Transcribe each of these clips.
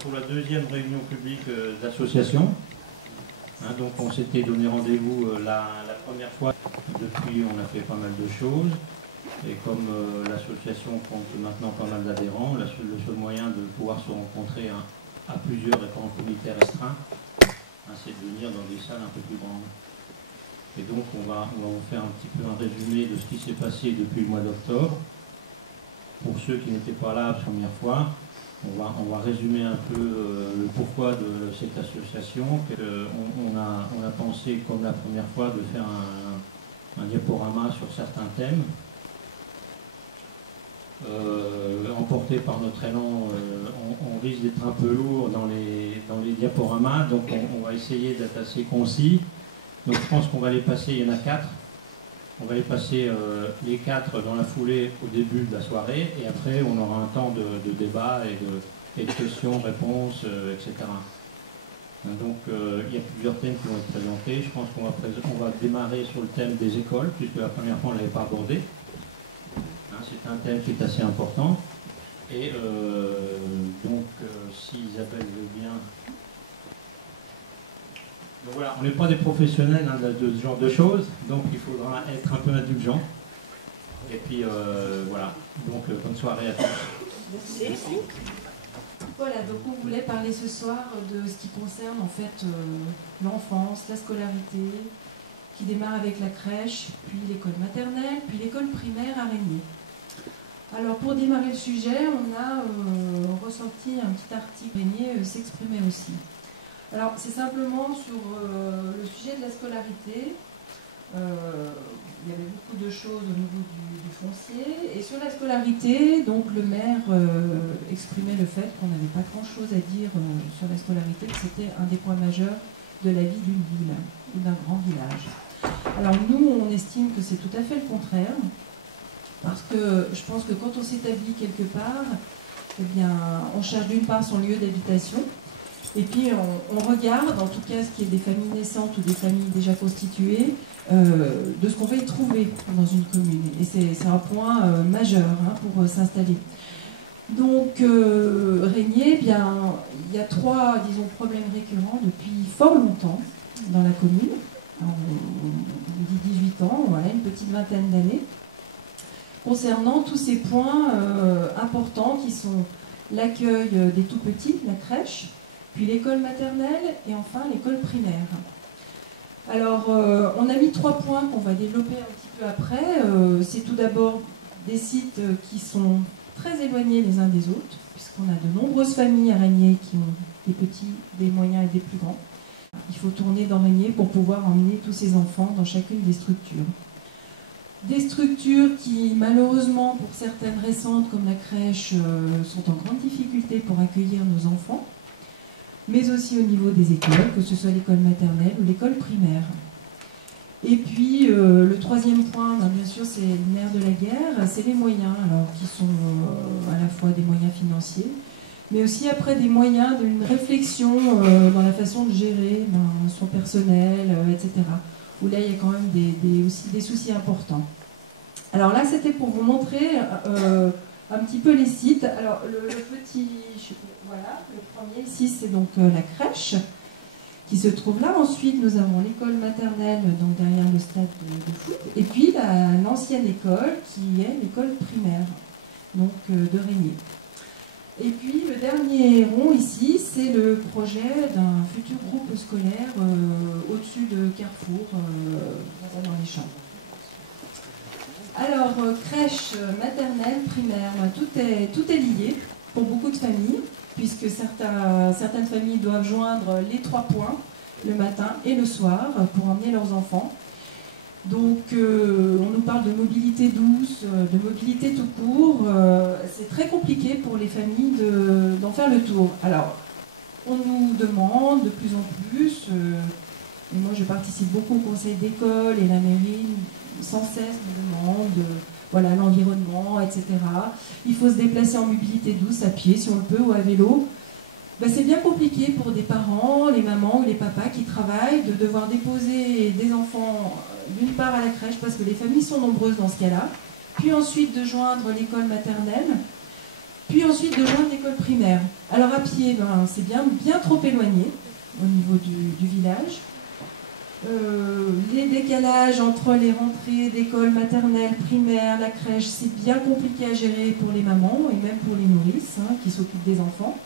Pour la deuxième réunion publique d'association. Donc on s'était donné rendez-vous la première fois. Depuis, on a fait pas mal de choses. Et comme l'association compte maintenant pas mal d'adhérents, le seul moyen de pouvoir se rencontrer à plusieurs et pas en comité restreint, c'est de venir dans des salles un peu plus grandes. Et donc on va vous faire un petit peu un résumé de ce qui s'est passé depuis le mois d'octobre. Pour ceux qui n'étaient pas là la première fois, on va résumer un peu le pourquoi de cette association. On a pensé, comme la première fois, de faire un diaporama sur certains thèmes. Emporté par notre élan, on risque d'être un peu lourd dans les diaporamas, donc on va essayer d'être assez concis. Donc je pense qu'on va les passer, il y en a 4. On va les passer les 4 dans la foulée au début de la soirée, et après on aura un temps de débat et de questions, réponses, etc. Donc il y a plusieurs thèmes qui vont être présentés. Je pense qu'on va démarrer sur le thème des écoles, puisque la première fois on ne l'avait pas abordé. C'est un thème qui est assez important. Et donc si Isabelle veut bien... Donc voilà, on n'est pas des professionnels de ce genre de choses, donc il faudra être un peu indulgent. Et puis voilà, donc bonne soirée à tous. Merci. Voilà, donc on voulait parler ce soir de ce qui concerne en fait l'enfance, la scolarité, qui démarre avec la crèche, puis l'école maternelle, puis l'école primaire à Régnier. Alors pour démarrer le sujet, on a ressorti un petit article, Régnier s'exprimait aussi. Alors, c'est simplement sur le sujet de la scolarité. Il y avait beaucoup de choses au niveau du foncier. Et sur la scolarité, donc le maire exprimait le fait qu'on n'avait pas grand-chose à dire sur la scolarité, que c'était un des points majeurs de la vie d'une ville ou d'un grand village. Alors nous, on estime que c'est tout à fait le contraire, parce que je pense que quand on s'établit quelque part, eh bien, on cherche d'une part son lieu d'habitation. Et puis on regarde, en tout cas ce qui est des familles naissantes ou des familles déjà constituées, de ce qu'on va y trouver dans une commune. Et c'est un point majeur pour s'installer. Donc Régnier, bien, il y a 3, disons, problèmes récurrents depuis fort longtemps dans la commune. On dit 18 ans, voilà, une petite vingtaine d'années. Concernant tous ces points importants qui sont l'accueil des tout-petits, la crèche, puis l'école maternelle et enfin l'école primaire. Alors, on a mis 3 points qu'on va développer un petit peu après. C'est tout d'abord des sites qui sont très éloignés les uns des autres, puisqu'on a de nombreuses familles à Régnier qui ont des petits, des moyens et des plus grands. Il faut tourner dans Régnier pour pouvoir emmener tous ces enfants dans chacune des structures. Des structures qui, malheureusement, pour certaines récentes comme la crèche, sont en grande difficulté pour accueillir nos enfants, mais aussi au niveau des écoles, que ce soit l'école maternelle ou l'école primaire. Et puis, le 3e point, bien sûr, c'est le nerf de la guerre, c'est les moyens, alors, qui sont à la fois des moyens financiers, mais aussi après des moyens d'une réflexion dans la façon de gérer son personnel, etc. Où là, il y a quand même aussi des soucis importants. Alors là, c'était pour vous montrer un petit peu les sites. Alors, le petit... Voilà, le premier ici, c'est donc la crèche qui se trouve là. Ensuite, nous avons l'école maternelle, donc derrière le stade de foot. Et puis, l'ancienne école, qui est l'école primaire, donc de Régnier. Et puis, le dernier rond ici, c'est le projet d'un futur groupe scolaire au-dessus de Carrefour, dans les champs. Alors, crèche, maternelle, primaire, tout est lié pour beaucoup de familles, puisque certaines familles doivent joindre les 3 points, le matin et le soir, pour emmener leurs enfants. Donc, on nous parle de mobilité douce, de mobilité tout court. C'est très compliqué pour les familles d'en faire le tour. Alors, on nous demande de plus en plus, et moi je participe beaucoup au conseil d'école, et la mairie sans cesse nous demande voilà, l'environnement, etc. Il faut se déplacer en mobilité douce, à pied si on le peut, ou à vélo. Ben, c'est bien compliqué pour des parents, les mamans ou les papas qui travaillent, de devoir déposer des enfants d'une part à la crèche, parce que les familles sont nombreuses dans ce cas-là, puis ensuite de joindre l'école maternelle, puis ensuite de joindre l'école primaire. Alors à pied, ben, c'est bien trop éloigné au niveau du village. Les décalages entre les rentrées d'école maternelle, primaire, la crèche, c'est bien compliqué à gérer pour les mamans et même pour les nourrices qui s'occupent des enfants.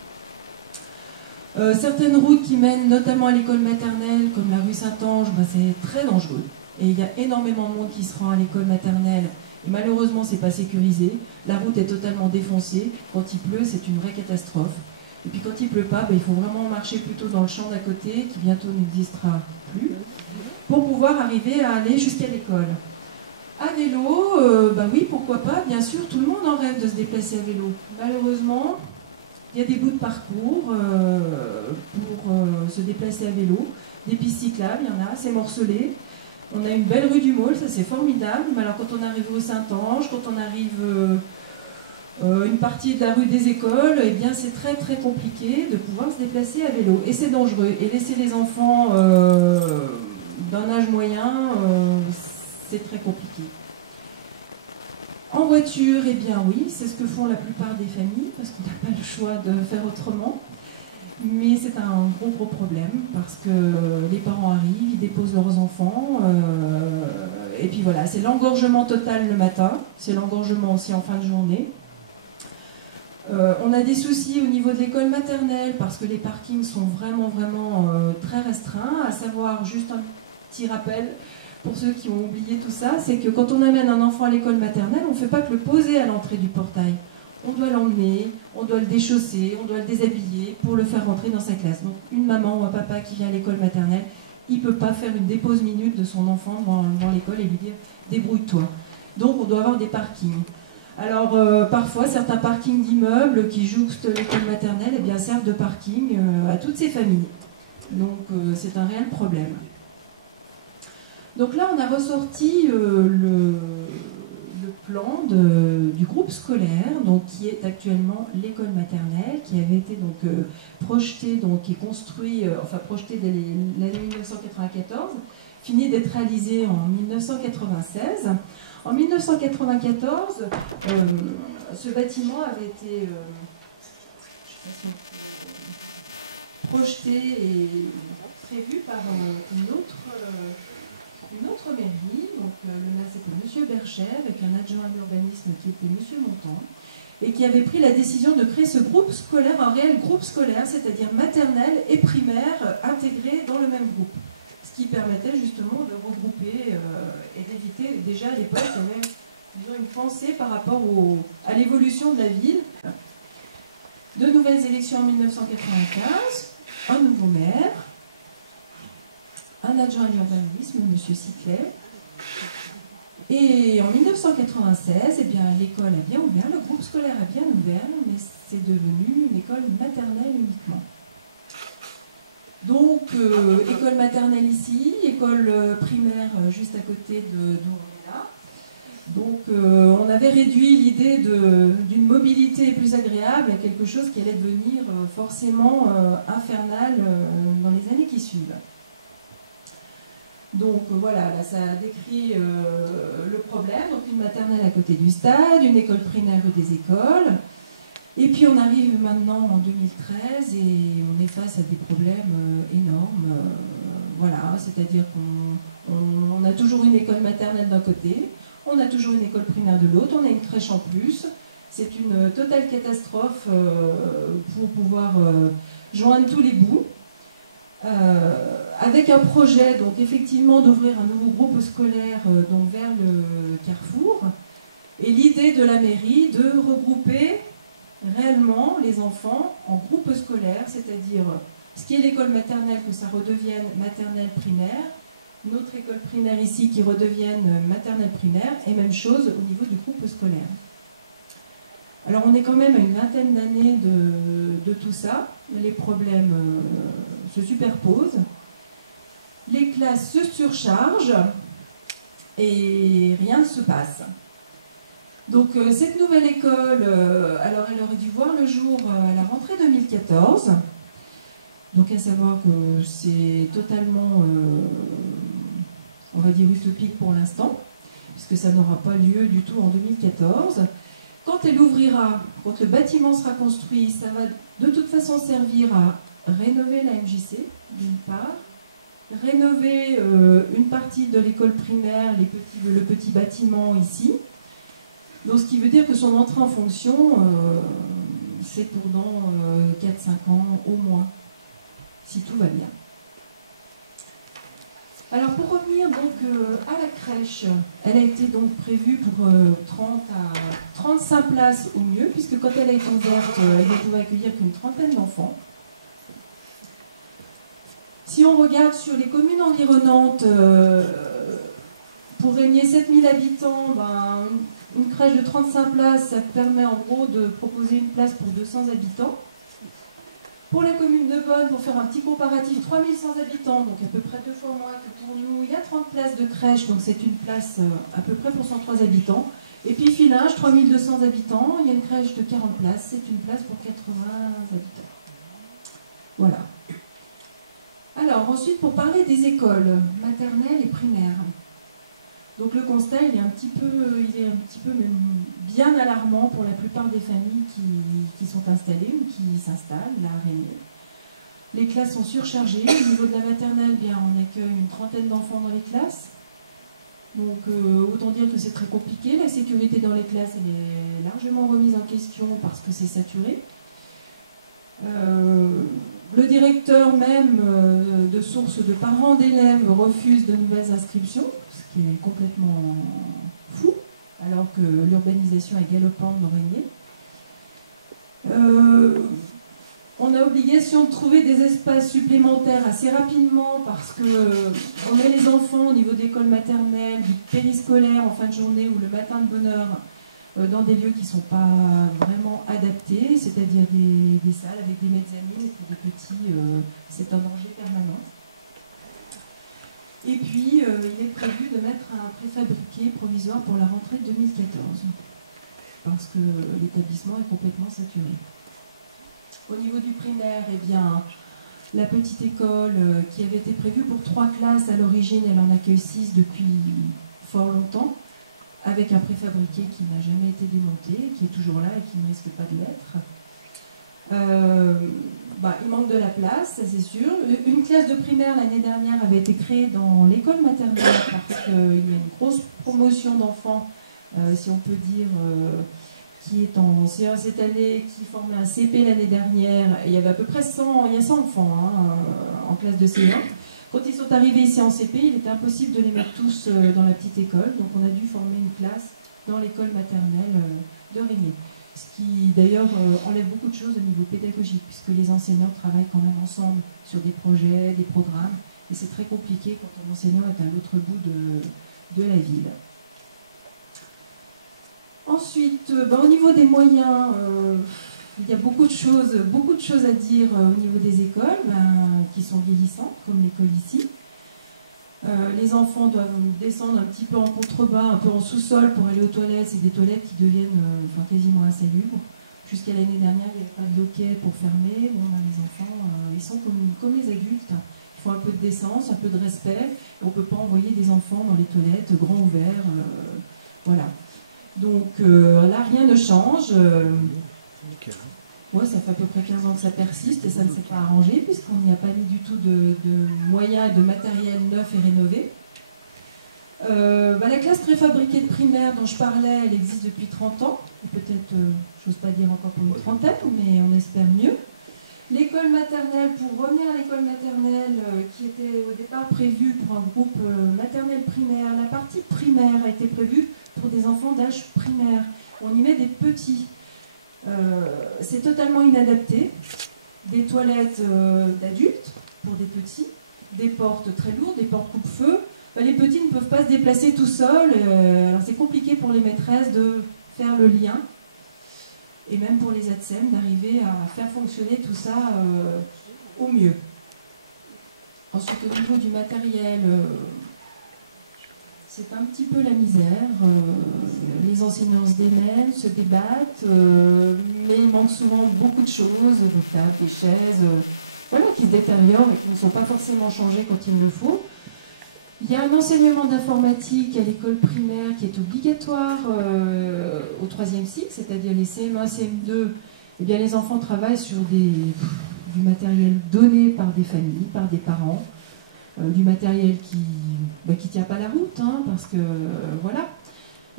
Certaines routes qui mènent notamment à l'école maternelle, comme la rue Saint-Ange, ben, c'est très dangereux. Et il y a énormément de monde qui se rend à l'école maternelle. Et malheureusement, c'est pas sécurisé. La route est totalement défoncée. Quand il pleut, c'est une vraie catastrophe. Et puis quand il pleut pas, ben, il faut vraiment marcher plutôt dans le champ d'à côté, qui bientôt n'existera plus, pour pouvoir arriver à aller jusqu'à l'école. À vélo, bah oui, pourquoi pas, bien sûr, tout le monde en rêve de se déplacer à vélo. Malheureusement, il y a des bouts de parcours pour se déplacer à vélo, des pistes cyclables, il y en a, c'est morcelé. On a une belle rue du Maule, ça c'est formidable, mais alors quand on arrive au Saint-Ange, quand on arrive une partie de la rue des Écoles, eh bien c'est très très compliqué de pouvoir se déplacer à vélo. Et c'est dangereux. Et laisser les enfants d'un âge moyen, c'est très compliqué. En voiture, eh bien oui, c'est ce que font la plupart des familles, parce qu'on n'a pas le choix de faire autrement. Mais c'est un gros problème, parce que les parents arrivent, ils déposent leurs enfants, et puis voilà, c'est l'engorgement total le matin, c'est l'engorgement aussi en fin de journée. On a des soucis au niveau de l'école maternelle, parce que les parkings sont vraiment très restreints, à savoir, juste un petit rappel, pour ceux qui ont oublié tout ça, c'est que quand on amène un enfant à l'école maternelle, on ne fait pas que le poser à l'entrée du portail. On doit l'emmener, on doit le déchausser, on doit le déshabiller pour le faire rentrer dans sa classe. Donc une maman ou un papa qui vient à l'école maternelle, il ne peut pas faire une dépose minute de son enfant devant l'école et lui dire « débrouille-toi ». Donc on doit avoir des parkings. Alors parfois, certains parkings d'immeubles qui jouxtent l'école maternelle eh bien, servent de parking à toutes ces familles. Donc c'est un réel problème. Donc là, on a ressorti le plan du groupe scolaire, donc, qui est actuellement l'école maternelle, qui avait été donc, projeté donc, et construit, enfin projeté dès l'année 1994, fini d'être réalisé en 1996. En 1994, ce bâtiment avait été projeté et prévu par une autre mairie, donc le maire c'était M. Bercher, avec un adjoint à l'urbanisme qui était M. Montant, et qui avait pris la décision de créer ce groupe scolaire, un réel groupe scolaire, c'est-à-dire maternelle et primaire, intégrés dans le même groupe. Ce qui permettait justement de regrouper et d'éviter, déjà à l'époque, il y avait disons, une pensée par rapport à l'évolution de la ville. De nouvelles élections en 1995, un nouveau maire, un adjoint à l'urbanisme, M. Ciclet. Et en 1996, eh bien, l'école a bien ouvert, le groupe scolaire a bien ouvert, mais c'est devenu une école maternelle uniquement. Donc, école maternelle ici, école primaire juste à côté d'où on est là. Donc, on avait réduit l'idée d'une mobilité plus agréable à quelque chose qui allait devenir forcément infernal dans les années qui suivent. Donc voilà, là ça décrit le problème, donc une maternelle à côté du stade, une école primaire des écoles, et puis on arrive maintenant en 2013 et on est face à des problèmes énormes, voilà, c'est-à-dire qu'on a toujours une école maternelle d'un côté, on a toujours une école primaire de l'autre, on a une crèche en plus, c'est une totale catastrophe pour pouvoir joindre tous les bouts. Avec un projet donc effectivement d'ouvrir un nouveau groupe scolaire donc vers le Carrefour et l'idée de la mairie de regrouper réellement les enfants en groupes scolaires, c'est-à-dire ce qui est l'école maternelle que ça redevienne maternelle primaire, notre école primaire ici qui redevienne maternelle primaire et même chose au niveau du groupe scolaire. Alors on est quand même à une vingtaine d'années de tout ça, les problèmes se superposent, les classes se surchargent et rien ne se passe. Donc cette nouvelle école, alors elle aurait dû voir le jour à la rentrée 2014, donc à savoir que c'est totalement, on va dire utopique pour l'instant, puisque ça n'aura pas lieu du tout en 2014. Quand elle ouvrira, quand le bâtiment sera construit, ça va de toute façon servir à rénover la MJC, d'une part, rénover une partie de l'école primaire, le petit bâtiment ici. Donc, ce qui veut dire que son entrée en fonction, c'est pour dans 4-5 ans au moins, si tout va bien. Alors, pour revenir donc à la crèche, elle a été donc prévue pour 30 à 35 places au mieux, puisque quand elle a été ouverte, elle ne pouvait accueillir qu'une trentaine d'enfants. Si on regarde sur les communes environnantes, pour régner 7000 habitants, une crèche de 35 places, ça permet en gros de proposer une place pour 200 habitants. Pour la commune de Bonne, pour faire un petit comparatif, 3100 habitants, donc à peu près 2 fois moins que pour nous. Il y a 30 places de crèche, donc c'est une place à peu près pour 103 habitants. Et puis Fillinges, 3200 habitants, il y a une crèche de 40 places, c'est une place pour 80 habitants. Voilà. Alors, ensuite, pour parler des écoles maternelles et primaires. Donc le constat, il est un petit peu même bien alarmant pour la plupart des familles qui sont installées ou qui s'installent, là, à Régnier. Les classes sont surchargées. Au niveau de la maternelle, bien, on accueille une trentaine d'enfants dans les classes. Donc autant dire que c'est très compliqué. La sécurité dans les classes, elle est largement remise en question parce que c'est saturé. Le directeur même de sources de parents d'élèves refuse de nouvelles inscriptions, ce qui est complètement fou, alors que l'urbanisation est galopante dans Régnier. On a obligation de trouver des espaces supplémentaires assez rapidement parce qu'on met les enfants au niveau d'école maternelle, du périscolaire en fin de journée ou le matin de bonne heure dans des lieux qui ne sont pas vraiment adaptés, c'est-à-dire des salles avec des mezzanines et pour des petits, c'est un danger permanent. Et puis, il est prévu de mettre un préfabriqué provisoire pour la rentrée 2014, parce que l'établissement est complètement saturé. Au niveau du primaire, eh bien, la petite école qui avait été prévue pour 3 classes à l'origine, elle en accueille 6 depuis fort longtemps, avec un préfabriqué qui n'a jamais été démonté, qui est toujours là et qui ne risque pas de l'être. Il manque de la place, ça c'est sûr. Une classe de primaire l'année dernière avait été créée dans l'école maternelle parce qu'il y a une grosse promotion d'enfants, si on peut dire, qui est en CE1 cette année, qui formait un CP l'année dernière. Il y avait à peu près 100 enfants en classe de CE1. Quand ils sont arrivés ici en CP, il était impossible de les mettre tous dans la petite école, donc on a dû former une classe dans l'école maternelle de Régnier. Ce qui d'ailleurs enlève beaucoup de choses au niveau pédagogique, puisque les enseignants travaillent quand même ensemble sur des projets, des programmes, et c'est très compliqué quand un enseignant est à l'autre bout de la ville. Ensuite, au niveau des moyens, il y a beaucoup de choses à dire au niveau des écoles, qui sont vieillissantes, comme l'école ici. Les enfants doivent descendre un petit peu en contrebas, un peu en sous-sol pour aller aux toilettes. C'est des toilettes qui deviennent quasiment insalubres. Jusqu'à l'année dernière, il n'y avait pas de loquet pour fermer. Les enfants, ils sont comme les adultes. Il faut un peu de décence, un peu de respect. On ne peut pas envoyer des enfants dans les toilettes grands ouverts. Voilà. Donc là, rien ne change. Ouais, ça fait à peu près 15 ans que ça persiste et ça ne s'est pas arrangé puisqu'on n'y a pas mis du tout de moyens et de matériel neuf et rénové. La classe préfabriquée de primaire dont je parlais, elle existe depuis 30 ans. Peut-être, j'ose pas dire encore pour une trentaine, mais on espère mieux. L'école maternelle, pour revenir à l'école maternelle qui était au départ prévue pour un groupe maternelle-primaire, la partie primaire a été prévue pour des enfants d'âge primaire. On y met des petits. C'est totalement inadapté. Des toilettes d'adultes pour des petits, des portes très lourdes, des portes coupe-feu. Les petits ne peuvent pas se déplacer tout seuls. Alors c'est compliqué pour les maîtresses de faire le lien. Et même pour les ATSEM, d'arriver à faire fonctionner tout ça au mieux. Ensuite, au niveau du matériel, c'est un petit peu la misère. Les enseignants se démènent, se débattent, mais il manque souvent beaucoup de choses, des tables, des chaises, qui se détériorent et qui ne sont pas forcément changées quand il le faut. Il y a un enseignement d'informatique à l'école primaire qui est obligatoire au 3e cycle, c'est-à-dire les CM1, CM2. Eh bien, les enfants travaillent sur du matériel donné par des familles, par des parents, du matériel qui ne tient pas la route, hein, parce que voilà.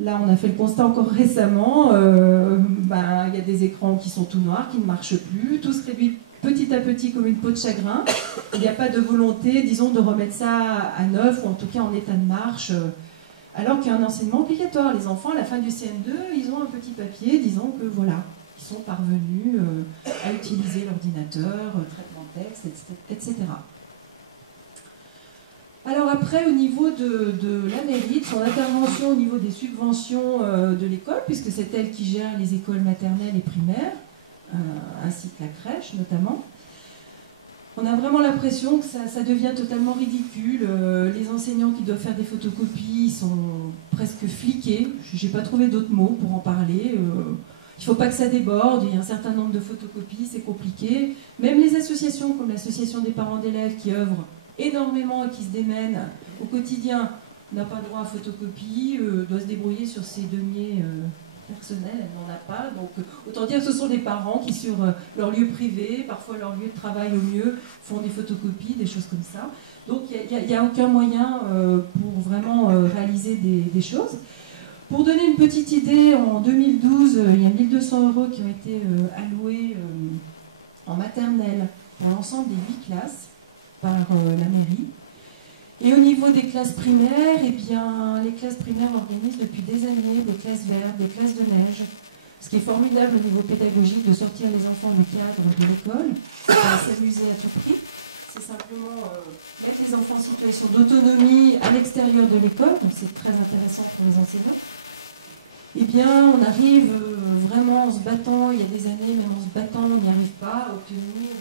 Là, on a fait le constat encore récemment, il y a des écrans qui sont tout noirs, qui ne marchent plus, tout se réduit petit à petit comme une peau de chagrin. Il n'y a pas de volonté, disons, de remettre ça à neuf, ou en tout cas en état de marche, alors qu'il y a un enseignement obligatoire. Les enfants, à la fin du CM2, ils ont un petit papier disant que voilà, ils sont parvenus à utiliser l'ordinateur, traitement de texte, etc. Alors après, au niveau de la mairie, de son intervention au niveau des subventions de l'école, puisque c'est elle qui gère les écoles maternelles et primaires, ainsi que la crèche notamment, on a vraiment l'impression que ça devient totalement ridicule. Les enseignants qui doivent faire des photocopies sont presque fliqués. Je n'ai pas trouvé d'autres mots pour en parler. Il ne faut pas que ça déborde, il y a un certain nombre de photocopies, c'est compliqué. Même les associations comme l'association des parents d'élèves qui œuvrent énormément et qui se démènent au quotidien n'a pas droit à photocopie, doit se débrouiller sur ses deniers personnels, elle n'en a pas. Donc autant dire que ce sont des parents qui sur leur lieu privé, parfois leur lieu de travail au mieux, font des photocopies, des choses comme ça. Donc il n'y a aucun moyen pour vraiment réaliser des choses. Pour donner une petite idée, en 2012, il y a 1 200 € qui ont été alloués en maternelle pour l'ensemble des 8 classes par la mairie. Et au niveau des classes primaires, eh bien, les classes primaires organisent depuis des années des classes vertes, des classes de neige. Ce qui est formidable au niveau pédagogique de sortir les enfants du cadre de l'école, c'est pas s'amuser à tout prix. C'est simplement mettre les enfants en situation d'autonomie à l'extérieur de l'école, donc c'est très intéressant pour les enseignants. Eh bien, on arrive vraiment en se battant, il y a des années, même en se battant, on n'y arrive pas à obtenir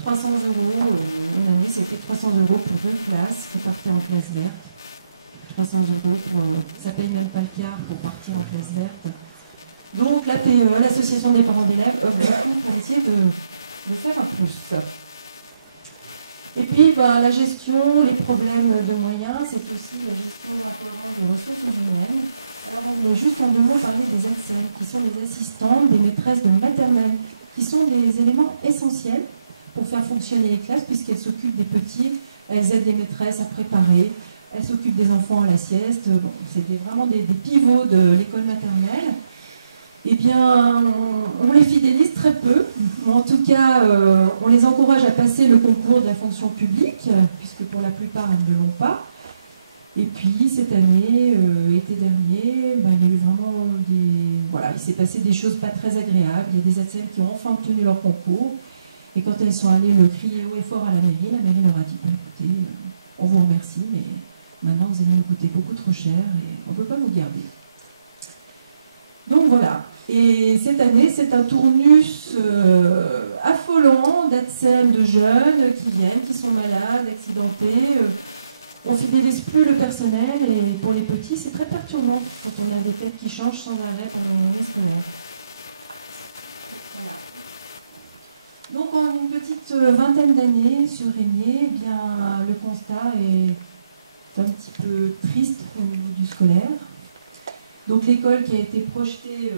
300 €. Une année, c'était 300 € pour 2 classes qui partaient en classe verte. 300 € pour. Ça paye même pas le quart pour partir en classe verte. Donc, l'APE, l'Association des parents d'élèves, œuvre beaucoup pour essayer de faire un plus. Et puis, la gestion, les problèmes de moyens, c'est aussi la gestion des ressources humaines. On va juste en 2 mots parler des ATSEM, qui sont des assistantes, des maîtresses de maternelle, qui sont des éléments essentiels pour faire fonctionner les classes, puisqu'elles s'occupent des petits, elles aident les maîtresses à préparer, elles s'occupent des enfants à la sieste. Bon, c'était vraiment des pivots de l'école maternelle. Eh bien, on les fidélise très peu, ou en tout cas, on les encourage à passer le concours de la fonction publique, puisque pour la plupart, elles ne l'ont pas. Et puis, cette année, été dernier, il y a eu vraiment Voilà, il s'est passé des choses pas très agréables. Il y a des ATSEM qui ont enfin obtenu leur concours. Et quand elles sont allées le crier haut et fort à la mairie leur a dit écoutez, on vous remercie, mais maintenant vous allez nous coûter beaucoup trop cher et on ne peut pas vous garder. Donc voilà. Et cette année, c'est un tournus affolant d'ATSEM, de jeunes qui viennent, qui sont malades, accidentés. On ne fidélise plus le personnel et pour les petits, c'est très perturbant quand on a des têtes qui changent sans arrêt pendant l'année scolaire. Donc en une petite vingtaine d'années sur Régnier, eh bien, le constat est un petit peu triste au niveau du scolaire. Donc l'école qui a été projetée,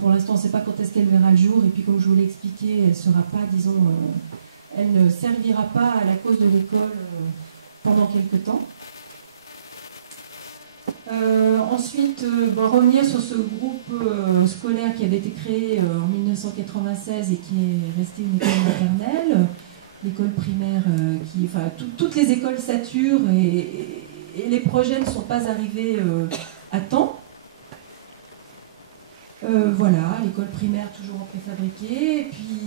pour l'instant on ne sait pas quand est-ce qu'elle verra le jour, et puis comme je vous l'ai expliqué, elle ne sera pas, disons, elle ne servira pas à la cause de l'école pendant quelque temps. Ensuite, revenir sur ce groupe scolaire qui avait été créé en 1996 et qui est resté une école maternelle, l'école primaire, toutes les écoles saturent et les projets ne sont pas arrivés à temps. Voilà, l'école primaire toujours en préfabriqué, et puis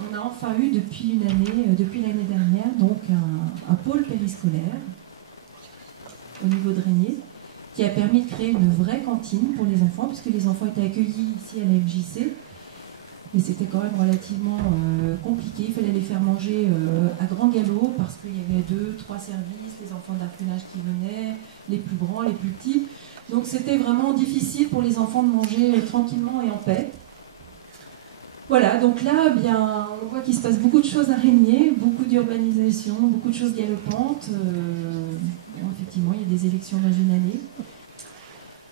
on a enfin eu depuis l'année dernière, donc un pôle périscolaire au niveau de Régnier, qui a permis de créer une vraie cantine pour les enfants, puisque les enfants étaient accueillis ici à la FJC, mais c'était quand même relativement compliqué. Il fallait les faire manger à grand galop, parce qu'il y avait 2, 3 services, les enfants d'arpinage qui venaient, les plus grands, les plus petits. Donc c'était vraiment difficile pour les enfants de manger tranquillement et en paix. Voilà, donc là, bien, on voit qu'il se passe beaucoup de choses à Régnier, beaucoup d'urbanisation, beaucoup de choses galopantes. Bon, effectivement, il y a des élections dans une année.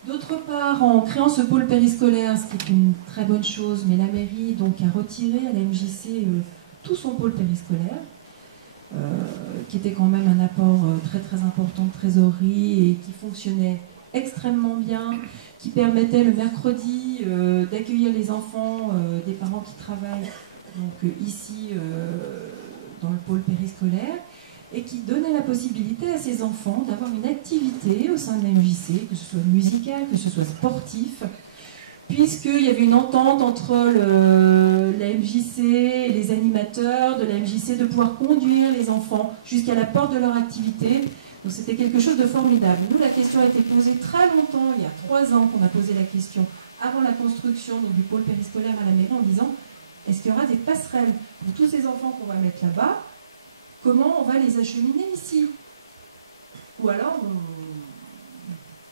D'autre part, en créant ce pôle périscolaire, ce qui est une très bonne chose, mais la mairie donc, a retiré à la MJC tout son pôle périscolaire, qui était quand même un apport très très important de trésorerie et qui fonctionnait extrêmement bien, qui permettait le mercredi d'accueillir les enfants des parents qui travaillent donc, ici dans le pôle périscolaire, et qui donnait la possibilité à ces enfants d'avoir une activité au sein de la MJC, que ce soit musicale, que ce soit sportif, puisqu'il y avait une entente entre la MJC et les animateurs de la MJC de pouvoir conduire les enfants jusqu'à la porte de leur activité. Donc c'était quelque chose de formidable. Nous, la question a été posée très longtemps, il y a 3 ans qu'on a posé la question, avant la construction donc, du pôle périscolaire à la mairie, en disant, est-ce qu'il y aura des passerelles pour tous ces enfants qu'on va mettre là-bas? Comment on va les acheminer ici? Ou alors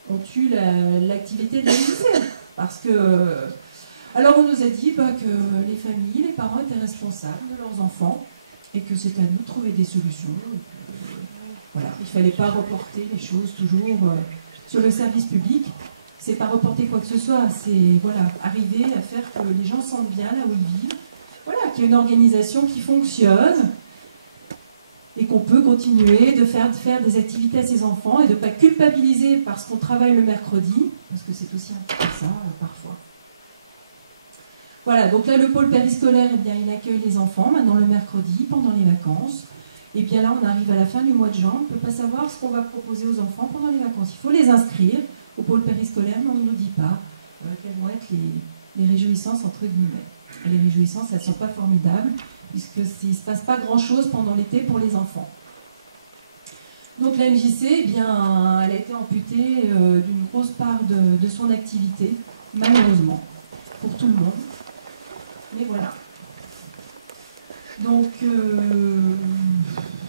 on tue l'activité de la MJC. Parce que, alors on nous a dit que les familles, les parents étaient responsables de leurs enfants et que c'est à nous de trouver des solutions. Voilà, il ne fallait pas reporter les choses toujours sur le service public. C'est pas reporter quoi que ce soit, c'est voilà, arriver à faire que les gens sentent bien là où ils vivent. Voilà, qu'il y a une organisation qui fonctionne et qu'on peut continuer de faire des activités à ses enfants et de ne pas culpabiliser parce qu'on travaille le mercredi, parce que c'est aussi un peu ça, parfois. Voilà, donc là, le pôle périscolaire, eh bien, il accueille les enfants, maintenant le mercredi, pendant les vacances. Et bien là, on arrive à la fin du mois de juin, on ne peut pas savoir ce qu'on va proposer aux enfants pendant les vacances. Il faut les inscrire au pôle périscolaire, mais on ne nous dit pas quelles vont être les réjouissances, entre guillemets. Et les réjouissances, elles ne sont pas formidables, puisqu'il ne se passe pas grand-chose pendant l'été pour les enfants. Donc la MJC, eh bien, elle a été amputée d'une grosse part de son activité, malheureusement, pour tout le monde. Mais voilà. Donc,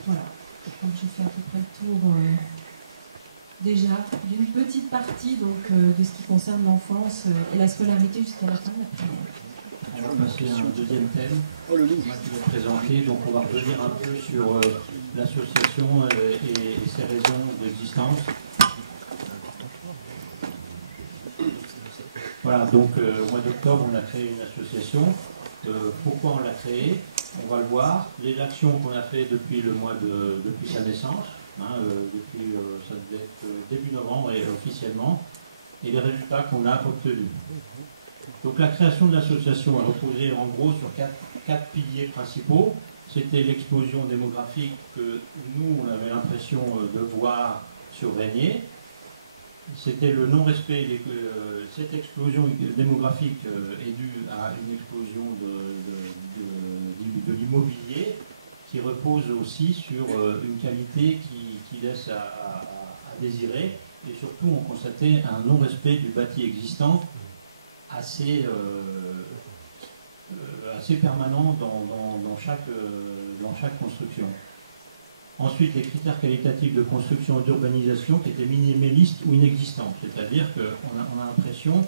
voilà. Je crois que j'ai fait à peu près le tour déjà d'une petite partie donc, de ce qui concerne l'enfance et la scolarité jusqu'à la fin de la primaire. On va passer à un deuxième thème. Moi qui vais présenter, donc on va revenir un peu sur l'association et ses raisons d'existence. Voilà, donc au mois d'octobre, on a créé une association. Pourquoi on l'a créée? On va le voir. Les actions qu'on a fait depuis depuis sa naissance, depuis ça devait être début novembre et officiellement, et les résultats qu'on a obtenus. Donc la création de l'association a reposé en gros sur quatre piliers principaux. C'était l'explosion démographique que nous, on avait l'impression de voir sur Régnier. C'était le non-respect, cette explosion démographique est due à une explosion de l'immobilier qui repose aussi sur une qualité qui laisse à désirer. Et surtout, on constatait un non-respect du bâti existant assez permanent dans chaque construction. Ensuite, les critères qualitatifs de construction et d'urbanisation qui étaient minimistes ou inexistants. C'est-à-dire qu'on a l'impression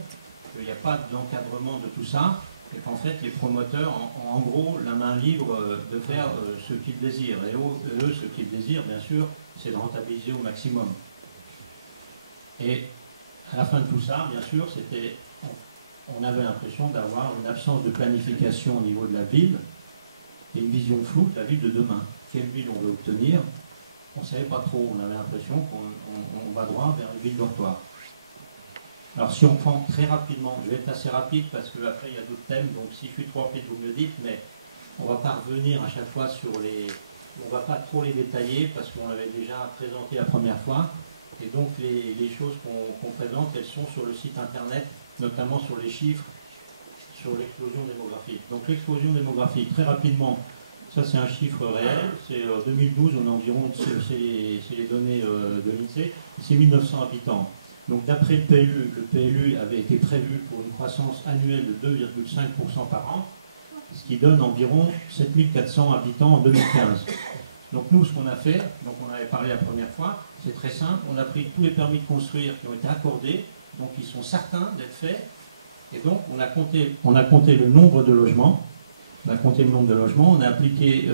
qu'il n'y a pas d'encadrement de tout ça et qu'en fait, les promoteurs ont en gros la main libre de faire ce qu'ils désirent. Et eux, ce qu'ils désirent, bien sûr, c'est de rentabiliser au maximum. Et à la fin de tout ça, bien sûr, on avait l'impression d'avoir une absence de planification au niveau de la ville et une vision floue de la ville de demain. Quelle ville on veut obtenir? On ne savait pas trop. On avait l'impression qu'on va droit vers une ville dortoir. Alors si on prend très rapidement, je vais être assez rapide parce qu'après il y a d'autres thèmes, donc si je suis trop rapide, vous me le dites, mais on ne va pas revenir à chaque fois sur les... On ne va pas trop les détailler parce qu'on l'avait déjà présenté la première fois. Et donc les choses qu'on présente, elles sont sur le site internet, notamment sur les chiffres, sur l'explosion démographique. Donc l'explosion démographique, très rapidement, ça c'est un chiffre réel, c'est 2012, on a environ, c'est les données de l'INSEE, c'est 1900 habitants. Donc d'après le PLU avait été prévu pour une croissance annuelle de 2,5% par an, ce qui donne environ 7400 habitants en 2015. Donc nous, ce qu'on a fait, donc on avait parlé la première fois, c'est très simple, on a pris tous les permis de construire qui ont été accordés, donc ils sont certains d'être faits, et donc on a compté le nombre de logements, on a compté le nombre de logements, on a appliqué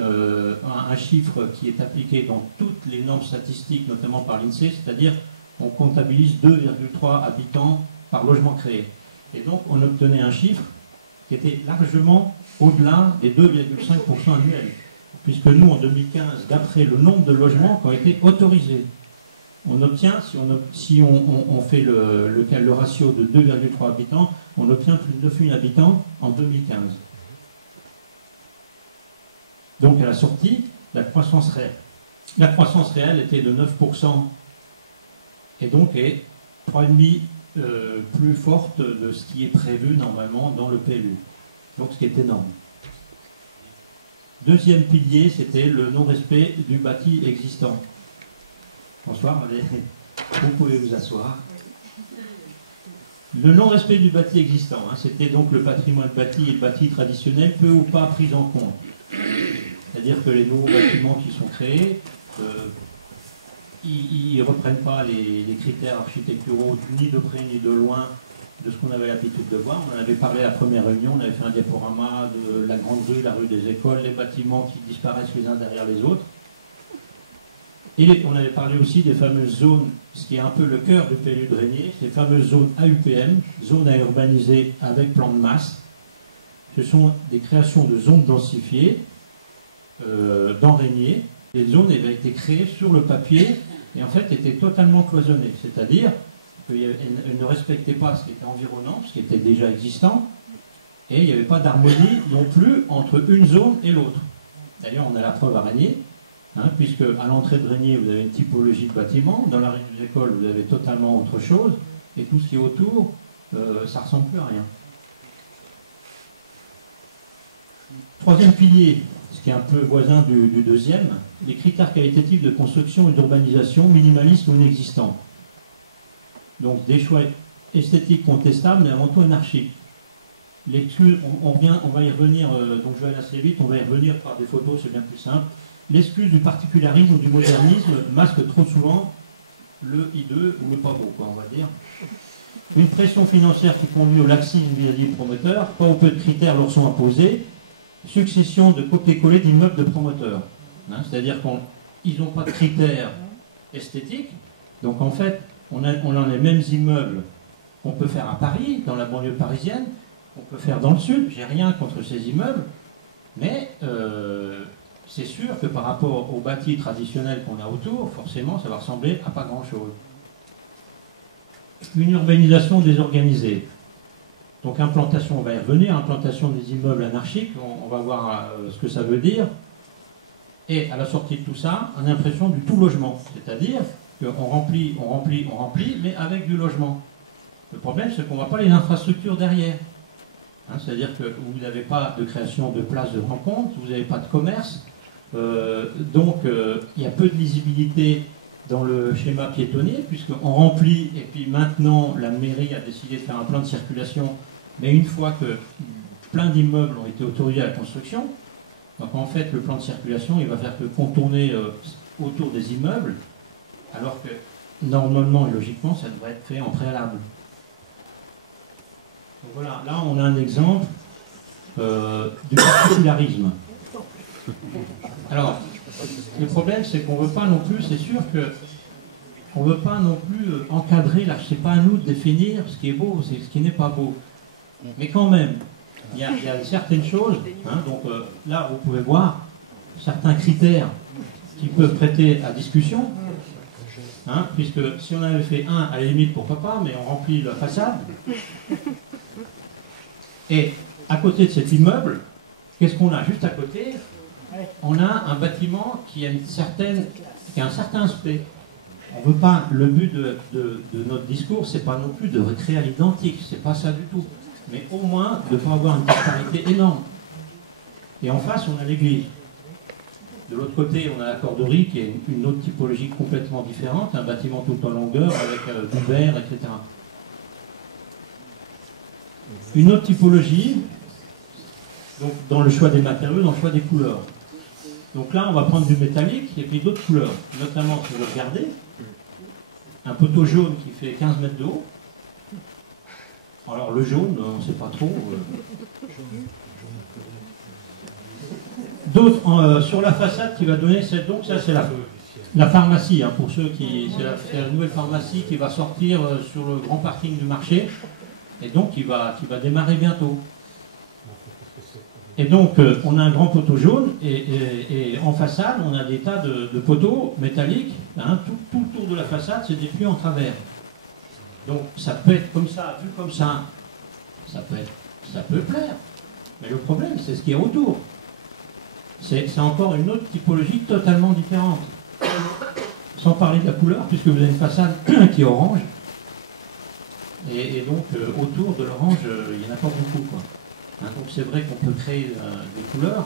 un chiffre qui est appliqué dans toutes les normes statistiques, notamment par l'INSEE, c'est-à-dire on comptabilise 2,3 habitants par logement créé. Et donc on obtenait un chiffre qui était largement au-delà des 2,5% annuels. Puisque nous, en 2015, d'après le nombre de logements qui ont été autorisés, on obtient, si on fait le ratio de 2,3 habitants, on obtient plus de 9 000 habitants en 2015. Donc à la sortie, la croissance réelle était de 9% et donc est 3,5 plus forte de ce qui est prévu normalement dans le PLU. Donc ce qui est énorme. Deuxième pilier, c'était le non-respect du bâti existant. Bonsoir, allez, vous pouvez vous asseoir. Le non-respect du bâti existant, hein, c'était donc le patrimoine bâti et le bâti traditionnel, peu ou pas pris en compte. C'est-à-dire que les nouveaux bâtiments qui sont créés, ils ne reprennent pas les critères architecturaux ni de près ni de loin de ce qu'on avait l'habitude de voir. On en avait parlé à la première réunion, on avait fait un diaporama de la grande rue, la rue des écoles, les bâtiments qui disparaissent les uns derrière les autres. Et on avait parlé aussi des fameuses zones, ce qui est un peu le cœur du PLU de Régnier, ces fameuses zones AUPM, zones à urbaniser avec plan de masse. Ce sont des créations de zones densifiées dans Régnier. Les zones avaient été créées sur le papier et en fait étaient totalement cloisonnées, c'est-à-dire qu'elles ne respectaient pas ce qui était environnant, ce qui était déjà existant, et il n'y avait pas d'harmonie non plus entre une zone et l'autre. D'ailleurs, on a la preuve à Régnier, hein, puisque à l'entrée de Régnier, vous avez une typologie de bâtiment, dans la rue des écoles, vous avez totalement autre chose, et tout ce qui est autour, ça ne ressemble plus à rien. Troisième pilier, ce qui est un peu voisin du deuxième, les critères qualitatifs de construction et d'urbanisation minimalistes ou inexistants. Donc des choix esthétiques contestables, mais avant tout anarchiques. L'excuse, on va y revenir, donc je vais aller assez vite, on va y revenir par des photos, c'est bien plus simple. L'excuse du particularisme ou du modernisme masque trop souvent le hideux ou le pas beau, quoi, on va dire. Une pression financière qui conduit au laxisme vis-à-vis du promoteur, pas ou peu de critères leur sont imposés, succession de copier-coller d'immeubles de promoteurs. Hein, c'est-à-dire qu'ils n'ont pas de critères esthétiques, donc en fait, on a les mêmes immeubles qu'on peut faire à Paris, dans la banlieue parisienne, qu'on peut faire dans le sud, j'ai rien contre ces immeubles, mais c'est sûr que par rapport aux bâtis traditionnels qu'on a autour, forcément, ça va ressembler à pas grand-chose. Une urbanisation désorganisée. Donc implantation, on va y revenir, implantation des immeubles anarchiques, on va voir ce que ça veut dire. Et à la sortie de tout ça, une impression du tout logement, c'est-à-dire qu'on remplit, mais avec du logement. Le problème, c'est qu'on ne voit pas les infrastructures derrière. Hein, c'est-à-dire que vous n'avez pas de création de places de rencontre, vous n'avez pas de commerce, donc il y a peu de lisibilité dans le schéma piétonnier, puisqu'on remplit, et puis maintenant la mairie a décidé de faire un plan de circulation, mais une fois que plein d'immeubles ont été autorisés à la construction, donc en fait le plan de circulation il va faire que contourner autour des immeubles, alors que normalement et logiquement ça devrait être fait en préalable. Donc voilà, là on a un exemple du particularisme. Alors, le problème c'est qu'on ne veut pas non plus, c'est sûr qu'on ne veut pas non plus encadrer, là c'est pas à nous de définir ce qui est beau, c'est ce qui n'est pas beau. Mais quand même, il y a certaines choses, hein, donc là vous pouvez voir certains critères qui peuvent prêter à discussion, hein, puisque si on avait fait un, à la limite pourquoi pas, mais on remplit la façade. Et à côté de cet immeuble, qu'est-ce qu'on a juste à côté? On a un bâtiment qui a un certain aspect. On veut pas, le but de notre discours, c'est pas non plus de recréer à l'identique, c'est pas ça du tout. Mais au moins de ne pas avoir une disparité énorme. Et en face, on a l'église. De l'autre côté, on a la corderie, qui est une autre typologie complètement différente, un bâtiment tout en longueur, avec du verre, etc. Une autre typologie, donc dans le choix des matériaux, dans le choix des couleurs. Donc là, on va prendre du métallique et puis d'autres couleurs. Notamment, si vous regardez, un poteau jaune qui fait 15 mètres de haut. Alors le jaune, on ne sait pas trop. Sur la façade qui va donner, donc ça c'est la pharmacie, hein, pour ceux qui... C'est la nouvelle pharmacie qui va sortir sur le grand parking du marché, et donc qui va démarrer bientôt. Et donc on a un grand poteau jaune, et en façade on a des tas de poteaux métalliques, hein, tout le tour de la façade c'est des puits en travers. Donc ça peut être comme ça, vu comme ça peut plaire. Mais le problème c'est ce qu'il y a autour. C'est encore une autre typologie totalement différente. Sans parler de la couleur, puisque vous avez une façade qui est orange. Et donc, autour de l'orange, il n'y en a pas beaucoup, quoi. Hein, donc c'est vrai qu'on peut créer des couleurs,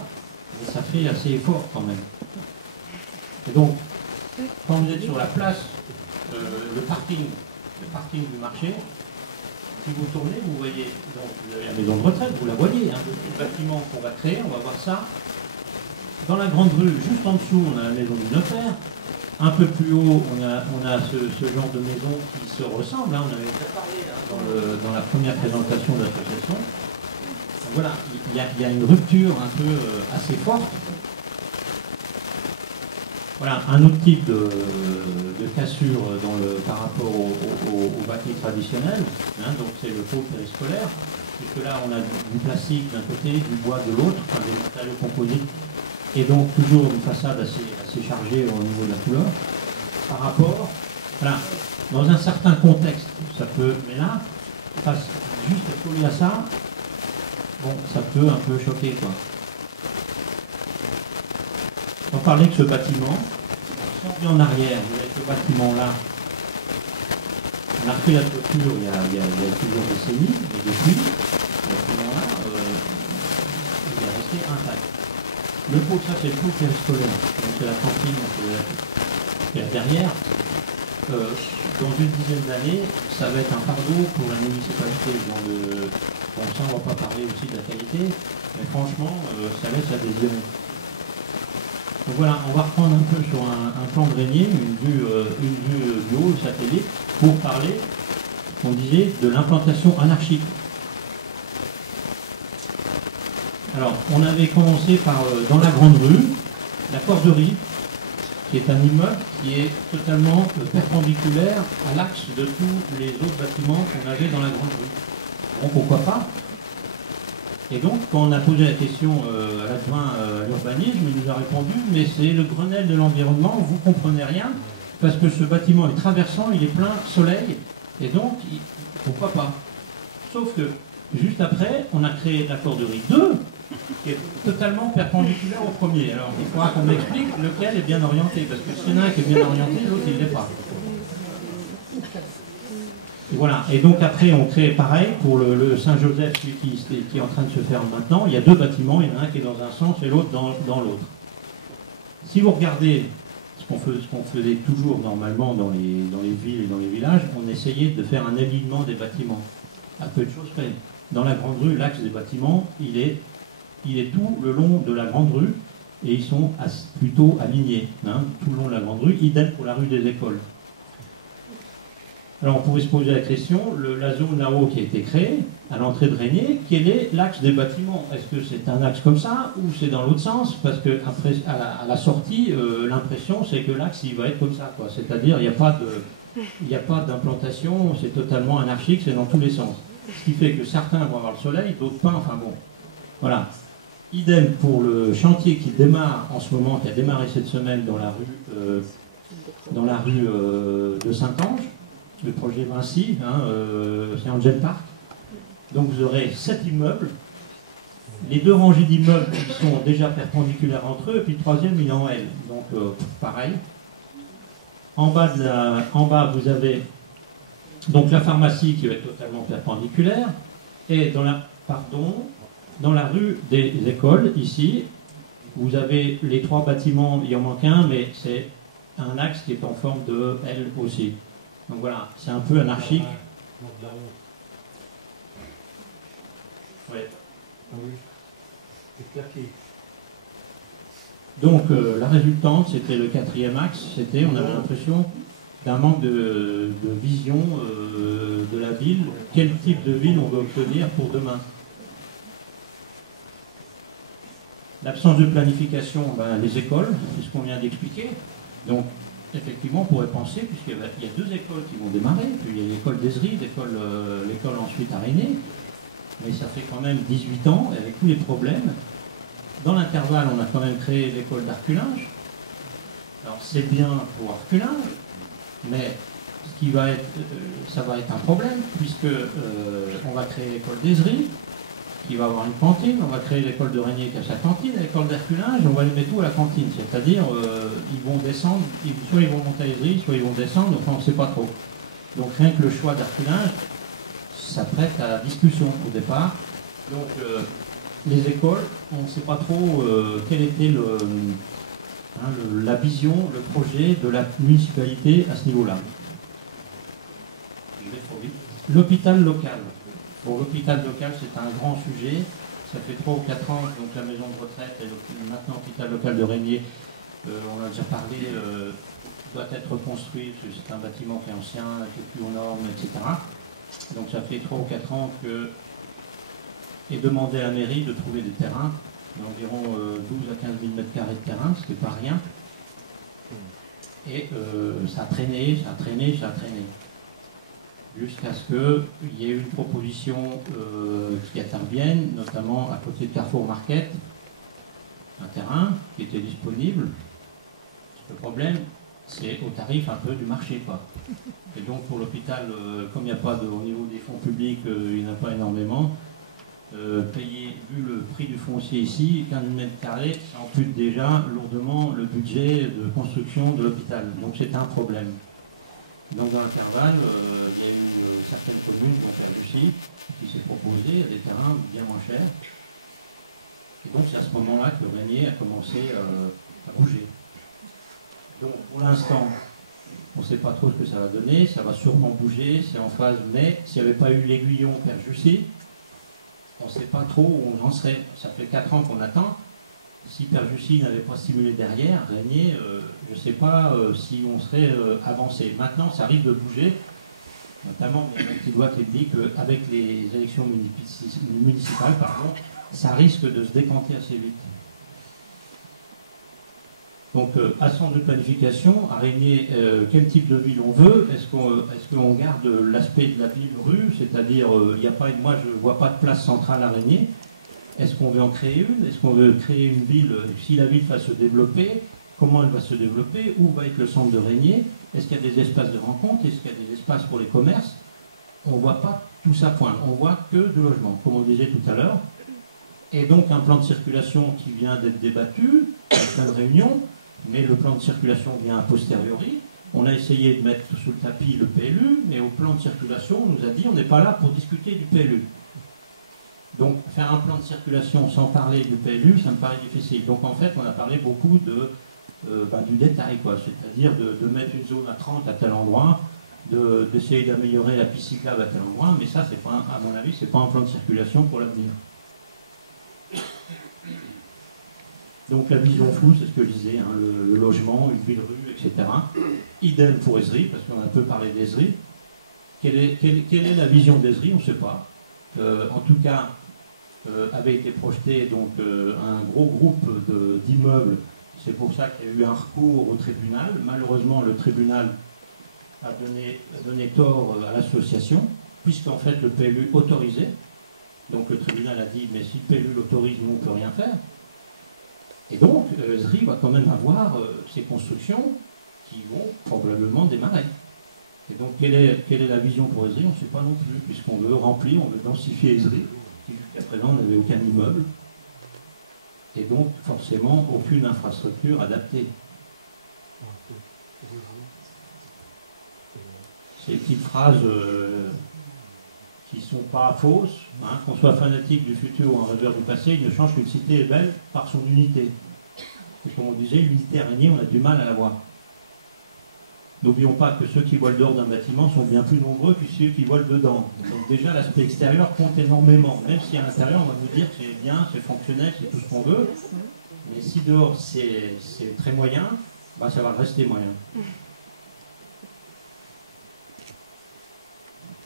mais ça fait assez fort quand même. Et donc, quand vous êtes sur la place, le parking du marché, si vous tournez, vous voyez, donc vous avez la maison de retraite, vous la voyez, hein, le bâtiment qu'on va créer, on va voir ça. Dans la grande rue, juste en dessous, on a la maison du notaire. Un peu plus haut, on a ce genre de maison qui se ressemble. Hein. On avait déjà parlé hein, dans la première présentation de l'association. Voilà, il y a une rupture un peu assez forte. Voilà, un autre type de cassure par rapport au bâti traditionnel. Hein, donc c'est le taux périscolaire. Puisque là, on a du plastique d'un côté, du bois de l'autre, enfin des matériaux composites. Et donc toujours une façade assez chargée au niveau de la couleur. Par rapport, voilà, dans un certain contexte, ça peut, mais là, face juste collé à ça, bon, ça peut un peu choquer, quoi. On parlait de ce bâtiment, on revient en arrière, vous avez ce bâtiment-là, on a refait la toiture il y a plusieurs décennies, et depuis, ce bâtiment-là, il est resté intact. Le pot, ça c'est le pot périscolaire, donc c'est la cantine qui est derrière. Dans une dizaine d'années, ça va être un fardeau pour la municipalité. Bon, ça on ne va pas parler aussi de la qualité, mais franchement, ça laisse à désirer. Donc voilà, on va reprendre un peu sur un plan de Régnier, une vue du haut, le satellite, pour parler, on disait, de l'implantation anarchique. Alors, on avait commencé par, dans la grande rue, la Corderie, qui est un immeuble qui est totalement perpendiculaire à l'axe de tous les autres bâtiments qu'on avait dans la grande rue. Bon, pourquoi pas? Et donc, quand on a posé la question à l'adjoint à l'urbanisme, il nous a répondu, mais c'est le Grenelle de l'environnement, vous ne comprenez rien, parce que ce bâtiment est traversant, il est plein soleil, et donc, pourquoi pas? Sauf que, juste après, on a créé la Corderie 2, qui est totalement perpendiculaire au premier. Alors, il faudra qu'on m'explique lequel est bien orienté, parce que s'il y en a un qui est bien orienté, l'autre, il ne l'est pas. Et voilà. Et donc, après, on crée pareil pour le Saint-Joseph, celui qui est en train de se faire maintenant. Il y a deux bâtiments, il y en a un qui est dans un sens et l'autre dans l'autre. Si vous regardez ce qu'on faisait toujours normalement dans les villes et dans les villages, on essayait de faire un alignement des bâtiments. À peu de choses près. Dans la grande rue, l'axe des bâtiments, il est tout le long de la grande rue et ils sont plutôt alignés, hein, tout le long de la grande rue, idem pour la rue des Écoles. Alors on pourrait se poser la question, la zone là-haut qui a été créée, à l'entrée de Régnier, quel est l'axe des bâtiments? Est-ce que c'est un axe comme ça ou c'est dans l'autre sens? Parce que après, à la sortie, l'impression c'est que l'axe il va être comme ça, quoi. C'est-à-dire il n'y a pas d'implantation, c'est totalement anarchique, c'est dans tous les sens. Ce qui fait que certains vont avoir le soleil, d'autres pas, enfin bon. Voilà. Idem pour le chantier qui démarre en ce moment, qui a démarré cette semaine dans la rue de Saint-Ange, le projet Vinci, hein, c'est Angel Park. Donc vous aurez 7 immeubles, les 2 rangées d'immeubles qui sont déjà perpendiculaires entre eux, et puis le troisième il est en L. Donc pareil. En bas vous avez donc la pharmacie qui va être totalement perpendiculaire, et dans la rue des Écoles, ici, vous avez les 3 bâtiments, il en manque un, mais c'est un axe qui est en forme de L aussi. Donc voilà, c'est un peu anarchique. Ouais. Donc la résultante, c'était le 4e axe, on avait l'impression d'un manque de vision de la ville, quel type de ville on veut obtenir pour demain. L'absence de planification, ben, les écoles, c'est ce qu'on vient d'expliquer. Donc, effectivement, on pourrait penser, puisqu'il y a deux écoles qui vont démarrer, puis il y a l'école d'Ezri, l'école ensuite à Régnier, mais ça fait quand même 18 ans, avec tous les problèmes. Dans l'intervalle, on a quand même créé l'école d'Arculinge. Alors, c'est bien pour Arculinge, mais ce qui va être, ça va être un problème, puisque on va créer l'école d'Ezri, qui va avoir une cantine, on va créer l'école de Régnier qui a sa cantine, l'école d'Arculinge, on va les mettre tout à la cantine, c'est-à-dire ils vont descendre, soit ils vont monter à Ezri, soit ils vont descendre, enfin on ne sait pas trop. Donc rien que le choix d'Arculinge, ça prête à discussion au départ. Donc les écoles, on ne sait pas trop quelle était la vision, le projet de la municipalité à ce niveau-là. Je vais trop vite. L'hôpital local. Pour l'hôpital local, c'est un grand sujet. Ça fait 3 ou 4 ans, donc la maison de retraite et maintenant l'hôpital local de Régnier, on a déjà parlé, doit être reconstruit, parce que c'est un bâtiment qui est ancien, qui est plus aux normes, etc. Donc ça fait 3 ou 4 ans que est demandé à la mairie de trouver des terrains, d'environ 12 à 15 000 m² de terrain, ce qui n'est pas rien. Et ça a traîné, ça a traîné, ça a traîné. Jusqu'à ce qu'il y ait une proposition qui intervienne, notamment à côté de Carrefour Market, un terrain qui était disponible. Le problème, c'est au tarif un peu du marché, quoi. Et donc pour l'hôpital, comme il n'y a pas au niveau des fonds publics, il n'y en a pas énormément, payer, vu le prix du foncier ici, 15 m², ça ampute déjà lourdement le budget de construction de l'hôpital. Donc c'est un problème. Donc dans l'intervalle, il y a eu certaines communes, dont Perjussy, qui s'est proposé à des terrains bien moins chers. Et donc c'est à ce moment-là que Régnier a commencé à bouger. Donc pour l'instant, on ne sait pas trop ce que ça va donner, ça va sûrement bouger, c'est en phase, mais s'il n'y avait pas eu l'aiguillon Perjussy, on ne sait pas trop où on en serait. Ça fait 4 ans qu'on attend. Si Perjussy n'avait pas stimulé derrière, Régnier, je ne sais pas si on serait avancé. Maintenant, ça risque de bouger, notamment, il y a un petit doigt qui dit qu'avec les élections municipales, ça risque de se décanter assez vite. Donc, à centre de planification, à Régnier, quel type de ville on veut? Est-ce qu'on garde l'aspect de la ville rue, c'est-à-dire, moi je ne vois pas de place centrale à Régnier. Est-ce qu'on veut en créer une? Est-ce qu'on veut créer une ville? Si la ville va se développer, comment elle va se développer? Où va être le centre de Régnier? Est-ce qu'il y a des espaces de rencontre? Est-ce qu'il y a des espaces pour les commerces? On ne voit pas tout ça point. On voit que de logement, comme on disait tout à l'heure. Et donc un plan de circulation qui vient d'être débattu, en plein de réunion, mais le plan de circulation vient a posteriori. On a essayé de mettre sous le tapis le PLU, mais au plan de circulation, on nous a dit on n'est pas là pour discuter du PLU. Donc, faire un plan de circulation sans parler du PLU, ça me paraît difficile. Donc, en fait, on a parlé beaucoup du détail, quoi. C'est-à-dire de mettre une zone à 30 à tel endroit, d'essayer d'améliorer la piste cyclable à tel endroit, mais ça, c'est pas, à mon avis, c'est pas un plan de circulation pour l'avenir. Donc, la vision floue, c'est ce que je disais, hein, le logement, une ville-rue, etc. Idem pour Ezri, parce qu'on a un peu parlé d'Ezri. Quelle est la vision d'Ezri? On ne sait pas. En tout cas, avait été projeté donc un gros groupe d'immeubles. C'est pour ça qu'il y a eu un recours au tribunal. Malheureusement, le tribunal a donné tort à l'association, puisqu'en fait le PLU autorisait. Donc le tribunal a dit, mais si le PLU l'autorise, nous on ne peut rien faire. Et donc, Ezri va quand même avoir ces constructions qui vont probablement démarrer. Et donc, quelle est la vision pour Ezri? On ne sait pas non plus, puisqu'on veut remplir, on veut densifier Ezri, qui jusqu'à présent n'avait aucun immeuble, et donc forcément aucune infrastructure adaptée. Ces petites phrases qui ne sont pas fausses, hein, qu'on soit fanatique du futur ou un rêveur du passé, il ne change qu'une cité est belle par son unité. Et comme on disait, l'unité Régnier, on a du mal à la voir. N'oublions pas que ceux qui voient le dehors d'un bâtiment sont bien plus nombreux que ceux qui voient le dedans. Donc déjà, l'aspect extérieur compte énormément. Même si à l'intérieur, on va nous dire que c'est bien, c'est fonctionnel, c'est tout ce qu'on veut. Mais si dehors, c'est très moyen, bah, ça va rester moyen.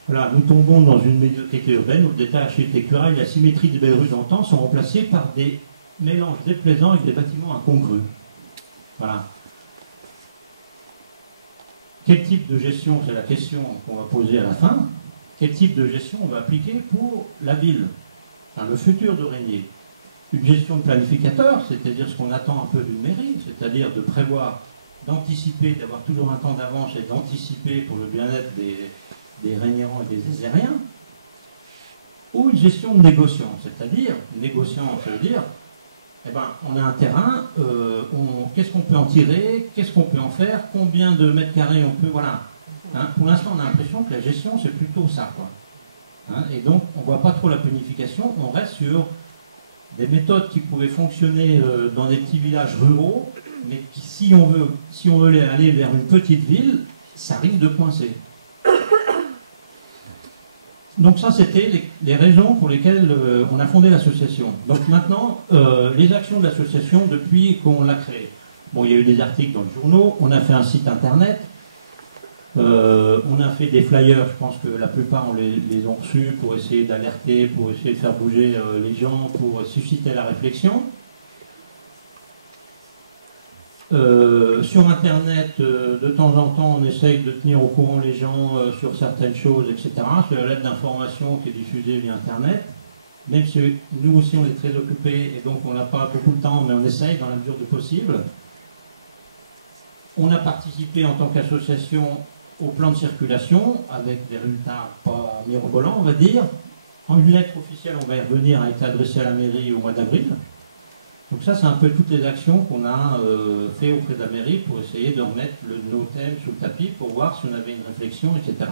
Voilà, nous tombons dans une médiocrité urbaine où le détail architectural et la symétrie des belles rues d'antan sont remplacés par des mélange déplaisant avec des bâtiments incongrus. Voilà. Quel type de gestion, c'est la question qu'on va poser à la fin, quel type de gestion on va appliquer pour la ville, enfin, le futur de Régnier? Une gestion de planificateur, c'est-à-dire ce qu'on attend un peu d'une mairie, c'est-à-dire de prévoir, d'anticiper, d'avoir toujours un temps d'avance et d'anticiper pour le bien-être des Régnérans et des Isériens, ou une gestion de négociant, c'est-à-dire, négociant, ça veut dire, eh ben, on a un terrain, qu'est-ce qu'on peut en tirer, qu'est-ce qu'on peut en faire, combien de mètres carrés on peut, voilà. Hein, pour l'instant, on a l'impression que la gestion, c'est plutôt ça, quoi. Hein, et donc, on ne voit pas trop la planification, on reste sur des méthodes qui pouvaient fonctionner dans des petits villages ruraux, mais qui, si on veut aller vers une petite ville, ça risque de coincer. Donc ça, c'était les raisons pour lesquelles on a fondé l'association. Donc maintenant, les actions de l'association depuis qu'on l'a créée. Bon, il y a eu des articles dans les journaux, on a fait un site internet, on a fait des flyers, je pense que la plupart on les ont reçus pour essayer d'alerter, pour essayer de faire bouger les gens, pour susciter la réflexion. Sur Internet, de temps en temps, on essaye de tenir au courant les gens sur certaines choses, etc. C'est la lettre d'information qui est diffusée via Internet. Même si nous aussi, on est très occupés et donc on n'a pas beaucoup de temps, mais on essaye dans la mesure du possible. On a participé en tant qu'association au plan de circulation, avec des résultats pas mirobolants, on va dire. En une lettre officielle, on va y revenir, a été adressée à la mairie au mois d'avril. Donc ça, c'est un peu toutes les actions qu'on a fait auprès de la mairie pour essayer de remettre nos thèmes sous le tapis pour voir si on avait une réflexion, etc.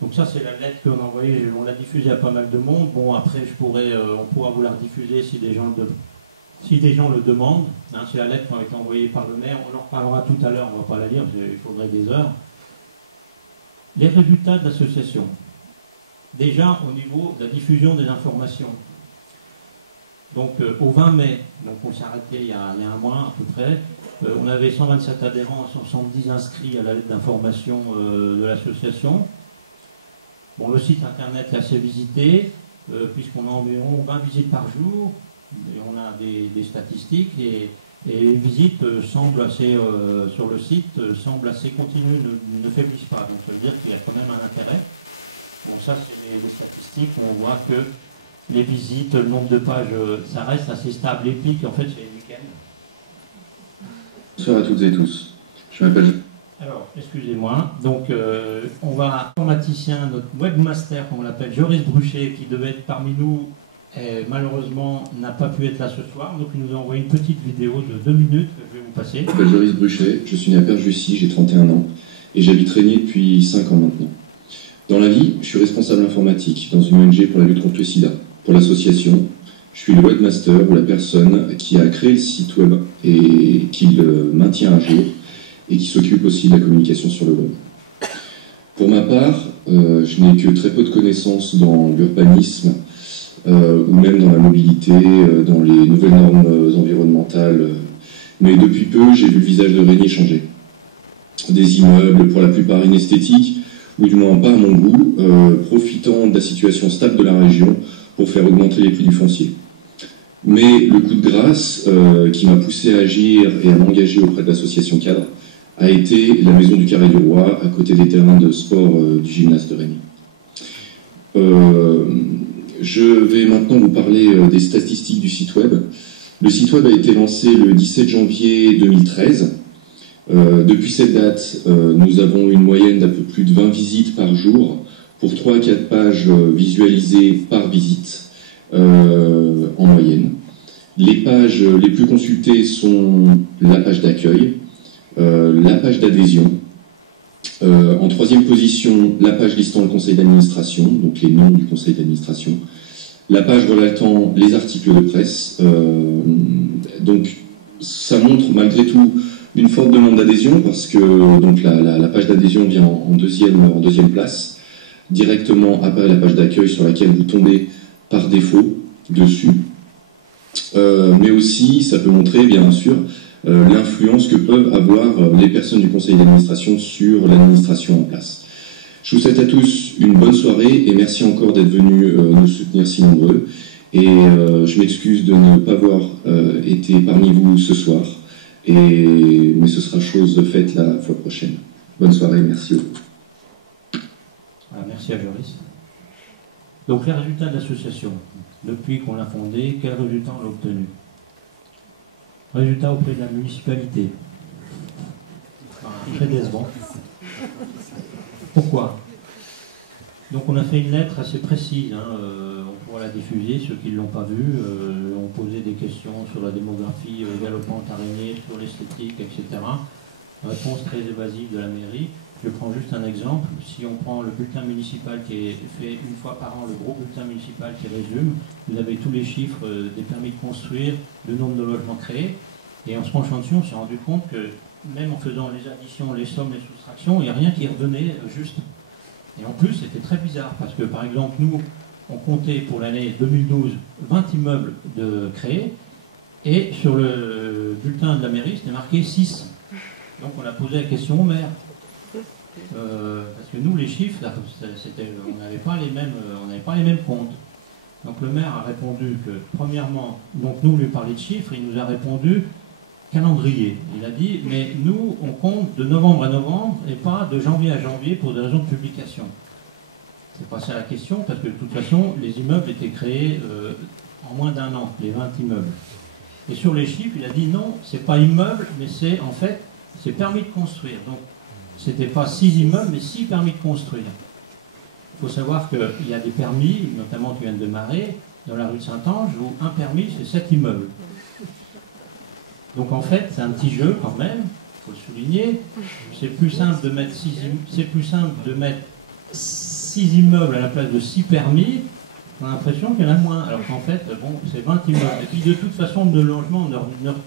Donc ça, c'est la lettre qu'on a envoyée, on l'a diffusée à pas mal de monde. Bon, après, on pourra vous la rediffuser si des gens le demandent. Hein, c'est la lettre qui a été envoyée par le maire. On en reparlera tout à l'heure, on ne va pas la lire, il faudrait des heures. Les résultats de l'association. Déjà, au niveau de la diffusion des informations. Donc au 20 mai, donc on s'est arrêté il y a un mois à peu près, on avait 127 adhérents, 170 inscrits à la lettre d'information de l'association. Bon, le site internet est assez visité, puisqu'on a environ 20 visites par jour, et on a des statistiques, et les visites semblent assez, sur le site, semblent assez continues, ne faiblissent pas, donc ça veut dire qu'il y a quand même un intérêt. Bon, ça c'est les statistiques, on voit que les visites, le nombre de pages, ça reste assez stable et pique. En fait, c'est les week-ends. Bonsoir à toutes et tous. Je m'appelle... Alors, excusez-moi. Donc, on va... Informaticien, notre webmaster, comme on l'appelle, Joris Bruchet, qui devait être parmi nous, malheureusement, n'a pas pu être là ce soir. Donc, il nous a envoyé une petite vidéo de 2 minutes que je vais vous passer. Je m'appelle Joris Bruchet, je suis né à Perjussy, j'ai 31 ans, et j'habite Régnier depuis 5 ans maintenant. Dans la vie, je suis responsable informatique dans une ONG pour la lutte contre le sida. Pour l'association, je suis le webmaster ou la personne qui a créé le site web et qui le maintient à jour et qui s'occupe aussi de la communication sur le web. Pour ma part, je n'ai que très peu de connaissances dans l'urbanisme ou même dans la mobilité, dans les nouvelles normes environnementales, mais depuis peu, j'ai vu le visage de Régnier changer. Des immeubles, pour la plupart inesthétiques, ou du moins pas à mon goût, profitant de la situation stable de la région pour faire augmenter les prix du foncier. Mais le coup de grâce qui m'a poussé à agir et à m'engager auprès de l'association cadre a été la maison du Carré du Roi, à côté des terrains de sport du gymnase de Régnier. Je vais maintenant vous parler des statistiques du site web. Le site web a été lancé le 17 janvier 2013. Depuis cette date, nous avons une moyenne d'à peu plus de 20 visites par jour, pour 3 à 4 pages visualisées par visite en moyenne. Les pages les plus consultées sont la page d'accueil, la page d'adhésion, en 3e position la page listant le conseil d'administration, donc les noms du conseil d'administration, la page relatant les articles de presse. Donc ça montre malgré tout une forte demande d'adhésion parce que donc la page d'adhésion vient en deuxième place. Directement après la page d'accueil sur laquelle vous tombez par défaut dessus. Mais aussi, ça peut montrer, bien sûr, l'influence que peuvent avoir les personnes du conseil d'administration sur l'administration en place. Je vous souhaite à tous une bonne soirée et merci encore d'être venus nous soutenir si nombreux. Et je m'excuse de ne pas avoir été parmi vous ce soir, mais ce sera chose faite la fois prochaine. Bonne soirée, merci beaucoup. Merci à Joris. Donc les résultats de l'association, depuis qu'on l'a fondée, quels résultats on a obtenus? Résultats auprès de la municipalité. Très décevant. Pourquoi? Donc on a fait une lettre assez précise, hein, on pourra la diffuser, ceux qui ne l'ont pas vue, on posait des questions sur la démographie galopante araignée, sur l'esthétique, etc. Réponse très évasive de la mairie. Je prends juste un exemple. Si on prend le bulletin municipal qui est fait une fois par an, le gros bulletin municipal qui résume, vous avez tous les chiffres des permis de construire, le nombre de logements créés. Et en se penchant dessus, on s'est rendu compte que même en faisant les additions, les sommes, les soustractions, il n'y a rien qui revenait juste. Et en plus, c'était très bizarre parce que, par exemple, nous, on comptait pour l'année 2012 20 immeubles de créés et sur le bulletin de la mairie, c'était marqué 6. Donc on a posé la question au maire. Parce que nous, les chiffres, on n'avait pas les mêmes comptes. Donc le maire a répondu que, premièrement, donc nous lui parlions de chiffres, il nous a répondu calendrier. Il a dit, mais nous, on compte de novembre à novembre et pas de janvier à janvier pour des raisons de publication. C'est pas ça la question, parce que de toute façon, les immeubles étaient créés en moins d'un an, les 20 immeubles. Et sur les chiffres, il a dit non, c'est pas immeuble, mais c'est en fait, c'est permis de construire. Donc, c'était pas 6 immeubles, mais 6 permis de construire. Il faut savoir qu'il y a des permis, notamment qui viennent de Marais, dans la rue de Saint-Ange, où un permis, c'est 7 immeubles. Donc en fait, c'est un petit jeu quand même, il faut le souligner. C'est plus simple de mettre 6 immeubles à la place de 6 permis. On a l'impression qu'il y en a moins. Alors qu'en fait, bon, c'est 20 immeubles. Et puis de toute façon, le logement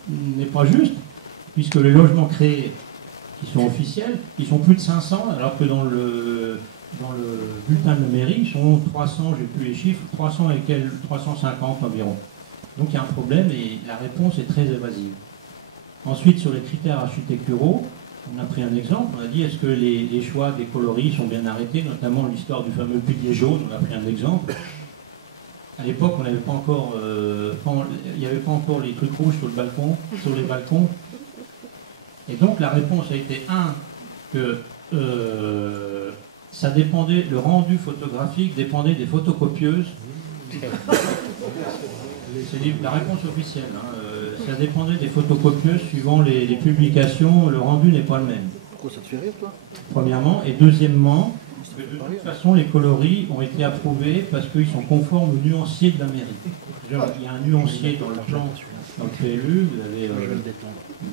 n'est pas juste, puisque les logements créés qui sont officiels, ils sont plus de 500, alors que dans le bulletin de mairie, ils sont 300, j'ai plus les chiffres, 350 environ. Donc il y a un problème et la réponse est très évasive. Ensuite, sur les critères architecturaux, on a pris un exemple, on a dit est-ce que les choix des coloris sont bien arrêtés, notamment l'histoire du fameux pilier jaune, on a pris un exemple. À l'époque, on n'avait pas encore, il n'y avait pas encore les trucs rouges sur les balcons. Et donc la réponse a été que ça dépendait, le rendu photographique dépendait des photocopieuses. C'est la réponse officielle. Hein. Ça dépendait des photocopieuses suivant les publications. Le rendu n'est pas le même. Pourquoi ça te fait rire, toi? Premièrement. Et deuxièmement, de toute façon, les coloris ont été approuvés parce qu'ils sont conformes au nuancier de la mairie. Genre, il y a un nuancier dans le plan, dans le PLU. Vous avez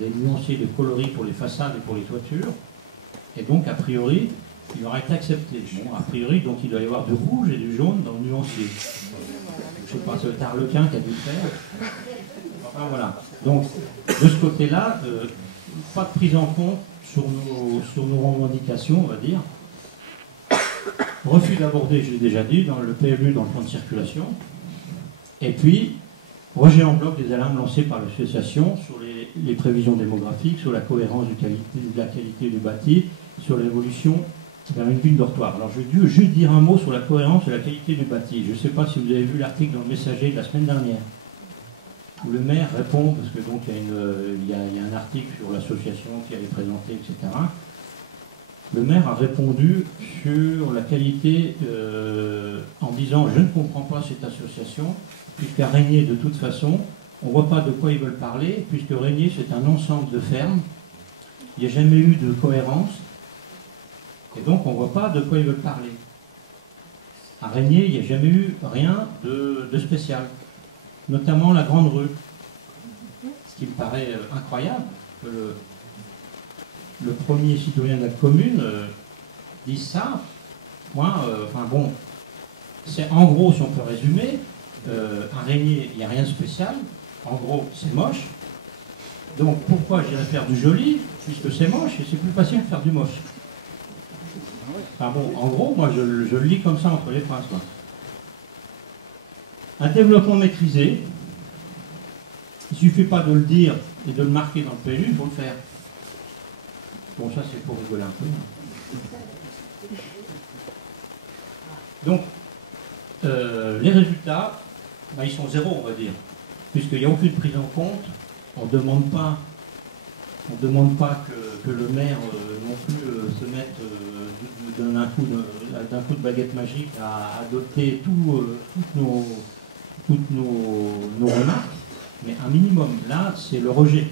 des nuanciers de coloris pour les façades et pour les toitures. Et donc, a priori, il aura été accepté. Bon, a priori, donc il doit y avoir du rouge et du jaune dans le nuancier. Je ne sais pas, c'est le Tarlequin qui a dû le faire. Enfin, voilà. Donc, de ce côté-là, pas de prise en compte sur nos revendications, on va dire. Refus d'aborder, je l'ai déjà dit, dans le PLU, dans le plan de circulation. Et puis, rejet en bloc des alarmes lancées par l'association sur les prévisions démographiques, sur la cohérence de la qualité du bâti, sur l'évolution vers une ville dortoir. Alors je veux juste dire un mot sur la cohérence et la qualité du bâti. Je ne sais pas si vous avez vu l'article dans le Messager de la semaine dernière, où le maire répond, parce que donc il y a un article sur l'association qui avait présenté, etc. Le maire a répondu sur la qualité en disant « Je ne comprends pas cette association, puisqu'à Régnier, de toute façon, on ne voit pas de quoi ils veulent parler, puisque Régnier, c'est un ensemble de fermes. Il n'y a jamais eu de cohérence. Et donc, on ne voit pas de quoi ils veulent parler. À Régnier, il n'y a jamais eu rien de spécial, notamment la Grande Rue. Ce qui me paraît incroyable, que le premier citoyen de la commune dise ça. Moi, enfin bon, c'est en gros, si on peut résumer, à Régnier, il n'y a rien de spécial. En gros, c'est moche. Donc, pourquoi j'irais faire du joli, puisque c'est moche, et c'est plus facile de faire du moche. Enfin bon, en gros, moi je le lis comme ça entre les phrases. Quoi. Un développement maîtrisé, il ne suffit pas de le dire et de le marquer dans le PLU, il faut le faire. Bon, ça c'est pour rigoler un peu. Donc, les résultats, ben, ils sont zéro, on va dire, puisqu'il n'y a aucune prise en compte. On ne demande pas que le maire non plus se mette d'un coup de baguette magique à adopter toutes nos remarques, mais un minimum. Là, c'est le rejet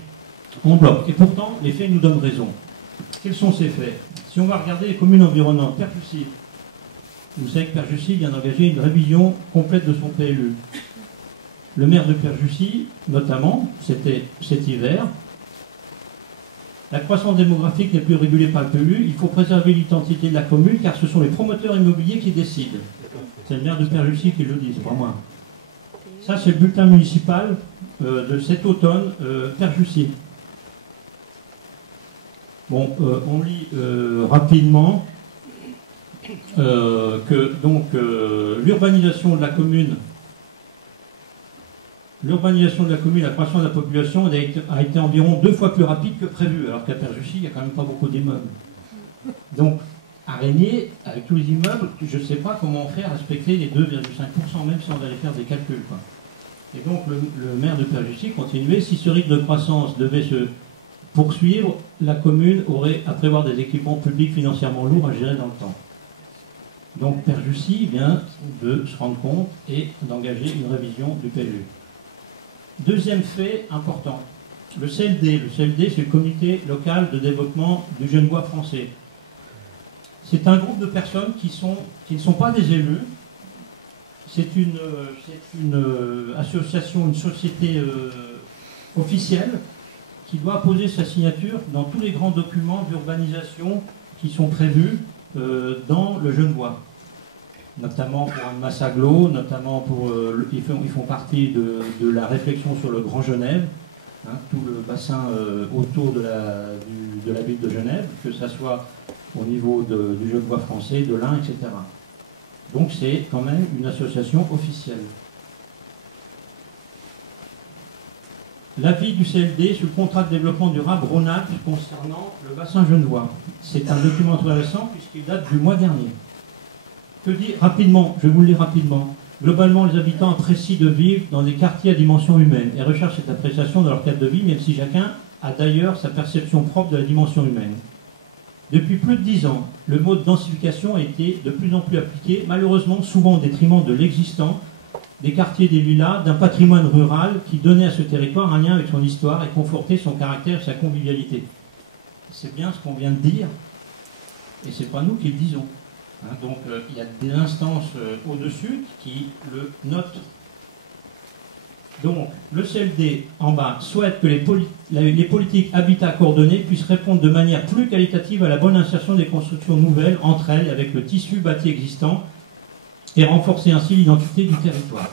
en bloc. Et pourtant, les faits nous donnent raison. Quels sont ces faits? Si on va regarder les communes environnantes, Perjussy, vous savez que Perjussy vient d'engager une révision complète de son PLU. Le maire de Perjussy, notamment, c'était cet hiver, la croissance démographique n'est plus régulée par le PLU, il faut préserver l'identité de la commune car ce sont les promoteurs immobiliers qui décident. C'est le maire de Perjussy qui le dit, c'est pas moi. Ça, c'est le bulletin municipal de cet automne, Perjussy. Bon, on lit rapidement que donc l'urbanisation de la commune, la croissance de la population a été environ 2 fois plus rapide que prévu, alors qu'à Perjussy, il n'y a quand même pas beaucoup d'immeubles. Donc, à Régnier, avec tous les immeubles, je ne sais pas comment faire respecter les 2,5%, même si on allait faire des calculs, quoi. Et donc, le maire de Perjussy continuait, si ce rythme de croissance devait se poursuivre, la commune aurait à prévoir des équipements publics financièrement lourds à gérer dans le temps. Donc, Perjussy vient de se rendre compte et d'engager une révision du PLU. Deuxième fait important, le CLD. Le CLD, c'est le Comité local de développement du Genevois français. C'est un groupe de personnes qui ne sont pas des élus. C'est une association, une société officielle qui doit poser sa signature dans tous les grands documents d'urbanisation qui sont prévus dans le Genevois. Notamment pour un Massaglo, notamment pour... ils font partie de la réflexion sur le Grand Genève, hein, tout le bassin autour de la ville de Genève, que ce soit au niveau du Genevois français, de l'Ain, etc. Donc c'est quand même une association officielle. L'avis du CLD sur le contrat de développement durable Rhône-Alpes concernant le bassin genevois. C'est un document intéressant puisqu'il date du mois dernier. Que dit rapidement, je vais vous le lire rapidement. Globalement, les habitants apprécient de vivre dans des quartiers à dimension humaine et recherchent cette appréciation dans leur cadre de vie, même si chacun a d'ailleurs sa perception propre de la dimension humaine. Depuis plus de 10 ans, le mot de densification a été de plus en plus appliqué, malheureusement souvent au détriment de l'existant, des quartiers, des villas, d'un patrimoine rural qui donnait à ce territoire un lien avec son histoire et confortait son caractère et sa convivialité. C'est bien ce qu'on vient de dire, et ce n'est pas nous qui le disons. Hein, donc il y a des instances au-dessus qui le notent. Donc le CLD en bas souhaite que les politiques habitat coordonnées puissent répondre de manière plus qualitative à la bonne insertion des constructions nouvelles entre elles et avec le tissu bâti existant et renforcer ainsi l'identité du territoire.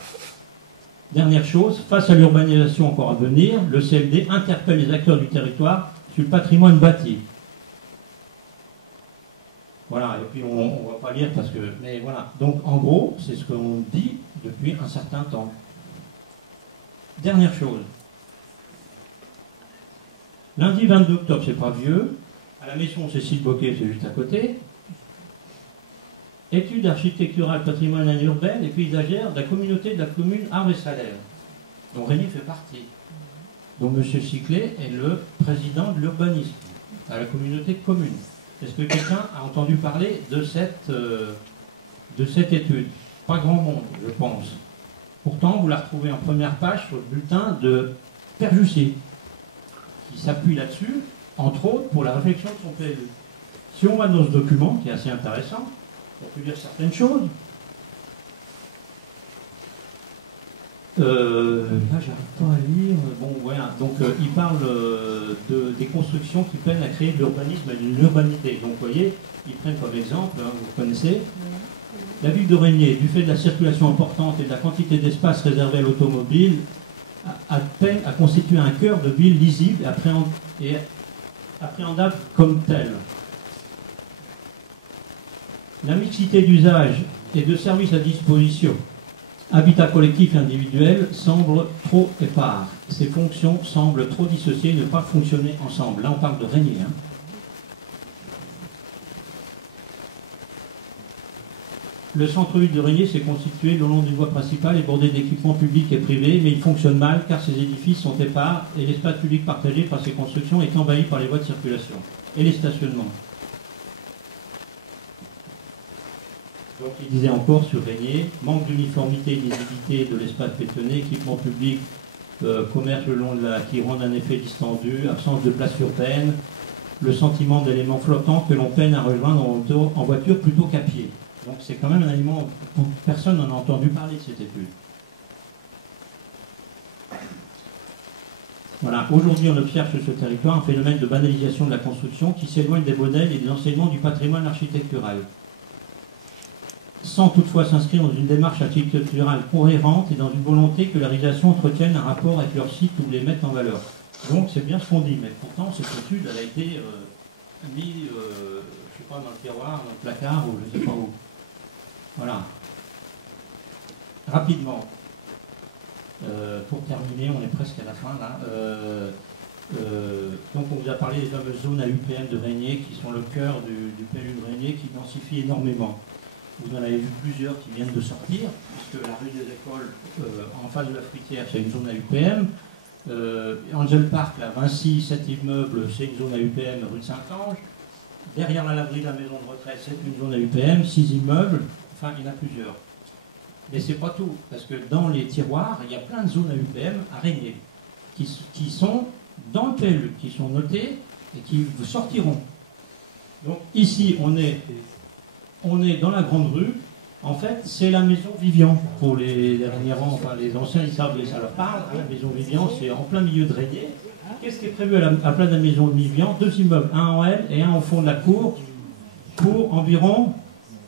Dernière chose, face à l'urbanisation encore à venir, le CLD interpelle les acteurs du territoire sur le patrimoine bâti. Voilà, et puis on ne va pas lire parce que... Mais voilà, donc en gros, c'est ce qu'on dit depuis un certain temps. Dernière chose. Lundi 22 octobre, c'est pas vieux. À la maison Cécile Boquet, c'est juste à côté. Études architecturales, patrimoniales urbaines et paysagères de la communauté de la commune Arves et Salaire, dont Régnier fait partie. Donc M. Ciclet est le président de l'urbanisme à la communauté de communes. Est-ce que quelqu'un a entendu parler de cette étude? Pas grand monde, je pense. Pourtant, vous la retrouvez en première page sur le bulletin de Perjussy, qui s'appuie là-dessus, entre autres, pour la réflexion de son PLU. Si on va dans ce document, qui est assez intéressant, on peut dire certaines choses. Là, j'arrive pas à lire. Bon, voilà. Donc, il parle des constructions qui peinent à créer de l'urbanisme et de l'urbanité. Donc, vous voyez, ils prennent comme exemple, hein, vous connaissez, la ville de Régnier, du fait de la circulation importante et de la quantité d'espace réservé à l'automobile, a peine à constituer un cœur de ville lisible et appréhendable comme tel. La mixité d'usages et de services à disposition, habitat collectif et individuel, semble trop épars. Ces fonctions semblent trop dissociées et ne pas fonctionner ensemble. Là, on parle de Régnier. Hein. Le centre-ville de Régnier s'est constitué le long d'une voie principale et bordé d'équipements publics et privés, mais il fonctionne mal car ces édifices sont épars et l'espace public partagé par ces constructions est envahi par les voies de circulation et les stationnements. Donc il disait encore sur Régnier, manque d'uniformité et d'identité de l'espace bétonné, équipement public, commerce le long de la qui rendent un effet distendu, absence de place urbaine, le sentiment d'éléments flottants que l'on peine à rejoindre en voiture plutôt qu'à pied. Donc c'est quand même un élément où personne n'en a entendu parler de cette étude. Voilà, aujourd'hui on observe sur ce territoire un phénomène de banalisation de la construction qui s'éloigne des modèles et des enseignements du patrimoine architectural, sans toutefois s'inscrire dans une démarche architecturale cohérente et dans une volonté que la réalisation entretienne un rapport avec leur site ou les mette en valeur. Donc c'est bien ce qu'on dit, mais pourtant cette étude elle a été mise, je ne sais pas, dans le tiroir, dans le placard ou je ne sais pas où. Voilà. Rapidement, pour terminer, on est presque à la fin là. Donc on vous a parlé des fameuses zones AUPM de Régnier qui sont le cœur du PLU de Régnier qui densifie énormément. Vous en avez vu plusieurs qui viennent de sortir, puisque la rue des Écoles, en face de la fruitière, c'est une zone AUPM. Angel Park, là, Vinci, 7 immeubles, c'est une zone AUPM, rue de Saint-Ange. Derrière la laverie de la maison de retraite, c'est une zone AUPM, 6 immeubles, enfin il y en a plusieurs. Mais c'est pas tout, parce que dans les tiroirs, il y a plein de zones AUPM à Régnier, qui sont dans le PLU, qui sont notées et qui sortiront. Donc ici, on est dans la grande rue. En fait, c'est la maison Vivian. Pour les derniers rangs, enfin les anciens, ils savent, ça leur parle. La maison Vivian, c'est en plein milieu de Régnier. Qu'est-ce qui est prévu à plein de la maison Vivian? 2 immeubles, un en L et un au fond de la cour, pour environ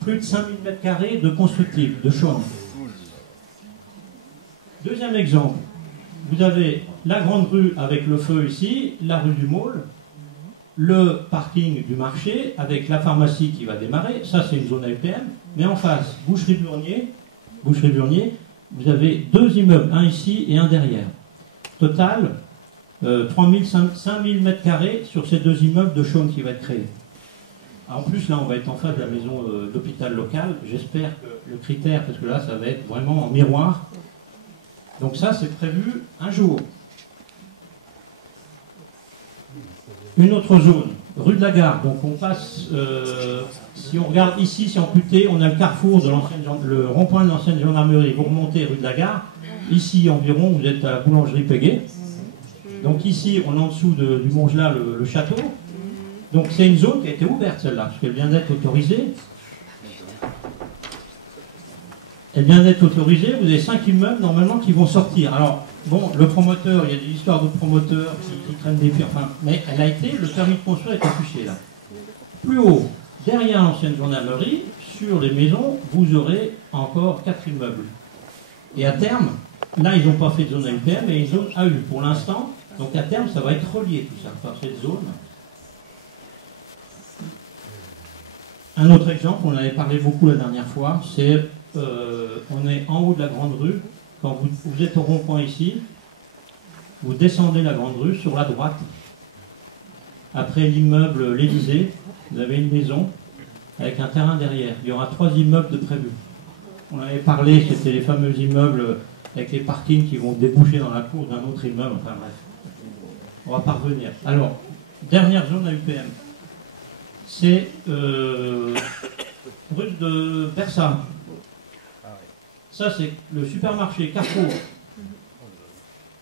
plus de 5000 m² de constructibles, de chaume. Deuxième exemple, vous avez la grande rue avec le feu ici, la rue du Môle, le parking du marché avec la pharmacie qui va démarrer, ça c'est une zone AUPM, mais en face, Boucherie Burnier, vous avez 2 immeubles, un ici et un derrière. Total, 5000 m² sur ces 2 immeubles de chaume qui va être créé. En plus, là, on va être en face de la maison d'hôpital local. J'espère que le critère, parce que là, ça va être vraiment en miroir. Donc ça, c'est prévu un jour. Une autre zone, rue de la Gare. Donc on passe, si on regarde ici, si amputé, on a le carrefour de le rond-point de l'ancienne gendarmerie. Vous remontez rue de la Gare. Ici, environ, vous êtes à la boulangerie Péguet. Donc ici, on est en dessous du Montgelat, le château. Donc c'est une zone qui a été ouverte, celle-là, parce qu'elle vient d'être autorisée. Elle vient d'être autorisée. Vous avez 5 immeubles, normalement, qui vont sortir. Alors, bon, le promoteur, il y a des histoires de promoteurs qui traînent des pierres, enfin, mais elle a été, le permis de construire est affiché là. Plus haut, derrière l'ancienne gendarmerie, sur les maisons, vous aurez encore 4 immeubles. Et à terme, là, ils n'ont pas fait de zone AUPM, mais une zone AU pour l'instant. Donc à terme, ça va être relié tout ça, par cette zone. Un autre exemple, on en avait parlé beaucoup la dernière fois, c'est on est en haut de la grande rue. Quand vous êtes au rond-point ici, vous descendez la grande rue sur la droite. Après l'immeuble l'Élysée, vous avez une maison avec un terrain derrière. Il y aura 3 immeubles de prévus. On avait parlé, c'était les fameux immeubles avec les parkings qui vont déboucher dans la cour d'un autre immeuble. Enfin bref, on va parvenir. Alors, dernière zone à UPM, c'est rue de Bersa. Ça, c'est le supermarché Carrefour.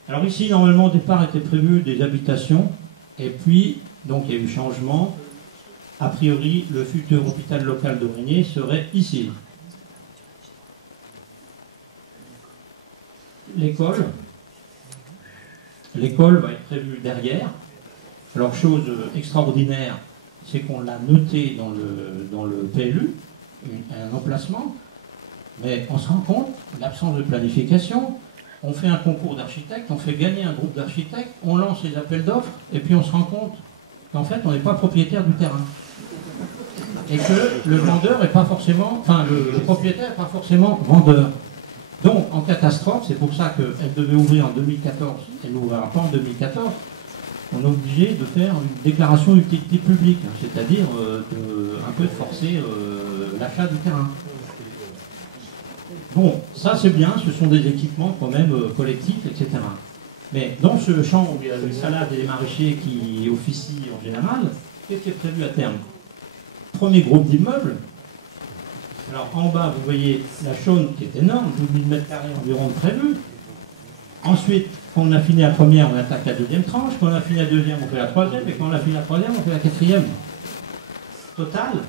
Alors ici, normalement, au départ, était prévu des habitations. Et puis, donc, il y a eu changement. A priori, le futur hôpital local de Régnier serait ici. L'école va être prévue derrière. Alors, chose extraordinaire, c'est qu'on l'a noté dans le PLU, un emplacement. Mais on se rend compte, l'absence de planification, on fait un concours d'architectes, on fait gagner un groupe d'architectes, on lance les appels d'offres, et puis on se rend compte qu'en fait, on n'est pas propriétaire du terrain. Et que le vendeur n'est pas forcément, enfin, le propriétaire n'est pas forcément vendeur. Donc, en catastrophe, c'est pour ça qu'elle devait ouvrir en 2014, elle n'ouvrira pas en 2014, on est obligé de faire une déclaration d'utilité publique, c'est-à-dire un peu de forcer l'achat du terrain. Bon, ça c'est bien, ce sont des équipements quand même collectifs, etc. Mais dans ce champ où il y a les salades et les maraîchers qui officient en général, qu'est-ce qui est prévu à terme? Premier groupe d'immeubles. Alors en bas, vous voyez la chaune qui est énorme, 12 000 m² environ de prévu. Ensuite, quand on a fini la première, on attaque la deuxième tranche. Quand on a fini la deuxième, on fait la troisième. Et quand on a fini la troisième, on fait la quatrième. Total,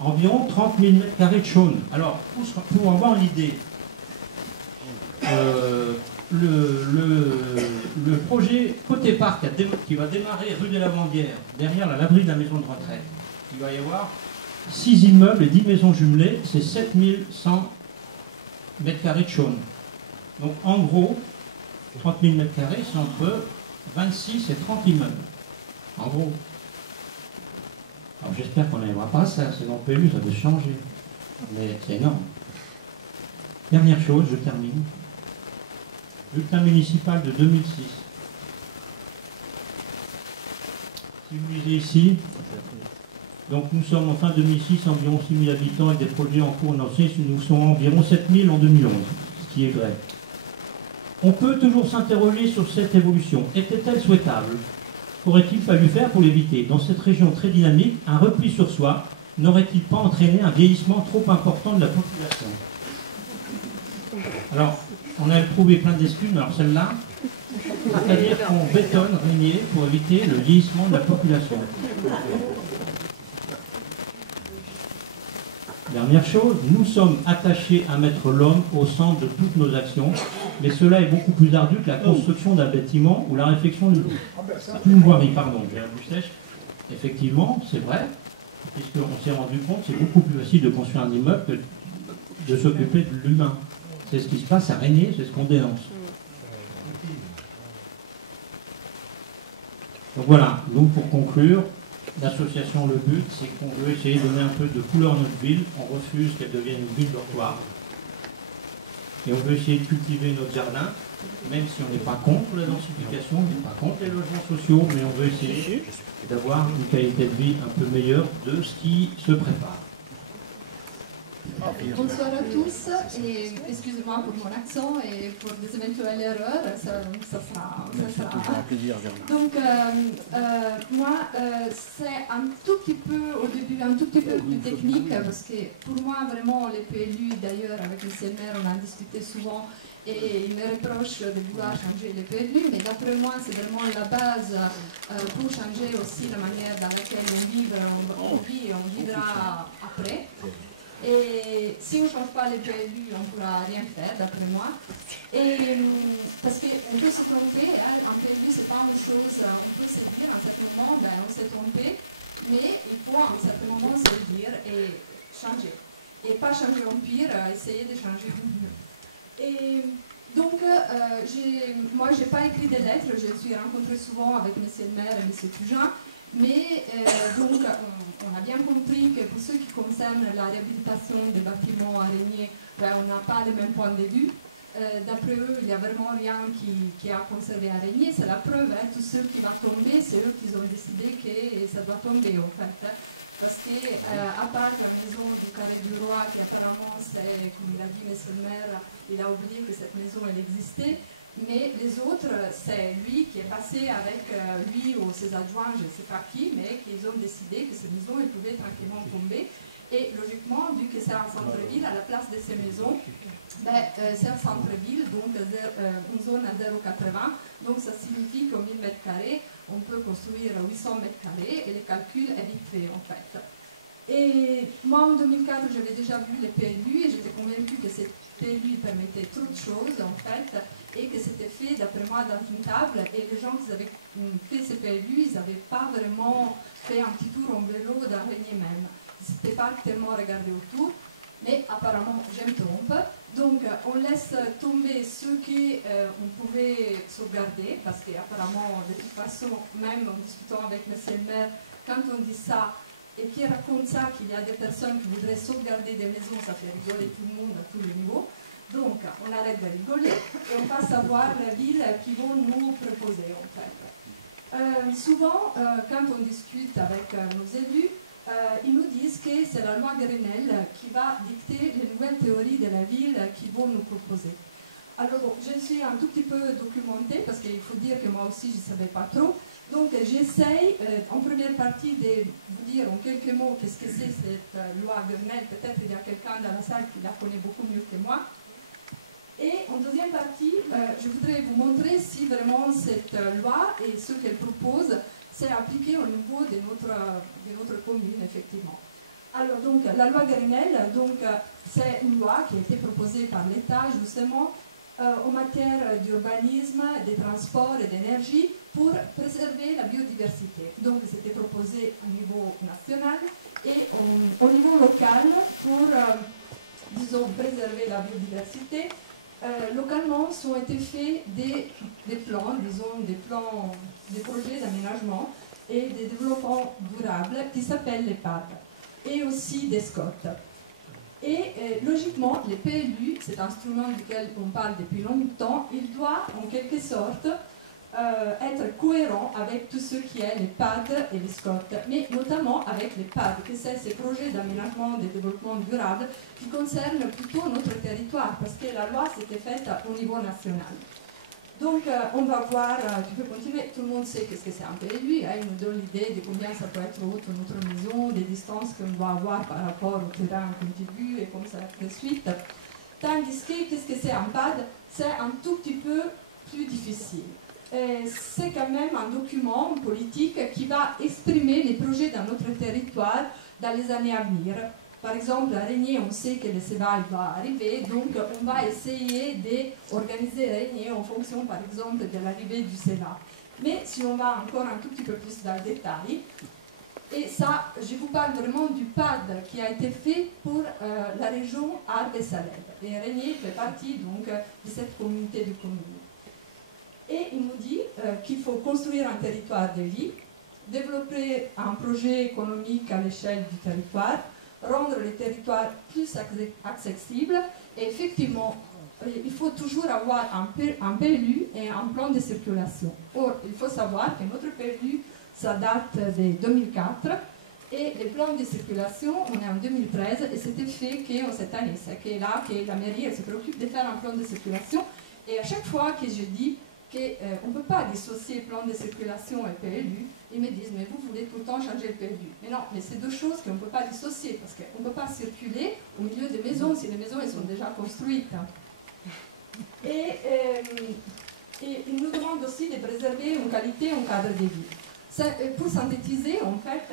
environ 30 000 m² de chaune. Alors, pour avoir l'idée, le projet côté parc qui va démarrer rue des Lavandières, derrière la laverie de la maison de retraite, il va y avoir 6 immeubles et 10 maisons jumelées, c'est 7100 m² de chaune. Donc en gros, 30 000 m², c'est entre 26 et 30 immeubles. En gros. Alors j'espère qu'on n'arrivera pas à ça, c'est dans le PLU, ça peut changer. Mais c'est énorme. Dernière chose, je termine. Bulletin municipal de 2006. Si vous lisez ici, donc nous sommes en fin 2006, environ 6 000 habitants et des projets en cours lancés, nous sommes environ 7 000 en 2011, ce qui est vrai. On peut toujours s'interroger sur cette évolution. Était-elle souhaitable? Qu'aurait-il fallu faire pour l'éviter? Dans cette région très dynamique, un repli sur soi n'aurait-il pas entraîné un vieillissement trop important de la population? Alors, on a trouvé plein d'excuses, mais alors celle-là, c'est-à-dire qu'on bétonne Régnier pour éviter le vieillissement de la population. Dernière chose, nous sommes attachés à mettre l'homme au centre de toutes nos actions, mais cela est beaucoup plus ardu que la construction d'un bâtiment ou la réfection d'une voirie, pardon, j'ai un bout sèche. Effectivement, c'est vrai, puisqu'on s'est rendu compte que c'est beaucoup plus facile de construire un immeuble que de s'occuper de l'humain. C'est ce qui se passe à Régnier, c'est ce qu'on dénonce. Donc voilà, donc pour conclure, l'association, le but, c'est qu'on veut essayer de donner un peu de couleur à notre ville. On refuse qu'elle devienne une ville dortoir. Et on veut essayer de cultiver notre jardin, même si on n'est pas contre la densification, on n'est pas contre les logements sociaux, mais on veut essayer d'avoir une qualité de vie un peu meilleure de ce qui se prépare. Bonsoir à tous et excusez-moi pour mon accent et pour des éventuelles erreurs, ça sera. Donc moi c'est un tout petit peu au début un tout petit peu plus technique parce que pour moi vraiment les PLU d'ailleurs avec M. le maire on a discuté souvent et il me reproche de vouloir changer les PLU, mais d'après moi c'est vraiment la base pour changer aussi la manière dans laquelle on vit et on vivra après. Et si on ne change pas les PLU, on ne pourra rien faire, d'après moi. Et parce qu'on peut se tromper, hein, un PLU, ce n'est pas une chose, on peut se dire à un certain moment, ben, on s'est trompé, mais il faut à un certain moment se le dire et changer. Et pas changer en pire, essayer de changer en mieux. Et donc, moi, je n'ai pas écrit des lettres, je me suis rencontrée souvent avec M. le maire et M. Pugin. Mais donc, on a bien compris que pour ce qui concerne la réhabilitation des bâtiments à Régnier, ben, on n'a pas le même point de vue. D'après eux, il n'y a vraiment rien qui a conservé à Régnier. C'est la preuve, hein, tout ce qui va tomber, c'est eux qui ont décidé que ça doit tomber en fait. Parce que, à part la maison du Carré du Roi, qui apparemment, c'est, comme il a dit M. le maire, il a oublié que cette maison, elle existait. Mais les autres, c'est lui qui est passé avec lui ou ses adjoints, je ne sais pas qui, mais qu'ils ont décidé que ces maisons elles pouvaient tranquillement tomber. Et logiquement, vu que c'est un centre-ville, à la place de ces maisons, ben, c'est un centre-ville, donc une zone à 0,80. Donc ça signifie qu'au 1000 m², on peut construire 800 m² et le calcul est vite fait en fait. Et moi en 2004, j'avais déjà vu les PLU et j'étais convaincue que ces PLU permettaient trop de choses en fait. Et que c'était fait d'après moi dans une table et les gens qui avaient fait ces PLU, ils n'avaient pas vraiment fait un petit tour en vélo dans Régnier même. Ils n'étaient pas tellement regardés autour, mais apparemment je me trompe. Donc on laisse tomber ce qu'on pouvait sauvegarder, parce qu'apparemment de toute façon, même en discutant avec M. le maire, quand on dit ça et qu'il raconte ça, qu'il y a des personnes qui voudraient sauvegarder des maisons, ça fait rigoler tout le monde à tous les niveaux. Donc, on arrête de rigoler et on passe à voir les villes qui vont nous proposer, en fait. Souvent, quand on discute avec nos élus, ils nous disent que c'est la loi Grenelle qui va dicter les nouvelles théories de la ville qu'ils vont nous proposer. Alors bon, je suis un tout petit peu documentée parce qu'il faut dire que moi aussi je ne savais pas trop. Donc j'essaye en première partie de vous dire en quelques mots qu'est-ce que c'est cette loi Grenelle. Peut-être il y a quelqu'un dans la salle qui la connaît beaucoup mieux que moi. Et en deuxième partie, je voudrais vous montrer si vraiment cette loi et ce qu'elle propose c'est appliqué au niveau de notre commune, effectivement. Alors, donc, la loi Grenelle, c'est une loi qui a été proposée par l'État, justement, en matière d'urbanisme, des transports et d'énergie, pour préserver la biodiversité. Donc, c'était proposé au niveau national et au niveau local pour, disons, préserver la biodiversité. Localement, ont été faits des plans, disons, des projets d'aménagement et des développements durables qui s'appellent les PAD, et aussi des SCOT. Et logiquement, les PLU, cet instrument duquel on parle depuis longtemps, il doit en quelque sorte être cohérent avec tout ce qui est les PAD et les SCOT, mais notamment avec les PAD, que c'est ces projets d'aménagement et de développement durable qui concernent plutôt notre territoire, parce que la loi s'était faite au niveau national. Donc, on va voir, tu peux continuer, tout le monde sait qu'est-ce que c'est un PLU, hein, il nous donne l'idée de combien ça peut être haute notre maison, des distances qu'on doit avoir par rapport au terrain contigu et comme ça de suite. Tandis que, qu'est-ce que c'est un PAD? C'est un tout petit peu plus difficile. C'est quand même un document politique qui va exprimer les projets dans notre territoire dans les années à venir. Par exemple, à Régnier, on sait que le CEVAL va arriver, donc on va essayer d'organiser Régnier en fonction, par exemple, de l'arrivée du CEVAL. Mais si on va encore un tout petit peu plus dans le détail, et ça, je vous parle vraiment du PAD qui a été fait pour la région Arles-et-Salève. Et Régnier fait partie donc de cette communauté de communes. Et il nous dit qu'il faut construire un territoire de vie, développer un projet économique à l'échelle du territoire, rendre les territoires plus accessibles, et effectivement, il faut toujours avoir un PLU et un plan de circulation. Or, il faut savoir que notre PLU, ça date de 2004, et les plans de circulation, on est en 2013, et c'était fait qu'en cette année. C'est que là que la mairie elle se préoccupe de faire un plan de circulation, et à chaque fois que je dis qu'on ne peut pas dissocier plan de circulation et PLU, ils me disent, mais vous voulez tout le temps changer le PLU. Mais non, mais c'est deux choses qu'on ne peut pas dissocier, parce qu'on ne peut pas circuler au milieu des maisons, si les maisons elles sont déjà construites. Et ils nous demandent aussi de préserver une qualité, un cadre de vie. Pour synthétiser, en fait,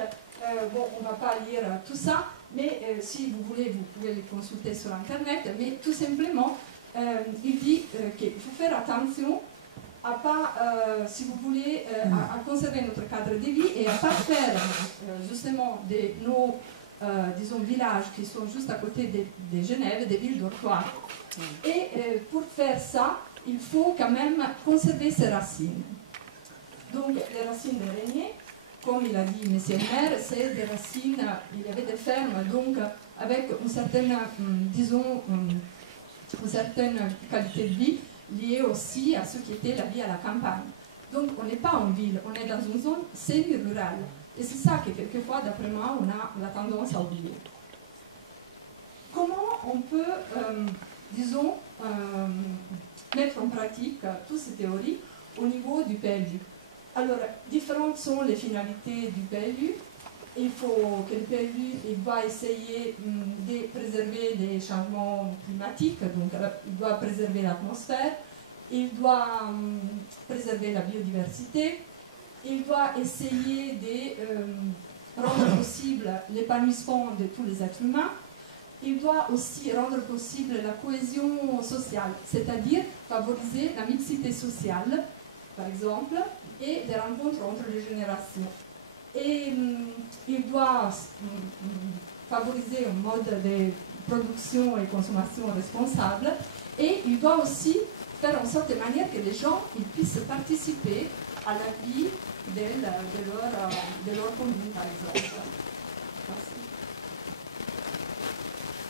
bon, on ne va pas lire tout ça, mais si vous voulez, vous pouvez les consulter sur Internet, mais tout simplement, il dit qu'il faut faire attention à pas, si vous voulez, à conserver notre cadre de vie et à pas faire justement nos, disons, villages qui sont juste à côté de Genève, des villes dortoirs. Et pour faire ça, il faut quand même conserver ses racines. Donc, les racines de Régnier, comme il a dit M. le maire, c'est des racines, il y avait des fermes, donc avec une certaine, disons, une certaine qualité de vie, lié aussi à ce qui était la vie à la campagne. Donc on n'est pas en ville, on est dans une zone semi-rurale. Et c'est ça que quelquefois, d'après moi, on a la tendance à oublier. Comment on peut, disons, mettre en pratique toutes ces théories au niveau du PLU? Alors, différentes sont les finalités du PLU. Il faut que le PLU va essayer de préserver les changements climatiques, donc il doit préserver l'atmosphère, il doit préserver la biodiversité, il doit essayer de rendre possible l'épanouissement de tous les êtres humains, il doit aussi rendre possible la cohésion sociale, c'est-à-dire favoriser la mixité sociale, par exemple, et des rencontres entre les générations. Et il doit favoriser un mode de production et consommation responsable, et il doit aussi faire en sorte de manière que les gens ils puissent participer à la vie de leur commune, par exemple. Merci.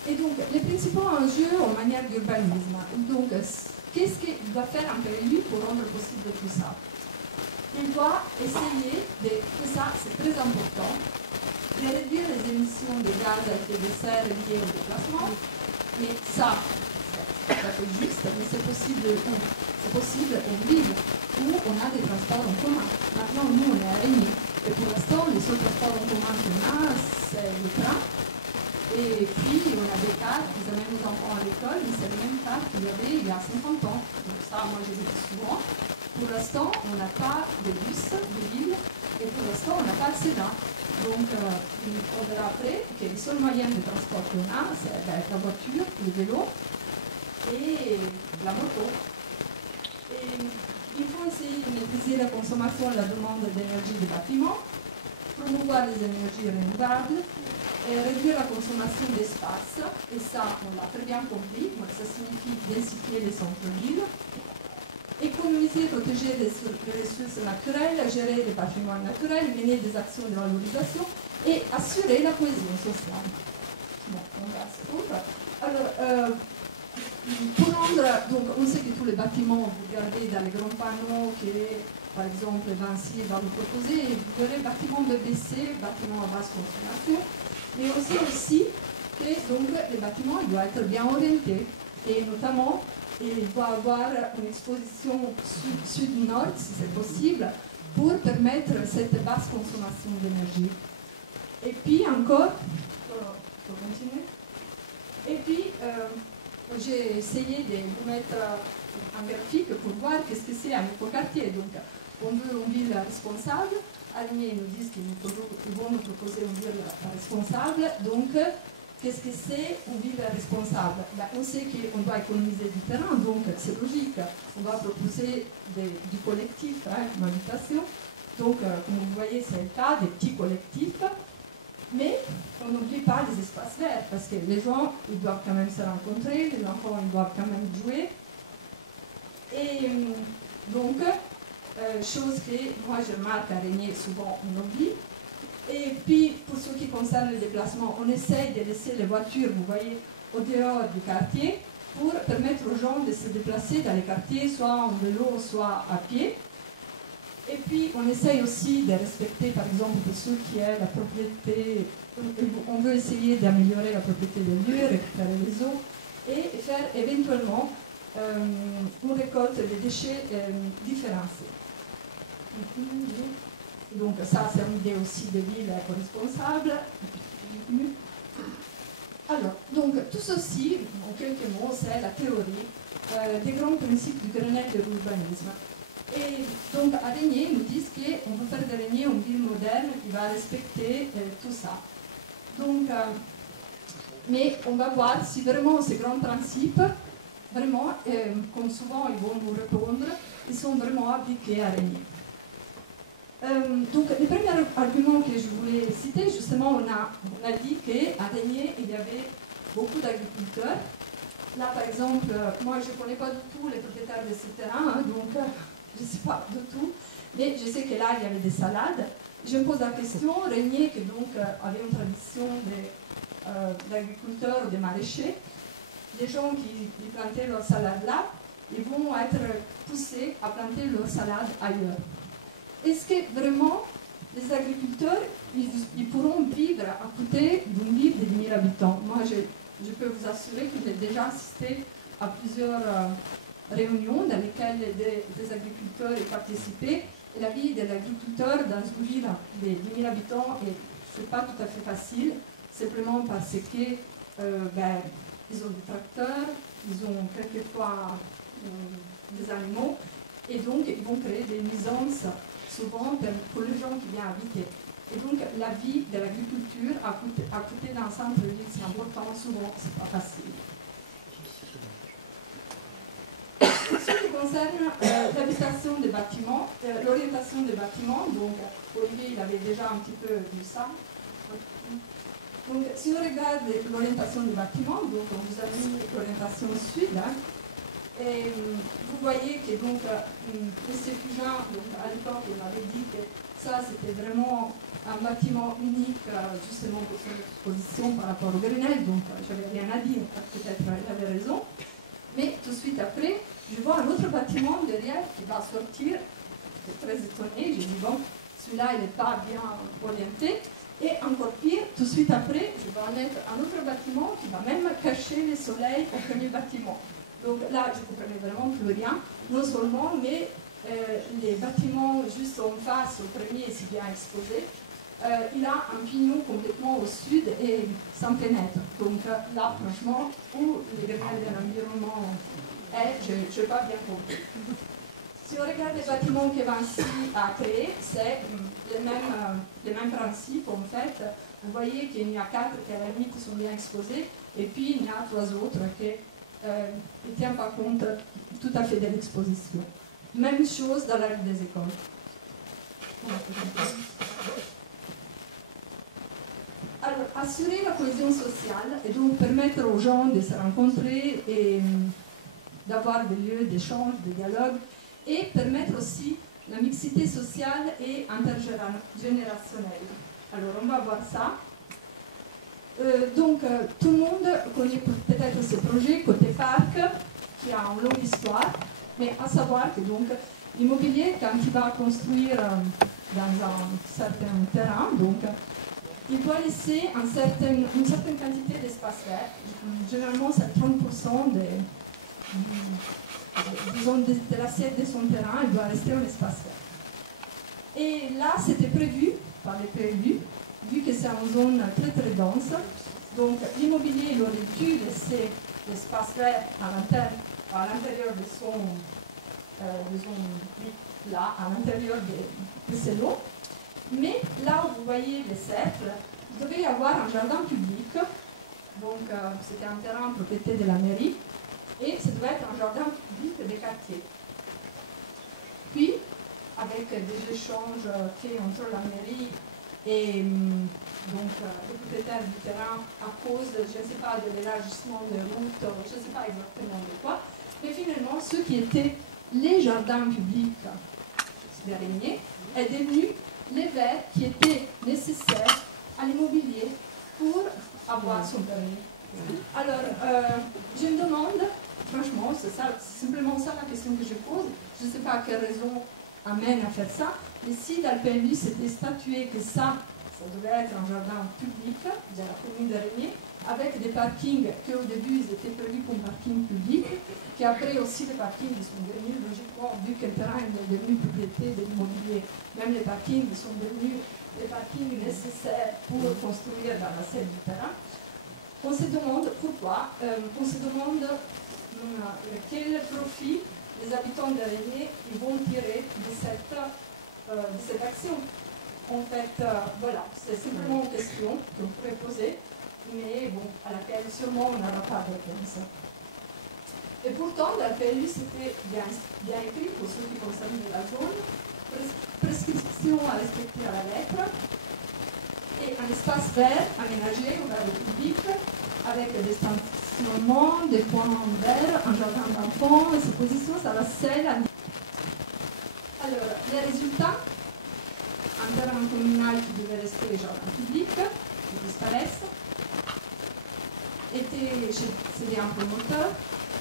Et donc, les principaux enjeux en manière d'urbanisme. Donc, qu'est-ce qu'il doit faire un PLU pour rendre possible tout ça? Il doit essayer de, et ça c'est très important, de réduire les émissions de gaz à effet de serre liées au déplacement. Mais ça, c'est pas juste, mais c'est possible en ville où on a des transports en commun. Maintenant, nous, on est à Régnier. Et pour l'instant, les seuls transports en commun qu'on a, c'est le train. Et puis, on a des cartes, vous amènez nos enfants à l'école, mais c'est les mêmes cartes qu'il y avait il y a 50 ans. Donc ça, moi, je les ai dit souvent. Pour l'instant, on n'a pas de bus de ville, et pour l'instant, on n'a pas de sédan. Donc, on verra après que les seuls moyens de transport qu'on a, c'est la voiture, le vélo et la moto. Et il faut essayer de maîtriser la consommation et la demande d'énergie des bâtiments, promouvoir les énergies renouvelables, et réduire la consommation d'espace. Et ça, on l'a très bien compris, donc ça signifie densifier les centres-villes, économiser, protéger les ressources naturelles, gérer les patrimoines naturels, mener des actions de valorisation et assurer la cohésion sociale. Bon, on va se rendre. Alors, pour rendre, donc on sait que tous les bâtiments, vous regardez dans les grands panneaux que, par exemple, Vinci va vous proposer, vous verrez bâtiment BBC, bâtiment à basse consommation, mais on sait aussi que donc, les bâtiments ils doivent être bien orientés, et notamment il doit avoir une exposition sud-nord, si c'est possible, pour permettre cette basse consommation d'énergie. Et puis encore, pour continuer, et puis j'ai essayé de vous mettre un graphique pour voir qu'est-ce que c'est un écoquartier. Donc, on veut une ville responsable. À Régnier, ils nous disent qu'ils vont nous proposer une ville responsable. Donc, qu'est-ce que c'est une ville responsable? On sait qu'on doit économiser du terrain, donc c'est logique. On doit proposer du collectif, une habitation. Donc, comme vous voyez, c'est le cas des petits collectifs. Mais on n'oublie pas les espaces verts, parce que les gens, ils doivent quand même se rencontrer, les enfants, ils doivent quand même jouer. Et donc, chose que moi je remarque à Régnier, souvent on oublie. Et puis, pour ce qui concerne le déplacement, on essaye de laisser les voitures, vous voyez, au dehors du quartier, pour permettre aux gens de se déplacer dans les quartiers, soit en vélo, soit à pied. Et puis, on essaye aussi de respecter, par exemple, pour ceux qui ont la propriété, on veut essayer d'améliorer la propriété des lieux, récupérer les eaux, et faire éventuellement une récolte des déchets différenciés. Donc ça, c'est une idée aussi de ville éco-responsable. Alors, donc tout ceci, en quelques mots, c'est la théorie des grands principes du Grenelle de l'urbanisme. Et donc à Régnier, ils nous disent qu'on peut faire de Régnier une ville moderne qui va respecter tout ça. Donc, mais on va voir si vraiment ces grands principes, vraiment, comme souvent ils vont nous répondre, ils sont vraiment appliqués à Régnier. Donc, les premiers arguments que je voulais citer, justement, on a dit qu'à Régnier, il y avait beaucoup d'agriculteurs. Là, par exemple, moi, je ne connais pas du tout les propriétaires de ce terrain, hein, donc je ne sais pas du tout, mais je sais que là, il y avait des salades. Je me pose la question, Régnier, qui donc avait une tradition d'agriculteurs ou de maraîchers, les gens qui plantaient leurs salades là, ils vont être poussés à planter leurs salades ailleurs. Est-ce que vraiment les agriculteurs ils pourront vivre à côté d'une ville de 10 000 habitants? Moi, je peux vous assurer que j'ai déjà assisté à plusieurs réunions dans lesquelles des agriculteurs ont participé. Et la vie de l'agriculteur dans une ville de 10 000 habitants, ce n'est pas tout à fait facile, simplement parce que ils ont des tracteurs, ils ont quelquefois des animaux, et donc ils vont créer des nuisances souvent pour les gens qui viennent habiter. Et donc la vie de l'agriculture à côté d'un centre-ville, c'est important, souvent c'est pas facile. Ce qui concerne l'habitation des bâtiments, l'orientation des bâtiments, donc Olivier il avait déjà un petit peu vu ça. Donc si on regarde l'orientation des bâtiments, donc on vous a mis l'orientation sud, hein, et vous voyez que donc M. Fugain, à l'époque, il m'avait dit que ça c'était vraiment un bâtiment unique justement pour son exposition par rapport au Grenelle, donc j'avais rien à dire, peut-être il avait raison. Mais tout de suite après, je vois un autre bâtiment derrière qui va sortir. J'étais très étonnée, j'ai dit bon, celui-là il n'est pas bien orienté. Et encore pire, tout de suite après, je vais en mettre un autre bâtiment qui va même cacher le soleil au premier bâtiment. Donc là, je ne comprenais vraiment plus rien, non seulement, mais les bâtiments juste en face, au premier, si bien exposé, il a un pignon complètement au sud et sans fenêtre. Donc là, franchement, où le remède de l'environnement est, je n'ai pas bien compris. Si on regarde les bâtiments que Vinci a créés, c'est le même principe en fait. Vous voyez qu'il y a 4 qui à la limite sont bien exposés, et puis il y a 3 autres qui ne tiennent pas compte tout à fait de l'exposition. Même chose dans la rue des écoles. Alors, assurer la cohésion sociale et donc permettre aux gens de se rencontrer et d'avoir des lieux d'échange, de dialogue, et permettre aussi la mixité sociale et intergénérationnelle. Alors, on va voir ça. Donc, tout le monde connaît peut-être ce projet côté parc, qui a une longue histoire, mais à savoir que donc l'immobilier, quand il va construire dans un certain terrain, donc, il doit laisser une certaine quantité d'espace vert. Généralement, c'est 30% de l'assiette de son terrain, il doit rester un espace vert. Et là, c'était prévu par les PLU, vu que c'est une zone très très dense. Donc, l'immobilier, il aurait dû laisser l'espace vert à l'intérieur de son là, à l'intérieur de ces lots. Mais là où vous voyez les cercles, il devait y avoir un jardin public. Donc, c'était un terrain en propriété de la mairie. Et ça devait être un jardin public des quartiers. Puis, avec des échanges faits entre la mairie et donc, les propriétaires du terrain à cause, je ne sais pas, de l'élargissement de routes, je ne sais pas exactement de quoi, mais finalement, ce qui étaient les jardins publics d'araignée est devenu les verres qui étaient nécessaires à l'immobilier pour avoir son permis. Alors, je me demande, franchement, c'est simplement ça la question que je pose, je ne sais pas à quelle raison amène à faire ça, mais si dans le PLU c'était statué que ça devait être un jardin public de la commune d'Araignée, avec des parkings qui au début ils étaient prévus comme parking public, qui après aussi les parkings sont devenus, logiquement, vu que le terrain est devenu propriété de l'immobilier, même les parkings sont devenus les parkings nécessaires pour construire dans la scène du terrain. On se demande pourquoi, on se demande quel profit les habitants d'Araignée vont tirer de cette action. En fait, voilà, c'est simplement une question qu'on pourrait poser, mais bon, à laquelle sûrement on n'aura pas de réponse. Et pourtant, dans le PLU, c'était bien écrit pour ce qui concerne la zone, prescription à respecter à la lettre, et un espace vert aménagé ouvert au public, avec des stationnements, des points verts, un jardin d'enfants, et ces positions, ça va seul. Alors, les résultats, un terrain communal qui devait rester jardin public, qui disparaissent, était cédé à un promoteur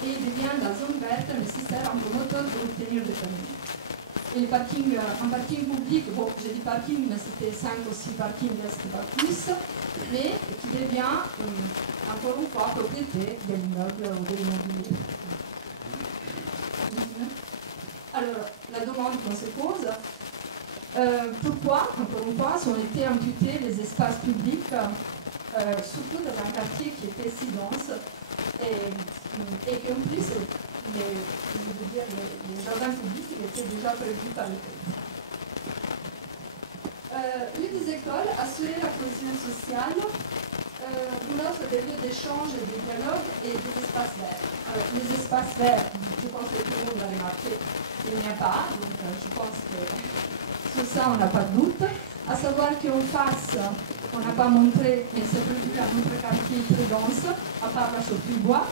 et devient la zone verte nécessaire à un promoteur pour obtenir des permis. Et le parking, un parking public, bon, j'ai dit parking, mais c'était 5 ou 6 parkings, c'était pas plus, mais qui devient, encore une fois, propriété de l'immeuble ou de l'immobilier. Alors, la demande qu'on se pose, pourquoi, encore une fois, sont été amputés les espaces publics, surtout dans un quartier qui était si dense, et qu'en plus, les jardins publics étaient déjà prévus par le pays. Lieu des écoles, assurer la cohésion sociale, une offre des lieux d'échange et de dialogue et des espaces verts. Alors, les espaces verts, je pense que tout le monde l'a remarqué, il n'y a pas, donc je pense que sur ça on n'a pas de doute. À savoir qu'en face, on n'a pas montré, mais c'est prévu un autre quartier très dense, à part la Chaux-du-Bois.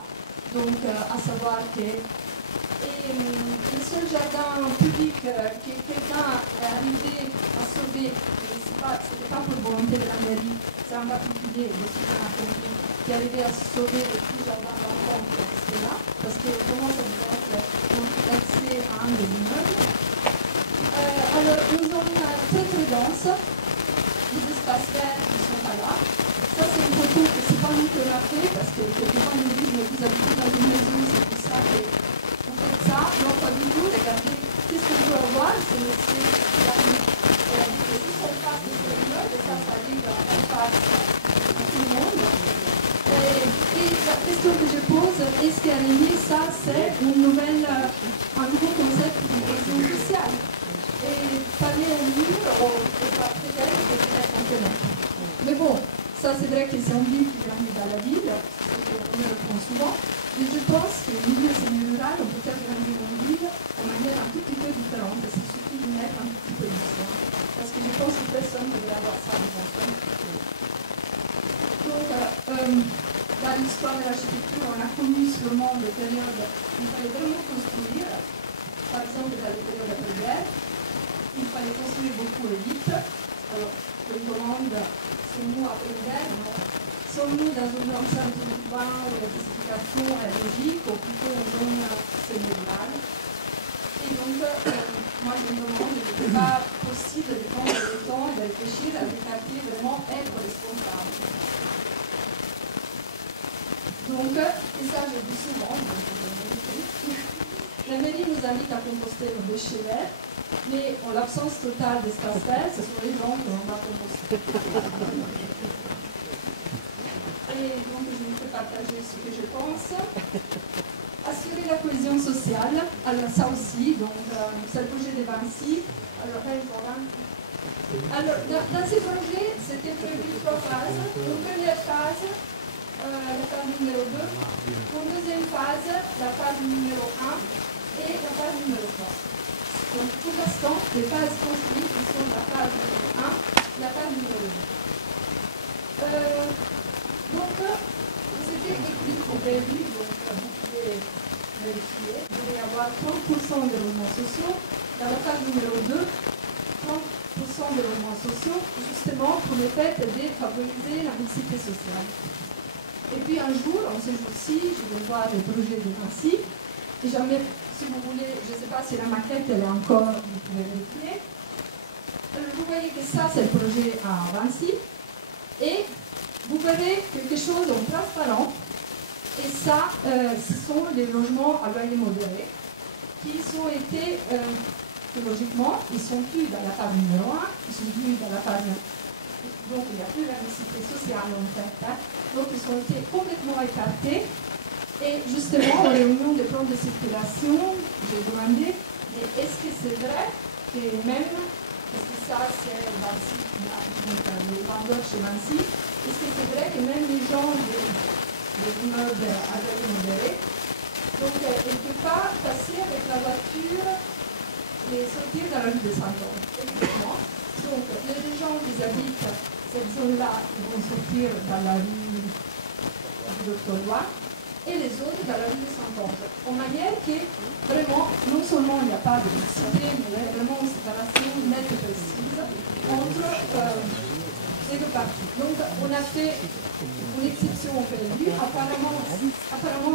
Donc, à savoir que le seul jardin public que quelqu'un est arrivé à sauver, ce n'était pas pour volonté de la mairie, c'est un particulier, le soutien qui est arrivé à sauver le petit jardin d'enfants qui restait là, parce que comment ça devait être l'accès à un des immeubles. Alors, une zone très très dense, des espaces verts Voilà. Ça, c'est une photo que c'est pas nous qui l'a fait, parce que quelquefois ils nous disent, mais vous habitez dans une maison, c'est pour ça que vous faites ça. Non, pas du tout. Regardez, qu'est-ce qu'on peut avoir? C'est monsieur qui a dit que juste en face de ce immeuble, et ça arrive en face à tout le monde. Et la question que je pose, est-ce qu'Araignée, ça, c'est un nouveau concept d'immigration sociale? Et parler un mur, peut-être en fenêtre. Mais bon, ça c'est vrai que c'est en ville qui grandit dans la ville, on le prend souvent, mais je pense qu'au milieu semi-rural, on peut faire grandir en ville de manière un tout petit peu différente, et c'est suffit de mettre un petit peu d'histoire. Parce que je pense que personne ne devrait avoir ça en France. Donc, dans l'histoire de l'architecture, on a connu sûrement des périodes où il fallait vraiment construire, par exemple dans les périodes après-guerre, il fallait construire beaucoup et vite. Alors, je me demande, sommes-nous après-guerre? Sommes-nous dans une enceinte urbaine où la classification est logique ou plutôt une zone semi-rurale? Et donc, moi je me demande, il n'est pas possible de prendre le temps et de réfléchir à des quartiers vraiment être responsables. Donc, et ça je dis souvent, la mairie nous invite à composter nos déchets verts, mais en l'absence totale d'espace vert, ce sont les gens que l'on va composter. Et donc je vous fais partager ce que je pense. Assurer la cohésion sociale, alors ça aussi, donc c'est le projet de Vinci. Alors, dans ces projets, c'était prévu 3 phases. Une première phase, la phase numéro 2. Une deuxième phase, la phase numéro 1. Et la phase numéro 3. Donc pour l'instant, les phases construites sont la phase numéro 1, la phase numéro 2. Donc, c'était écrit au début, donc vous pouvez vérifier. Il devait y avoir 30% de logements sociaux. Dans la phase numéro 2, 30% de logements sociaux, justement pour le fait de favoriser la mixité sociale. Et puis un jour, en ce jour-ci, je vais voir le projet de Vinci. Et jamais, si vous voulez, je ne sais pas si la maquette elle est encore, vous pouvez vérifier. Alors, vous voyez que ça, c'est le projet à Vinci. Et vous verrez quelque chose en transparent. Et ça, ce sont les logements à loyer modéré qui ont été, logiquement, ils ne sont plus dans la phase numéro 1, ils sont plus dans la phase. Donc, il n'y a plus la mixité sociale en fait. Hein. Donc, ils ont été complètement écartés. Et justement, en réunion de plan de circulation, j'ai demandé, mais est-ce que c'est vrai que même, parce que ça c'est Vinci, les vendeurs chez Vinci, est-ce que c'est vrai que même les gens des immeubles à loyer modéré, donc ils ne peuvent pas passer avec la voiture et sortir dans la rue de Saint-Anne. Effectivement. Donc les gens qui habitent cette zone-là, ils vont sortir dans la rue du Docteur Loire, et les autres dans la rue de Saint-Anne. En manière que, vraiment, non seulement il n'y a pas de mixité, mais vraiment une séparation nette et précise entre les deux parties. Donc, on a fait une exception au PLU. Apparemment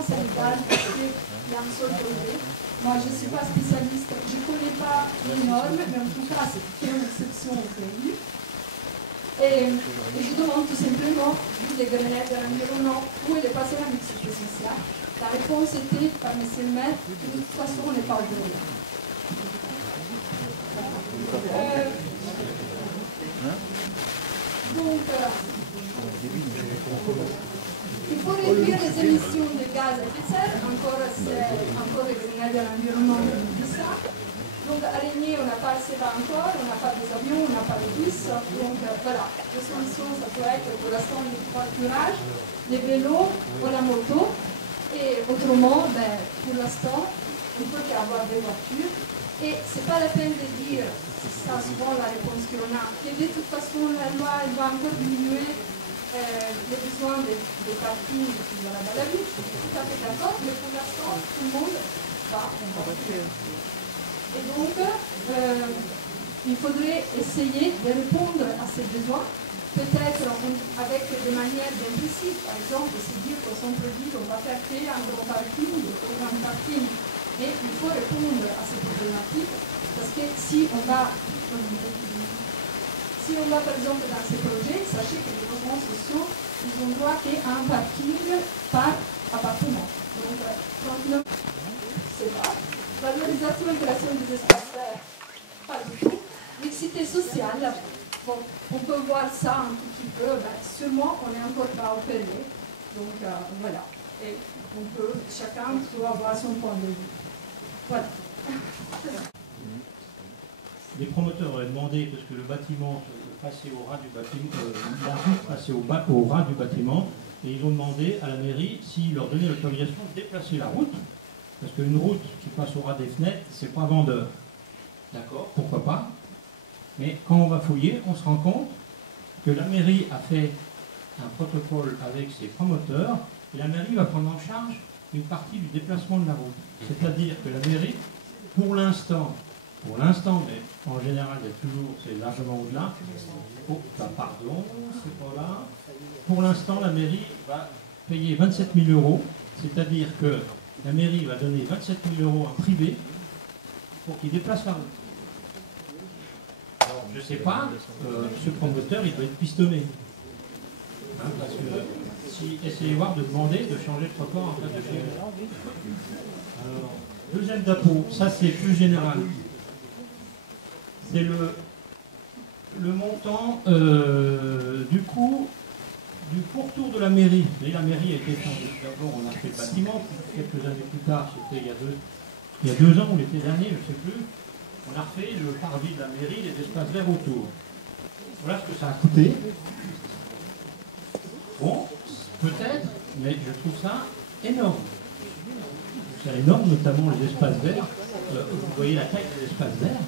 c'est légal parce qu'il y a un seul projet. Moi, je ne suis pas spécialiste, je ne connais pas les normes, mais en tout cas, c'est une exception au PLU. Et je demande tout simplement, vu les Grenades de l'environnement, où est passée la mixité sociale. La réponse était par M. le maire, que de toute façon on n'est pas obligé. Donc, il faut réduire les émissions de gaz à effet de serre, encore les Grenades de l'environnement qui nous disent ça. Donc, Araignée, on n'a pas assez vent encore, on n'a pas des avions, on n'a pas de bus. Donc, voilà, la solution, ça peut être pour l'instant le covoiturage, les vélos ou la moto. Et autrement, pour l'instant, il faut y avoir des voitures. Et ce n'est pas la peine de dire, c'est ça souvent la réponse qu'on a, que de toute façon, la loi elle va encore diminuer les besoins des parkings dans la ville. Je suis tout à fait d'accord, mais pour l'instant, tout le monde va en voiture. Et donc, il faudrait essayer de répondre à ces besoins, peut-être avec des manières bien précises. Par exemple, se dire que son produit, on va faire créer un grand parking ou un parking. Mais il faut répondre à ces problématiques, parce que si on si on va par exemple dans ces projets, sachez que les logements sociaux, ils ont droit qu'à un parking par appartement. Donc, 39, c'est pas. Valorisation et création des espaces verts, pas du tout. Mixité sociale, bon, on peut voir ça un tout petit peu, ben, sûrement on n'est encore pas opéré. Donc voilà. Et on peut, chacun peut avoir son point de vue. Voilà. Les promoteurs auraient demandé, parce que le bâtiment passait au ras du bâtiment, la route passait au ras du bâtiment, et ils ont demandé à la mairie s'ils leur donnaient l'autorisation de déplacer la route, parce qu'une route qui passe au ras des fenêtres, c'est pas vendeur. D'accord, pourquoi pas. Mais quand on va fouiller, on se rend compte que la mairie a fait un protocole avec ses promoteurs, et la mairie va prendre en charge une partie du déplacement de la route. C'est-à-dire que la mairie, pour l'instant, mais en général, il y a toujours, c'est largement au-delà. Oh, pardon, c'est pas là. Pour l'instant, la mairie va payer 27 000 €, c'est-à-dire que la mairie va donner 27 000 € à un privé pour qu'il déplace la route. Alors, je ne sais pas, ce promoteur, il doit être pistonné. Hein, parce que si essayez voir de demander de changer de trottoir en cas de chez vous. Alors, deuxième d'impôt, ça c'est plus général. C'est le montant du coût du pourtour de la mairie. Mais la mairie a été changée. D'abord, on a fait le bâtiment, puis quelques années plus tard, c'était il y a 2 ans ou l'été dernier, je ne sais plus, on a refait le parvis de la mairie, les espaces verts autour. Voilà ce que ça a coûté. Bon, peut-être, mais je trouve ça énorme. C'est énorme, notamment les espaces verts. Vous voyez la taille des espaces verts.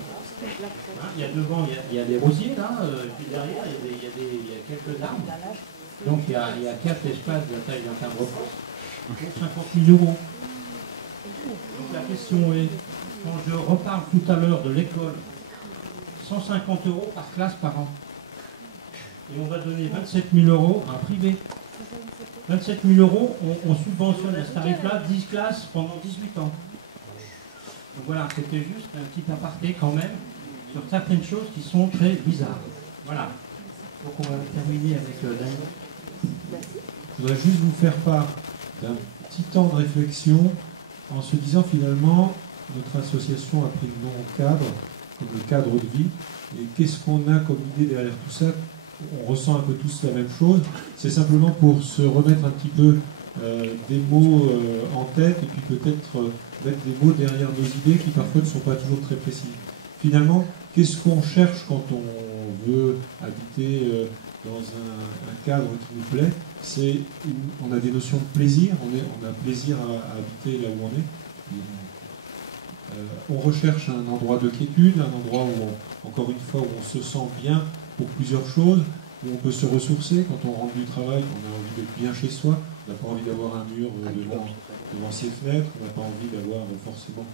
Hein, il y a devant, il y a des rosiers là, puis derrière, il y a quelques arbres. Donc il y a 4 espaces de la taille d'un timbre pour 50 000 €. Donc la question est, quand je reparle tout à l'heure de l'école, 150 € par classe par an. Et on va donner 27 000 € à un privé. 27 000 €, on subventionne à ce tarif-là 10 classes pendant 18 ans. Donc voilà, c'était juste un petit aparté quand même sur certaines choses qui sont très bizarres. Voilà. Donc on va terminer avec Daniel. Je voudrais juste vous faire part d'un petit temps de réflexion en se disant finalement notre association a pris le nom cadre, comme le cadre de vie. Et qu'est-ce qu'on a comme idée derrière tout ça? On ressent un peu tous la même chose. C'est simplement pour se remettre un petit peu des mots en tête et puis peut-être mettre des mots derrière nos idées qui parfois ne sont pas toujours très précis. Finalement, qu'est-ce qu'on cherche quand on veut habiter dans un cadre qui nous plaît? On a des notions de plaisir, on a plaisir à habiter là où on est. On recherche un endroit de quiétude, un endroit où, encore une fois, où on se sent bien pour plusieurs choses, où on peut se ressourcer. Quand on rentre du travail, on a envie d'être bien chez soi, on n'a pas envie d'avoir un mur devant ses fenêtres, on n'a pas envie d'avoir forcément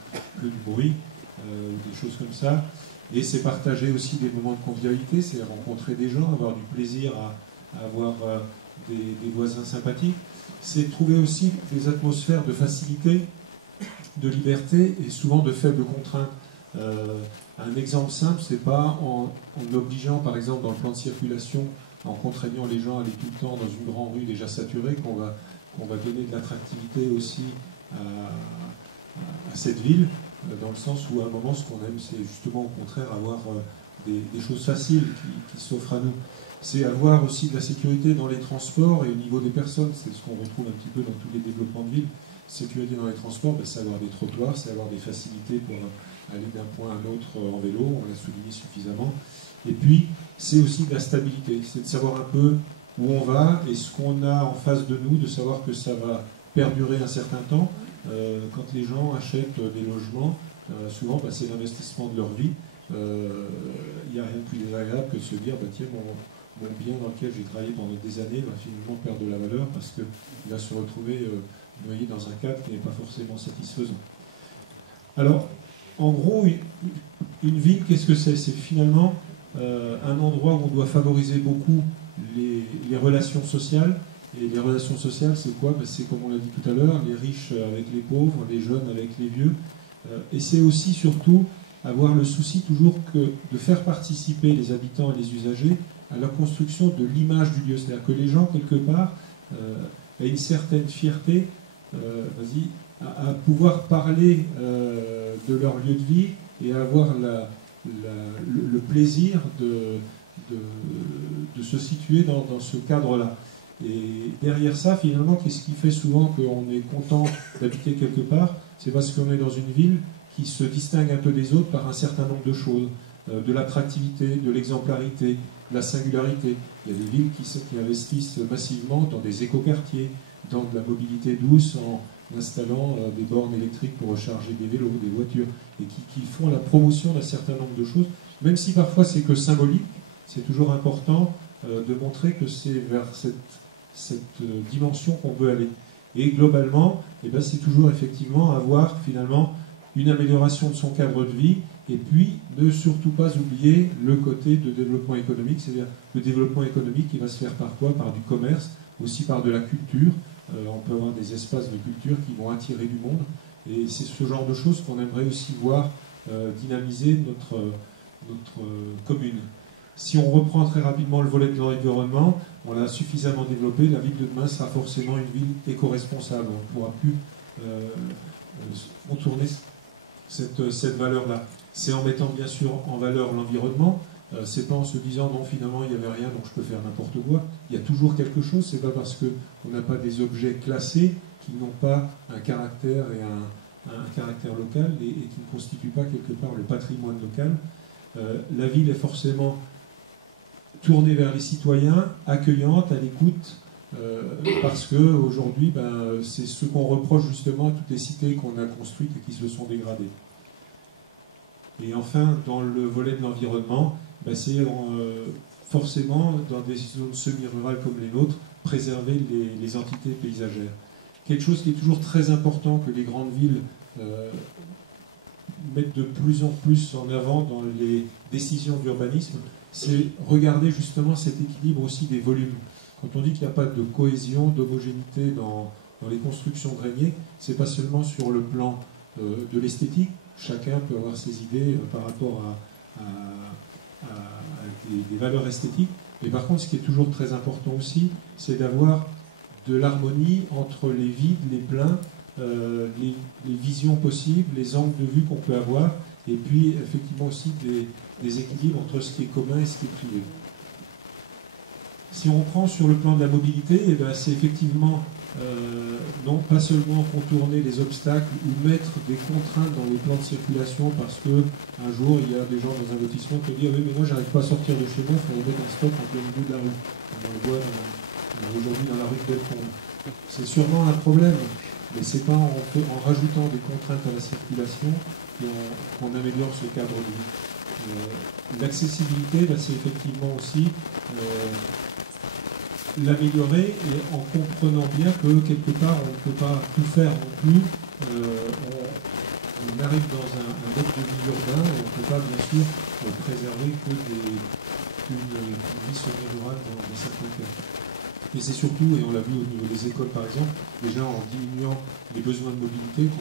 que du bruit, ou des choses comme ça. Et c'est partager aussi des moments de convivialité, c'est rencontrer des gens, avoir du plaisir à avoir des voisins sympathiques. C'est trouver aussi des atmosphères de facilité, de liberté et souvent de faibles contraintes. Un exemple simple, c'est pas en obligeant, par exemple, dans le plan de circulation, en contraignant les gens à aller tout le temps dans une grande rue déjà saturée, qu'on va donner de l'attractivité aussi à cette ville, dans le sens où à un moment, ce qu'on aime, c'est justement au contraire avoir des choses faciles qui s'offrent à nous. C'est avoir aussi de la sécurité dans les transports et au niveau des personnes. C'est ce qu'on retrouve un petit peu dans tous les développements de ville. Sécurité dans les transports, ben, c'est avoir des trottoirs, c'est avoir des facilités pour aller d'un point à un autre en vélo, on l'a souligné suffisamment. Et puis, c'est aussi de la stabilité, c'est de savoir un peu où on va et ce qu'on a en face de nous, de savoir que ça va perdurer un certain temps. Quand les gens achètent des logements, souvent ben, c'est l'investissement de leur vie. Il n'y a rien de plus désagréable que de se dire, bah, tiens, mon bien dans lequel j'ai travaillé pendant des années va finalement perdre de la valeur parce qu'il va se retrouver noyé dans un cadre qui n'est pas forcément satisfaisant. Alors, en gros, une ville, qu'est-ce que c'est? C'est finalement un endroit où on doit favoriser beaucoup les relations sociales. Et les relations sociales, c'est quoi? Ben, c'est, comme on l'a dit tout à l'heure, les riches avec les pauvres, les jeunes avec les vieux. Et c'est aussi, surtout, avoir le souci toujours de faire participer les habitants et les usagers à la construction de l'image du lieu. C'est-à-dire que les gens, quelque part, aient une certaine fierté à pouvoir parler de leur lieu de vie et à avoir le plaisir de se situer dans ce cadre-là. Et derrière ça, finalement, qu'est-ce qui fait souvent qu'on est content d'habiter quelque part? C'est parce qu'on est dans une ville qui se distingue un peu des autres par un certain nombre de choses, de l'attractivité, de l'exemplarité, de la singularité. Il y a des villes qui investissent massivement dans des écoquartiers, dans de la mobilité douce, en installant des bornes électriques pour recharger des vélos, des voitures, et qui font la promotion d'un certain nombre de choses, même si parfois c'est que symbolique. C'est toujours important de montrer que c'est vers cette dimension qu'on veut aller. Et globalement, c'est toujours effectivement avoir finalement une amélioration de son cadre de vie, et puis ne surtout pas oublier le côté de développement économique, c'est-à-dire le développement économique qui va se faire par quoi? Par du commerce, aussi par de la culture. On peut avoir des espaces de culture qui vont attirer du monde, et c'est ce genre de choses qu'on aimerait aussi voir dynamiser notre commune. Si on reprend très rapidement le volet de l'environnement, on l'a suffisamment développé, la ville de demain sera forcément une ville éco-responsable. On ne pourra plus contourner cette valeur-là. C'est en mettant bien sûr en valeur l'environnement, c'est pas en se disant non, finalement il n'y avait rien donc je peux faire n'importe quoi. Il y a toujours quelque chose, c'est pas parce qu'on n'a pas des objets classés qui n'ont pas un caractère et un caractère local et qui ne constituent pas quelque part le patrimoine local. La ville est forcément tournée vers les citoyens, accueillante, à l'écoute, parce qu'aujourd'hui, c'est ce qu'on reproche justement à toutes les cités qu'on a construites et qui se sont dégradées. Et enfin, dans le volet de l'environnement, c'est forcément, dans des zones semi-rurales comme les nôtres, préserver les entités paysagères. Quelque chose qui est toujours très important que les grandes villes mettent de plus en plus en avant dans les décisions d'urbanisme, c'est regarder justement cet équilibre aussi des volumes. Quand on dit qu'il n'y a pas de cohésion, d'homogénéité dans les constructions greniers, c'est pas seulement sur le plan de l'esthétique. Chacun peut avoir ses idées par rapport à des valeurs esthétiques. Mais par contre, ce qui est toujours très important aussi, c'est d'avoir de l'harmonie entre les vides, les pleins, les visions possibles, les angles de vue qu'on peut avoir, et puis effectivement aussi des équilibres entre ce qui est commun et ce qui est privé. Si on prend sur le plan de la mobilité, c'est effectivement non pas seulement contourner les obstacles ou mettre des contraintes dans les plans de circulation parce qu'un jour il y a des gens dans un lotissement qui disent oui mais moi j'arrive pas à sortir de chez moi, il faudrait mettre un stop en plein milieu de la rue. On le voit aujourd'hui dans la rue de Bellefonds. C'est sûrement un problème, mais c'est pas en rajoutant des contraintes à la circulation qu'on améliore ce cadre de vie. L'accessibilité, c'est effectivement aussi l'améliorer et en comprenant bien que quelque part on ne peut pas tout faire non plus. On arrive dans un mode de vie urbain et on ne peut pas bien sûr préserver qu'une vie semi-rurale dans certains cas. Mais c'est surtout, et on l'a vu au niveau des écoles par exemple, déjà en diminuant les besoins de mobilité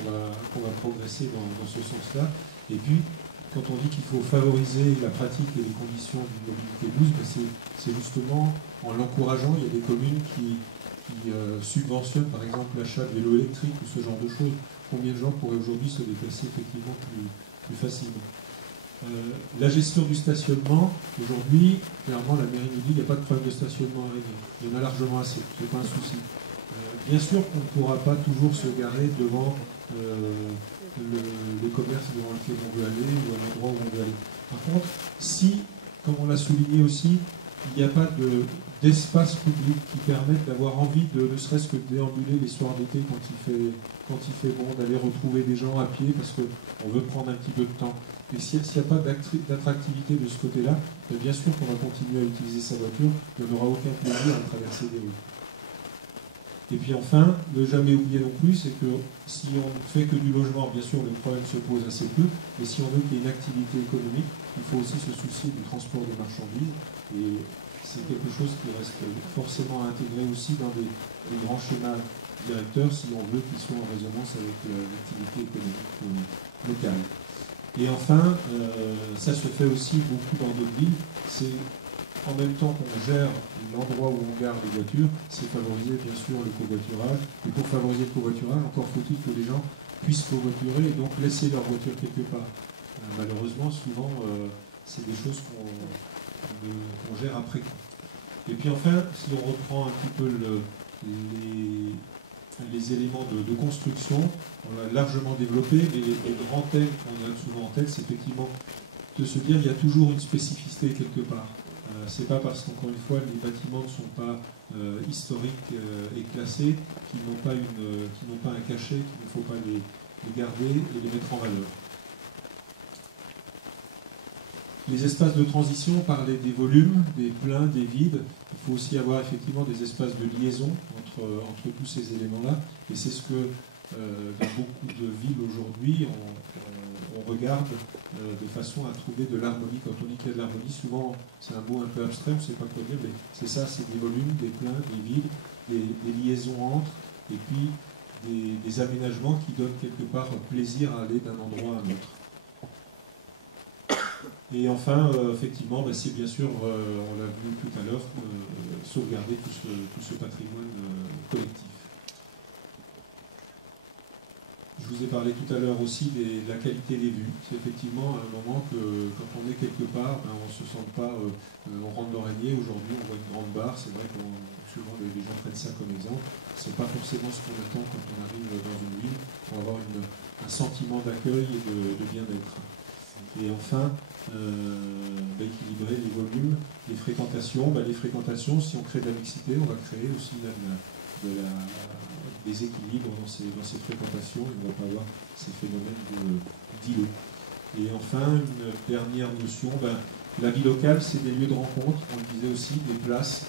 qu'on va progresser dans ce sens-là. Et puis, quand on dit qu'il faut favoriser la pratique et les conditions d'une mobilité douce, c'est justement en l'encourageant. Il y a des communes qui subventionnent par exemple l'achat de vélos électriques ou ce genre de choses. Combien de gens pourraient aujourd'hui se déplacer effectivement plus facilement? La gestion du stationnement, aujourd'hui, clairement la mairie nous dit qu'il n'y a pas de problème de stationnement à régler. Il y en a largement assez, ce n'est pas un souci. Bien sûr qu'on ne pourra pas toujours se garer devant le commerce devant lequel on veut aller ou à l'endroit où on veut aller. Par contre, si, comme on l'a souligné aussi, il n'y a pas d'espace public qui permette d'avoir envie de ne serait-ce que déambuler les soirs d'été quand il fait bon, d'aller retrouver des gens à pied parce qu'on veut prendre un petit peu de temps. Et s'il n'y a pas d'attractivité de ce côté-là, bien sûr qu'on va continuer à utiliser sa voiture, il n'y aura aucun plaisir à traverser des rues. Et puis enfin, ne jamais oublier non plus, c'est que si on ne fait que du logement, bien sûr, le problème se pose assez peu, mais si on veut qu'il y ait une activité économique, il faut aussi se soucier du transport des marchandises, et c'est quelque chose qui reste forcément à intégrer aussi dans des grands schémas directeurs, si on veut qu'ils soient en résonance avec l'activité économique locale. Et enfin, ça se fait aussi beaucoup dans d'autres villes, c'est en même temps qu'on gère l'endroit où on garde les voitures, c'est favoriser bien sûr le covoiturage. Et pour favoriser le covoiturage, encore faut-il que les gens puissent covoiturer et donc laisser leur voiture quelque part. Malheureusement, souvent, c'est des choses qu'on gère après. Et puis enfin, si on reprend un petit peu les éléments de construction, on l'a largement développé, mais les grands thèmes qu'on a souvent en tête, c'est effectivement de se dire qu'il y a toujours une spécificité quelque part. C'est pas parce qu'encore une fois les bâtiments ne sont pas historiques et classés qu'ils n'ont pas un cachet, qu'il ne faut pas les garder et les mettre en valeur. Les espaces de transition, on parlait des volumes, des pleins, des vides. Il faut aussi avoir effectivement des espaces de liaison entre tous ces éléments-là. Et c'est ce que dans beaucoup de villes aujourd'hui, on regarde de façon à trouver de l'harmonie. Quand on dit qu'il y a de l'harmonie, souvent c'est un mot un peu abstrait, on ne sait pas quoi dire, mais c'est ça, c'est des volumes, des pleins, des vides, des liaisons entre, et puis des aménagements qui donnent quelque part plaisir à aller d'un endroit à un autre. Et enfin, effectivement, c'est bien sûr, on l'a vu tout à l'heure, sauvegarder tout ce patrimoine collectif. Je vous ai parlé tout à l'heure aussi de la qualité des vues. C'est effectivement un moment que, quand on est quelque part, on ne se sent pas, on rentre dans Régnier. Aujourd'hui, on voit une grande barre. C'est vrai que souvent les gens prennent ça comme exemple. Ce n'est pas forcément ce qu'on attend quand on arrive dans une ville pour avoir un sentiment d'accueil et de bien-être. Et enfin, équilibrer les volumes, les fréquentations. Les fréquentations, si on crée de la mixité, on va créer aussi des équilibres dans ces fréquentations et on va pas avoir ces phénomènes d'îlots. Et enfin, une dernière notion, la vie locale, c'est des lieux de rencontre, on le disait aussi, des places,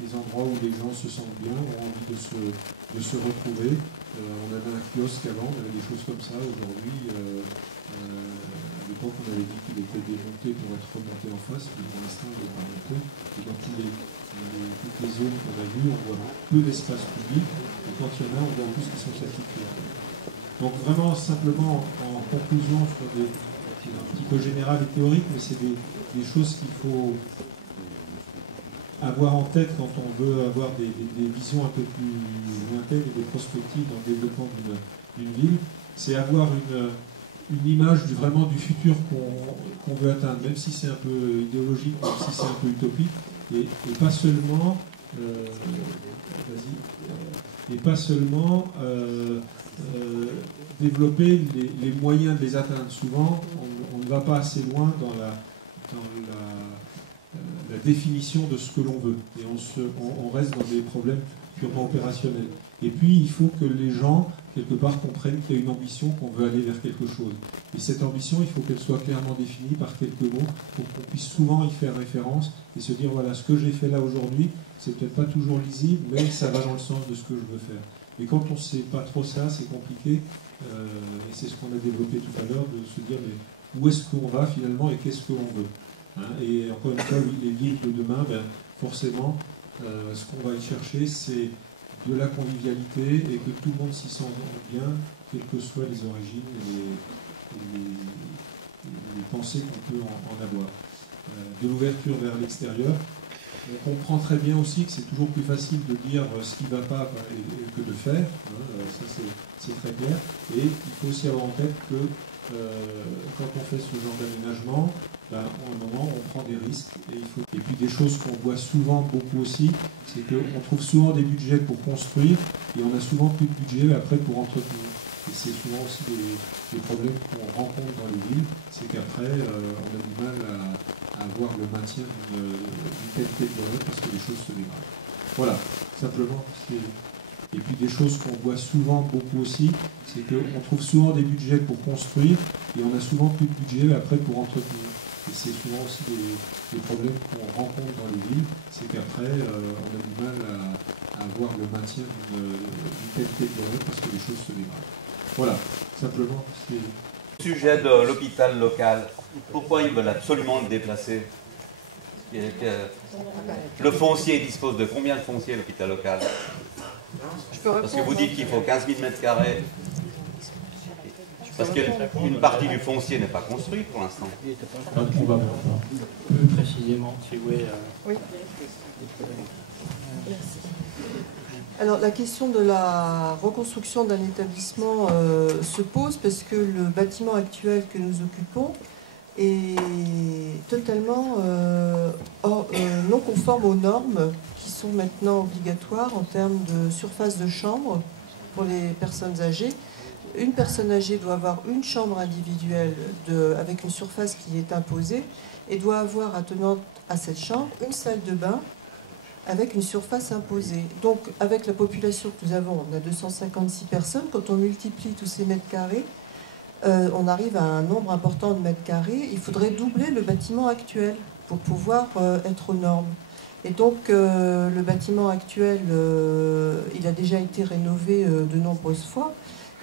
des endroits où les gens se sentent bien, ont envie de se retrouver. On avait un kiosque avant, on avait des choses comme ça. Aujourd'hui, à l'époque, on avait dit qu'il était démonté pour être remonté en face, mais pour l'instant, il est remonté. Et dans toutes les zones qu'on a vues, on voit peu d'espace public, et quand il y en a, on voit plus qu'ils sont satisfaits. Donc vraiment, simplement, en conclusion, sur un petit peu général et théorique, mais c'est des choses qu'il faut avoir en tête quand on veut avoir des visions un peu plus lointaines et des perspectives dans le développement d'une ville, c'est avoir une image vraiment du futur qu'on veut atteindre, même si c'est un peu idéologique, même si c'est un peu utopique, et pas seulement développer les moyens de les atteindre. Souvent, on ne va pas assez loin dans la définition de ce que l'on veut, et on reste dans des problèmes purement opérationnels. Et puis, il faut que les gens, quelque part, comprennent qu'il y a une ambition, qu'on veut aller vers quelque chose. Et cette ambition, il faut qu'elle soit clairement définie par quelques mots, pour qu'on puisse souvent y faire référence, et se dire, voilà, ce que j'ai fait là aujourd'hui, c'est peut-être pas toujours lisible, mais ça va dans le sens de ce que je veux faire. Et quand on ne sait pas trop ça, c'est compliqué, et c'est ce qu'on a développé tout à l'heure, de se dire, mais où est-ce qu'on va finalement, et qu'est-ce que l'on veut. Et encore une fois, oui, les villes de demain, forcément, ce qu'on va y chercher, c'est de la convivialité et que tout le monde s'y sente bien, quelles que soient les origines et les pensées qu'on peut en avoir. De l'ouverture vers l'extérieur, on comprend très bien aussi que c'est toujours plus facile de dire ce qui ne va pas que de faire, ça c'est très clair, et il faut aussi avoir en tête que quand on fait ce genre d'aménagement, à un moment on prend des risques et puis des choses qu'on voit souvent beaucoup aussi, c'est qu'on trouve souvent des budgets pour construire et on a souvent plus de budget après pour entretenir. Et c'est souvent aussi des problèmes qu'on rencontre dans les villes, c'est qu'après on a du mal à avoir le maintien d'une qualité de l'œuvre parce que les choses se dégradent. Voilà, simplement. Et puis des choses qu'on voit souvent beaucoup aussi, c'est qu'on trouve souvent des budgets pour construire et on a souvent plus de budget après pour entretenir. Et c'est souvent aussi des problèmes qu'on rencontre dans les villes, c'est qu'après on a du mal à avoir le maintien d'une qualité de l'œuvre parce que les choses se dégradent. Voilà, simplement. Sujet de l'hôpital local, pourquoi ils veulent absolument le déplacer? Le foncier dispose de combien de foncier, l'hôpital local? Parce que vous dites qu'il faut 15 000 mètres carrés. Parce qu'une partie du foncier n'est pas construite pour l'instant. On va voir plus précisément, si vous voulez. Oui. Merci. Alors la question de la reconstruction d'un établissement se pose parce que le bâtiment actuel que nous occupons est totalement non conforme aux normes qui sont maintenant obligatoires en termes de surface de chambre pour les personnes âgées. Une personne âgée doit avoir une chambre individuelle avec une surface qui est imposée et doit avoir attenante à cette chambre une salle de bain avec une surface imposée. Donc avec la population que nous avons, on a 256 personnes, quand on multiplie tous ces mètres carrés, on arrive à un nombre important de mètres carrés. Il faudrait doubler le bâtiment actuel pour pouvoir être aux normes. Et donc le bâtiment actuel, il a déjà été rénové de nombreuses fois.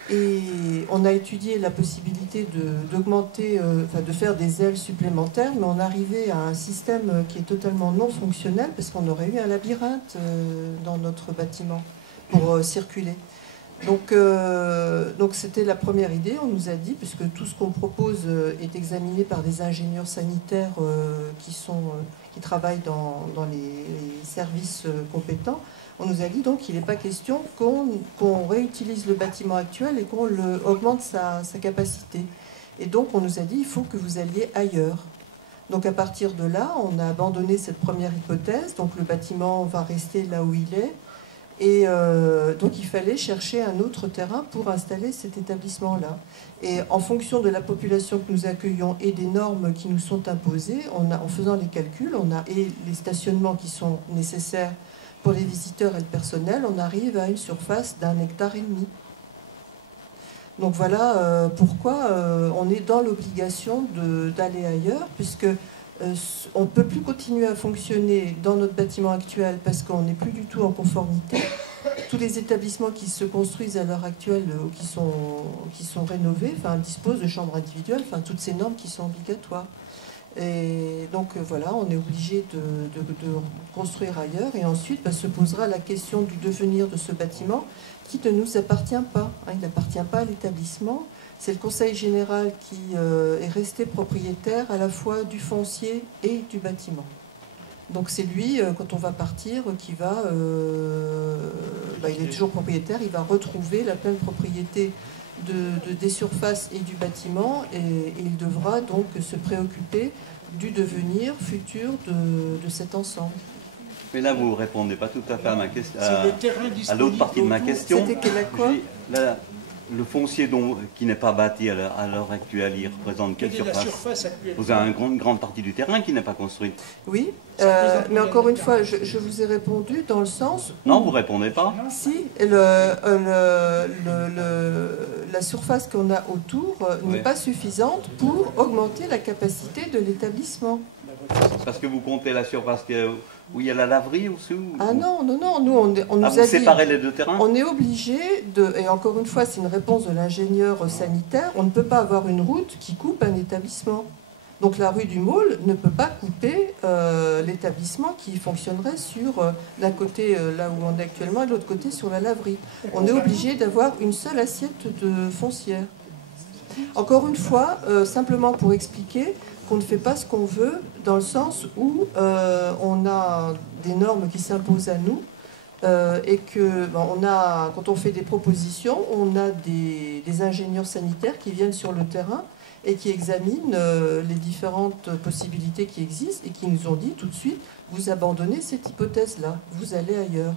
Et on a étudié la possibilité d'augmenter, de faire des ailes supplémentaires, mais on arrivait à un système qui est totalement non fonctionnel parce qu'on aurait eu un labyrinthe dans notre bâtiment pour circuler. Donc c'était la première idée, on nous a dit, puisque tout ce qu'on propose est examiné par des ingénieurs sanitaires qui travaillent dans les services compétents. On nous a dit donc qu'il n'est pas question qu'on réutilise le bâtiment actuel et qu'on augmente sa capacité. Et donc on nous a dit il faut que vous alliez ailleurs. Donc à partir de là, on a abandonné cette première hypothèse. Donc le bâtiment va rester là où il est. Et donc il fallait chercher un autre terrain pour installer cet établissement-là. Et en fonction de la population que nous accueillons et des normes qui nous sont imposées, en faisant les calculs, et les stationnements qui sont nécessaires pour les visiteurs et le personnel, on arrive à une surface d'1,5 hectare. Donc voilà pourquoi on est dans l'obligation d'aller ailleurs, puisque on ne peut plus continuer à fonctionner dans notre bâtiment actuel parce qu'on n'est plus du tout en conformité. Tous les établissements qui se construisent à l'heure actuelle ou qui sont rénovés disposent de chambres individuelles, toutes ces normes qui sont obligatoires. Et donc voilà, on est obligé de construire ailleurs et ensuite se posera la question du devenir de ce bâtiment qui ne nous appartient pas. Il n'appartient pas à l'établissement. C'est le Conseil général qui est resté propriétaire à la fois du foncier et du bâtiment. Donc c'est lui, quand on va partir, qui va... il est toujours propriétaire, il va retrouver la pleine propriété des surfaces et du bâtiment et il devra donc se préoccuper du devenir futur de cet ensemble. Mais là, vous ne répondez pas tout à fait à ma question, à l'autre partie de ma question. C'était quoi ? Le foncier qui n'est pas bâti à l'heure actuelle, il représente quelle surface? Vous avez une grande partie du terrain qui n'est pas construite. Oui, mais encore une fois, je vous ai répondu dans le sens où... Non, vous ne répondez pas. Si, la surface qu'on a autour n'est pas suffisante pour augmenter la capacité de l'établissement. Parce que vous comptez la surface où il y a la laverie aussi Ah non, nous on nous a dit... séparez les deux terrains? On est obligé et encore une fois c'est une réponse de l'ingénieur sanitaire, on ne peut pas avoir une route qui coupe un établissement. Donc la rue du Maule ne peut pas couper l'établissement qui fonctionnerait sur d'un côté là où on est actuellement et de l'autre côté sur la laverie. On est obligé d'avoir une seule assiette de foncière. Encore une fois, simplement pour expliquer qu'on ne fait pas ce qu'on veut, dans le sens où on a des normes qui s'imposent à nous et que quand on fait des propositions, on a des ingénieurs sanitaires qui viennent sur le terrain et qui examinent les différentes possibilités qui existent et qui nous ont dit tout de suite, vous abandonnez cette hypothèse-là, vous allez ailleurs.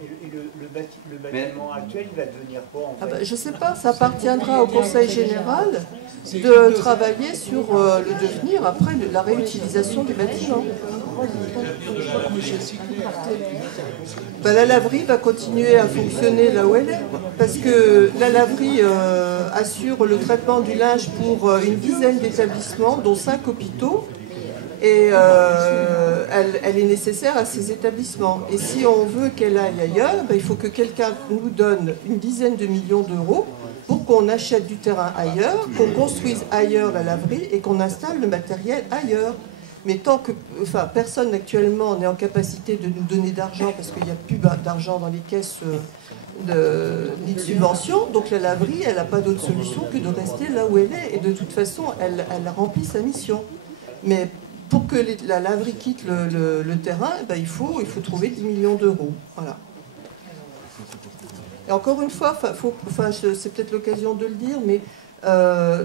Et le bâtiment actuel, il va devenir quoi en fait? Je ne sais pas, ça appartiendra au Conseil général de travailler sur le devenir après la réutilisation du bâtiment. La laverie va continuer à fonctionner là où elle est, parce que la laverie assure le traitement du linge pour une dizaine d'établissements, dont 5 hôpitaux. Et elle est nécessaire à ces établissements. Et si on veut qu'elle aille ailleurs, il faut que quelqu'un nous donne une dizaine de millions d'euros pour qu'on achète du terrain ailleurs, qu'on construise ailleurs la laverie et qu'on installe le matériel ailleurs. Mais tant que personne actuellement n'est en capacité de nous donner d'argent, parce qu'il n'y a plus d'argent dans les caisses ni de subvention, donc la laverie, elle n'a pas d'autre solution que de rester là où elle est, et de toute façon, elle remplit sa mission. Mais pour que la laverie quitte le terrain, eh ben, il faut trouver 10 millions d'euros. Voilà. Et encore une fois, c'est peut-être l'occasion de le dire, mais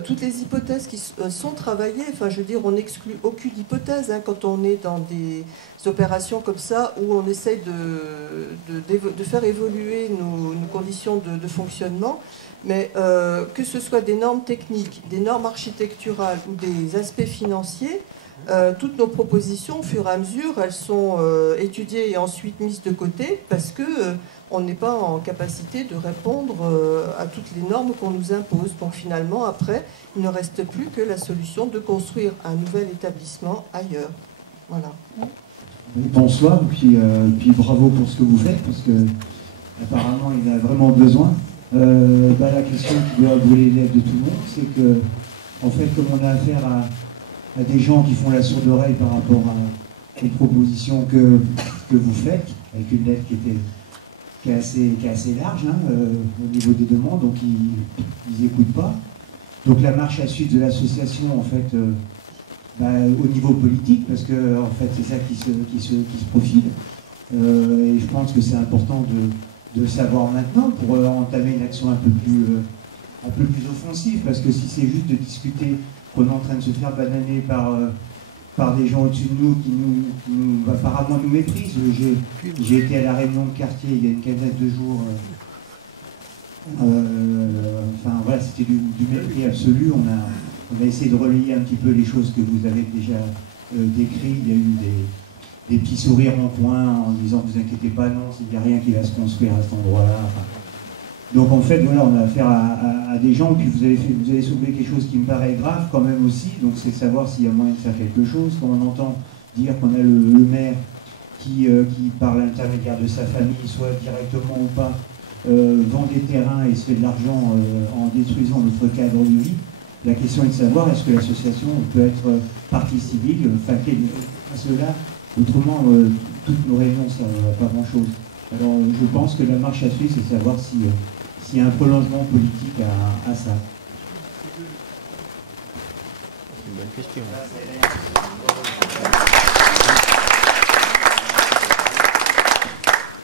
toutes les hypothèses qui sont travaillées, enfin, je veux dire, on n'exclut aucune hypothèse hein, quand on est dans des opérations comme ça où on essaye de faire évoluer nos conditions de fonctionnement, mais que ce soit des normes techniques, des normes architecturales ou des aspects financiers, toutes nos propositions, au fur et à mesure, elles sont étudiées et ensuite mises de côté parce que on n'est pas en capacité de répondre à toutes les normes qu'on nous impose. Donc finalement, après, il ne reste plus que la solution de construire un nouvel établissement ailleurs. Voilà. Bonsoir, puis bravo pour ce que vous faites, parce que apparemment il a vraiment besoin. La question qui doit brûler les lèvres de tout le monde, c'est que, en fait, comme on a affaire à des gens qui font la sourde oreille par rapport à une proposition que vous faites, avec une lettre qui est assez large hein, au niveau des demandes, donc ils n'écoutent pas. Donc la marche à suivre de l'association, en fait, au niveau politique, parce que en fait c'est ça qui se profile. Et je pense que c'est important de le savoir maintenant pour entamer une action un peu plus offensive, parce que si c'est juste de discuter qu'on est en train de se faire bananer par des gens au-dessus de nous qui nous apparemment nous méprisent. J'ai été à la réunion de quartier il y a une quinzaine de jours. Enfin voilà, c'était du mépris absolu. On a essayé de relayer un petit peu les choses que vous avez déjà décrites. Il y a eu des petits sourires en coin en disant vous inquiétez pas, non, il n'y a rien qui va se construire à cet endroit-là. Enfin, donc en fait, voilà, on a affaire à des gens, puis vous avez soulevé quelque chose qui me paraît grave quand même aussi, donc c'est de savoir s'il y a moyen de faire quelque chose. Quand on entend dire qu'on a le maire qui par l'intermédiaire de sa famille, soit directement ou pas, vend des terrains et se fait de l'argent en détruisant notre cadre de vie, la question est de savoir est-ce que l'association peut être partie civile, à cela, autrement toutes nos réunions ça ne va pas grand-chose. Alors je pense que la marche à suivre, c'est de savoir s'il y a un prolongement politique à ça. C'est une bonne question.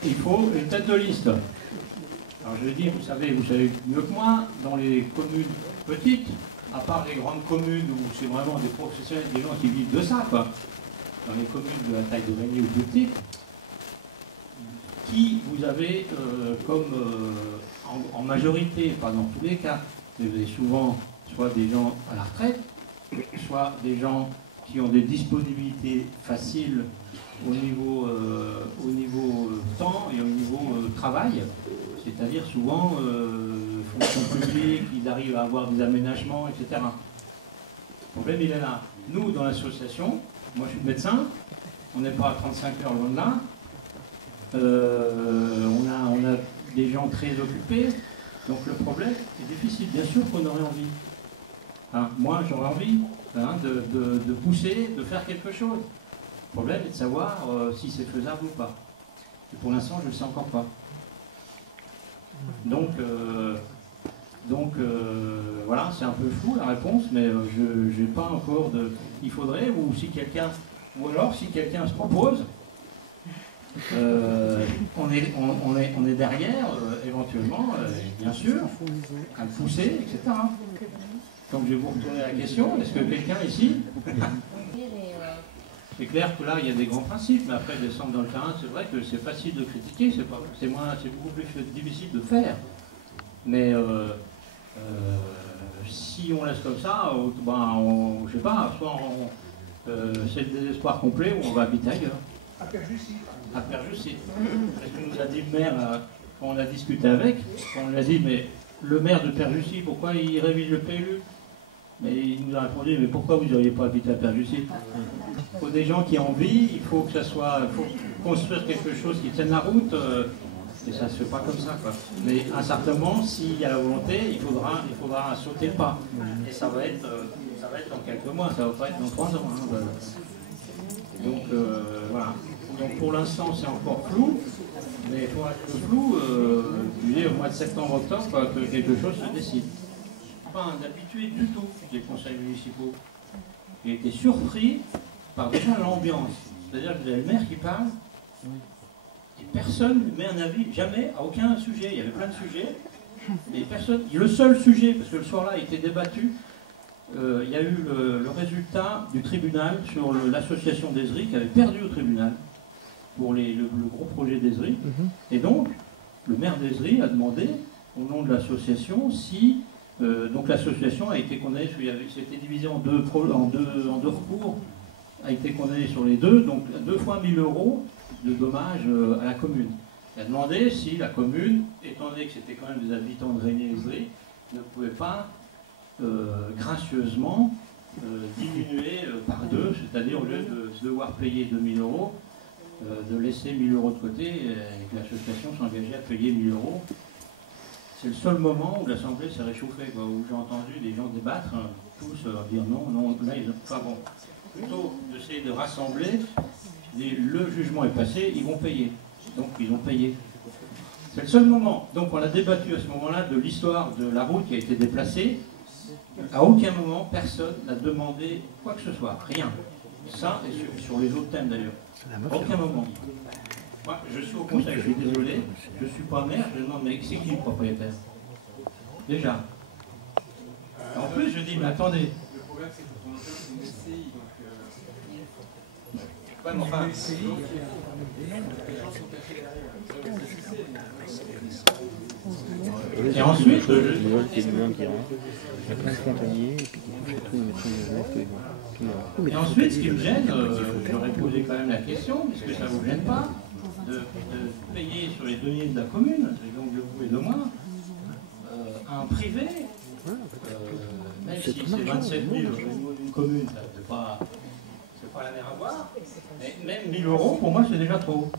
Il faut une tête de liste. Alors je dis, vous savez mieux que moi, dans les communes petites, à part les grandes communes où c'est vraiment des professionnels, des gens qui vivent de ça, quoi. Dans les communes de la taille de Régnier ou plus petites, qui vous avez en majorité, pas dans tous les cas, vous avez souvent soit des gens à la retraite, soit des gens qui ont des disponibilités faciles au niveau temps et au niveau travail, c'est-à-dire souvent fonction publique, ils arrivent à avoir des aménagements, etc. Le problème il est là. Nous, dans l'association, moi je suis médecin, on n'est pas à 35 heures loin de là, on a des gens très occupés, donc le problème est difficile. Bien sûr qu'on aurait envie. Hein, moi j'aurais envie de pousser, de faire quelque chose. Le problème est de savoir si c'est faisable ou pas. Et pour l'instant je ne le sais encore pas. Donc voilà, c'est un peu flou la réponse, mais je n'ai pas encore de... Il faudrait, ou alors si quelqu'un se propose, on est derrière, éventuellement, bien sûr, à le pousser, etc. Donc je vais vous retourner la question, est-ce que quelqu'un ici... C'est clair que là, il y a des grands principes, mais après, descendre dans le terrain, c'est vrai que c'est facile de critiquer, c'est beaucoup plus difficile de faire. Mais si on laisse comme ça, je sais pas, soit c'est le désespoir complet ou on va habiter ailleurs. À Perjussy. À Perjussy. C'est ce que nous a dit le maire quand on a discuté avec. On lui a dit, mais le maire de Perjussy, pourquoi il révise le PLU? Mais il nous a répondu, mais pourquoi vous n'auriez pas habité à Perjussy? Il faut des gens qui ont envie, il faut que ça soit, il faut construire quelque chose qui tienne la route, et ça ne se fait pas comme ça, quoi. Mais à un certain moment, s'il y a la volonté, il faudra sauter le pas. Et ça va être dans quelques mois, ça ne va pas être dans 3 ans. Hein, donc voilà. Donc pour l'instant, c'est encore flou. Mais pour être flou, je dis au mois de septembre-octobre que quelque chose se décide. Pas un habitué du tout des conseils municipaux. J'ai été surpris par déjà l'ambiance. C'est-à-dire que vous avez le maire qui parle, et personne ne met un avis, jamais, à aucun sujet. Il y avait plein de sujets, et personne. Le seul sujet, parce que le soir-là a été débattu, il y a eu le résultat du tribunal sur l'association d'Ezri qui avait perdu au tribunal pour le gros projet d'Ezri. Et donc, le maire d'Ezri a demandé, au nom de l'association, si donc l'association a été condamnée, c'était divisé en deux recours, a été condamnée sur les deux, donc 2 fois 1 000 € de dommages à la commune. Il a demandé si la commune, étant donné que c'était quand même des habitants de Régnier-Ezri, ne pouvait pas gracieusement diminuer par 2, c'est-à-dire au lieu de devoir payer 2 000 €, de laisser 1 000 € de côté et que l'association s'engageait à payer 1 000 €. C'est le seul moment où l'Assemblée s'est réchauffée, quoi, où j'ai entendu des gens débattre, tous dire non, non, là, enfin bon, plutôt d'essayer de rassembler, le jugement est passé, ils vont payer. Donc ils ont payé. C'est le seul moment. Donc on a débattu à ce moment-là de l'histoire de la route qui a été déplacée. À aucun moment, personne n'a demandé quoi que ce soit. Rien. Ça, et sur les autres thèmes d'ailleurs. À aucun moment. Moi, je suis au conseil, je suis désolé, je ne suis pas maire, je demande, mais c'est qui le propriétaire? Déjà. En plus, je dis, mais attendez. Le problème, c'est que ton c'est une SCI, donc... Ouais, mais enfin... Et ensuite, et ensuite, ce qui me gêne, j'aurais posé quand même la question, puisque ça ne vous gêne pas, de payer sur les deniers de la commune, donc de vous et de moi, un privé, même si c'est 27 000 au niveau d'une commune, c'est pas la mer à boire, mais même 1 000 € pour moi c'est déjà trop.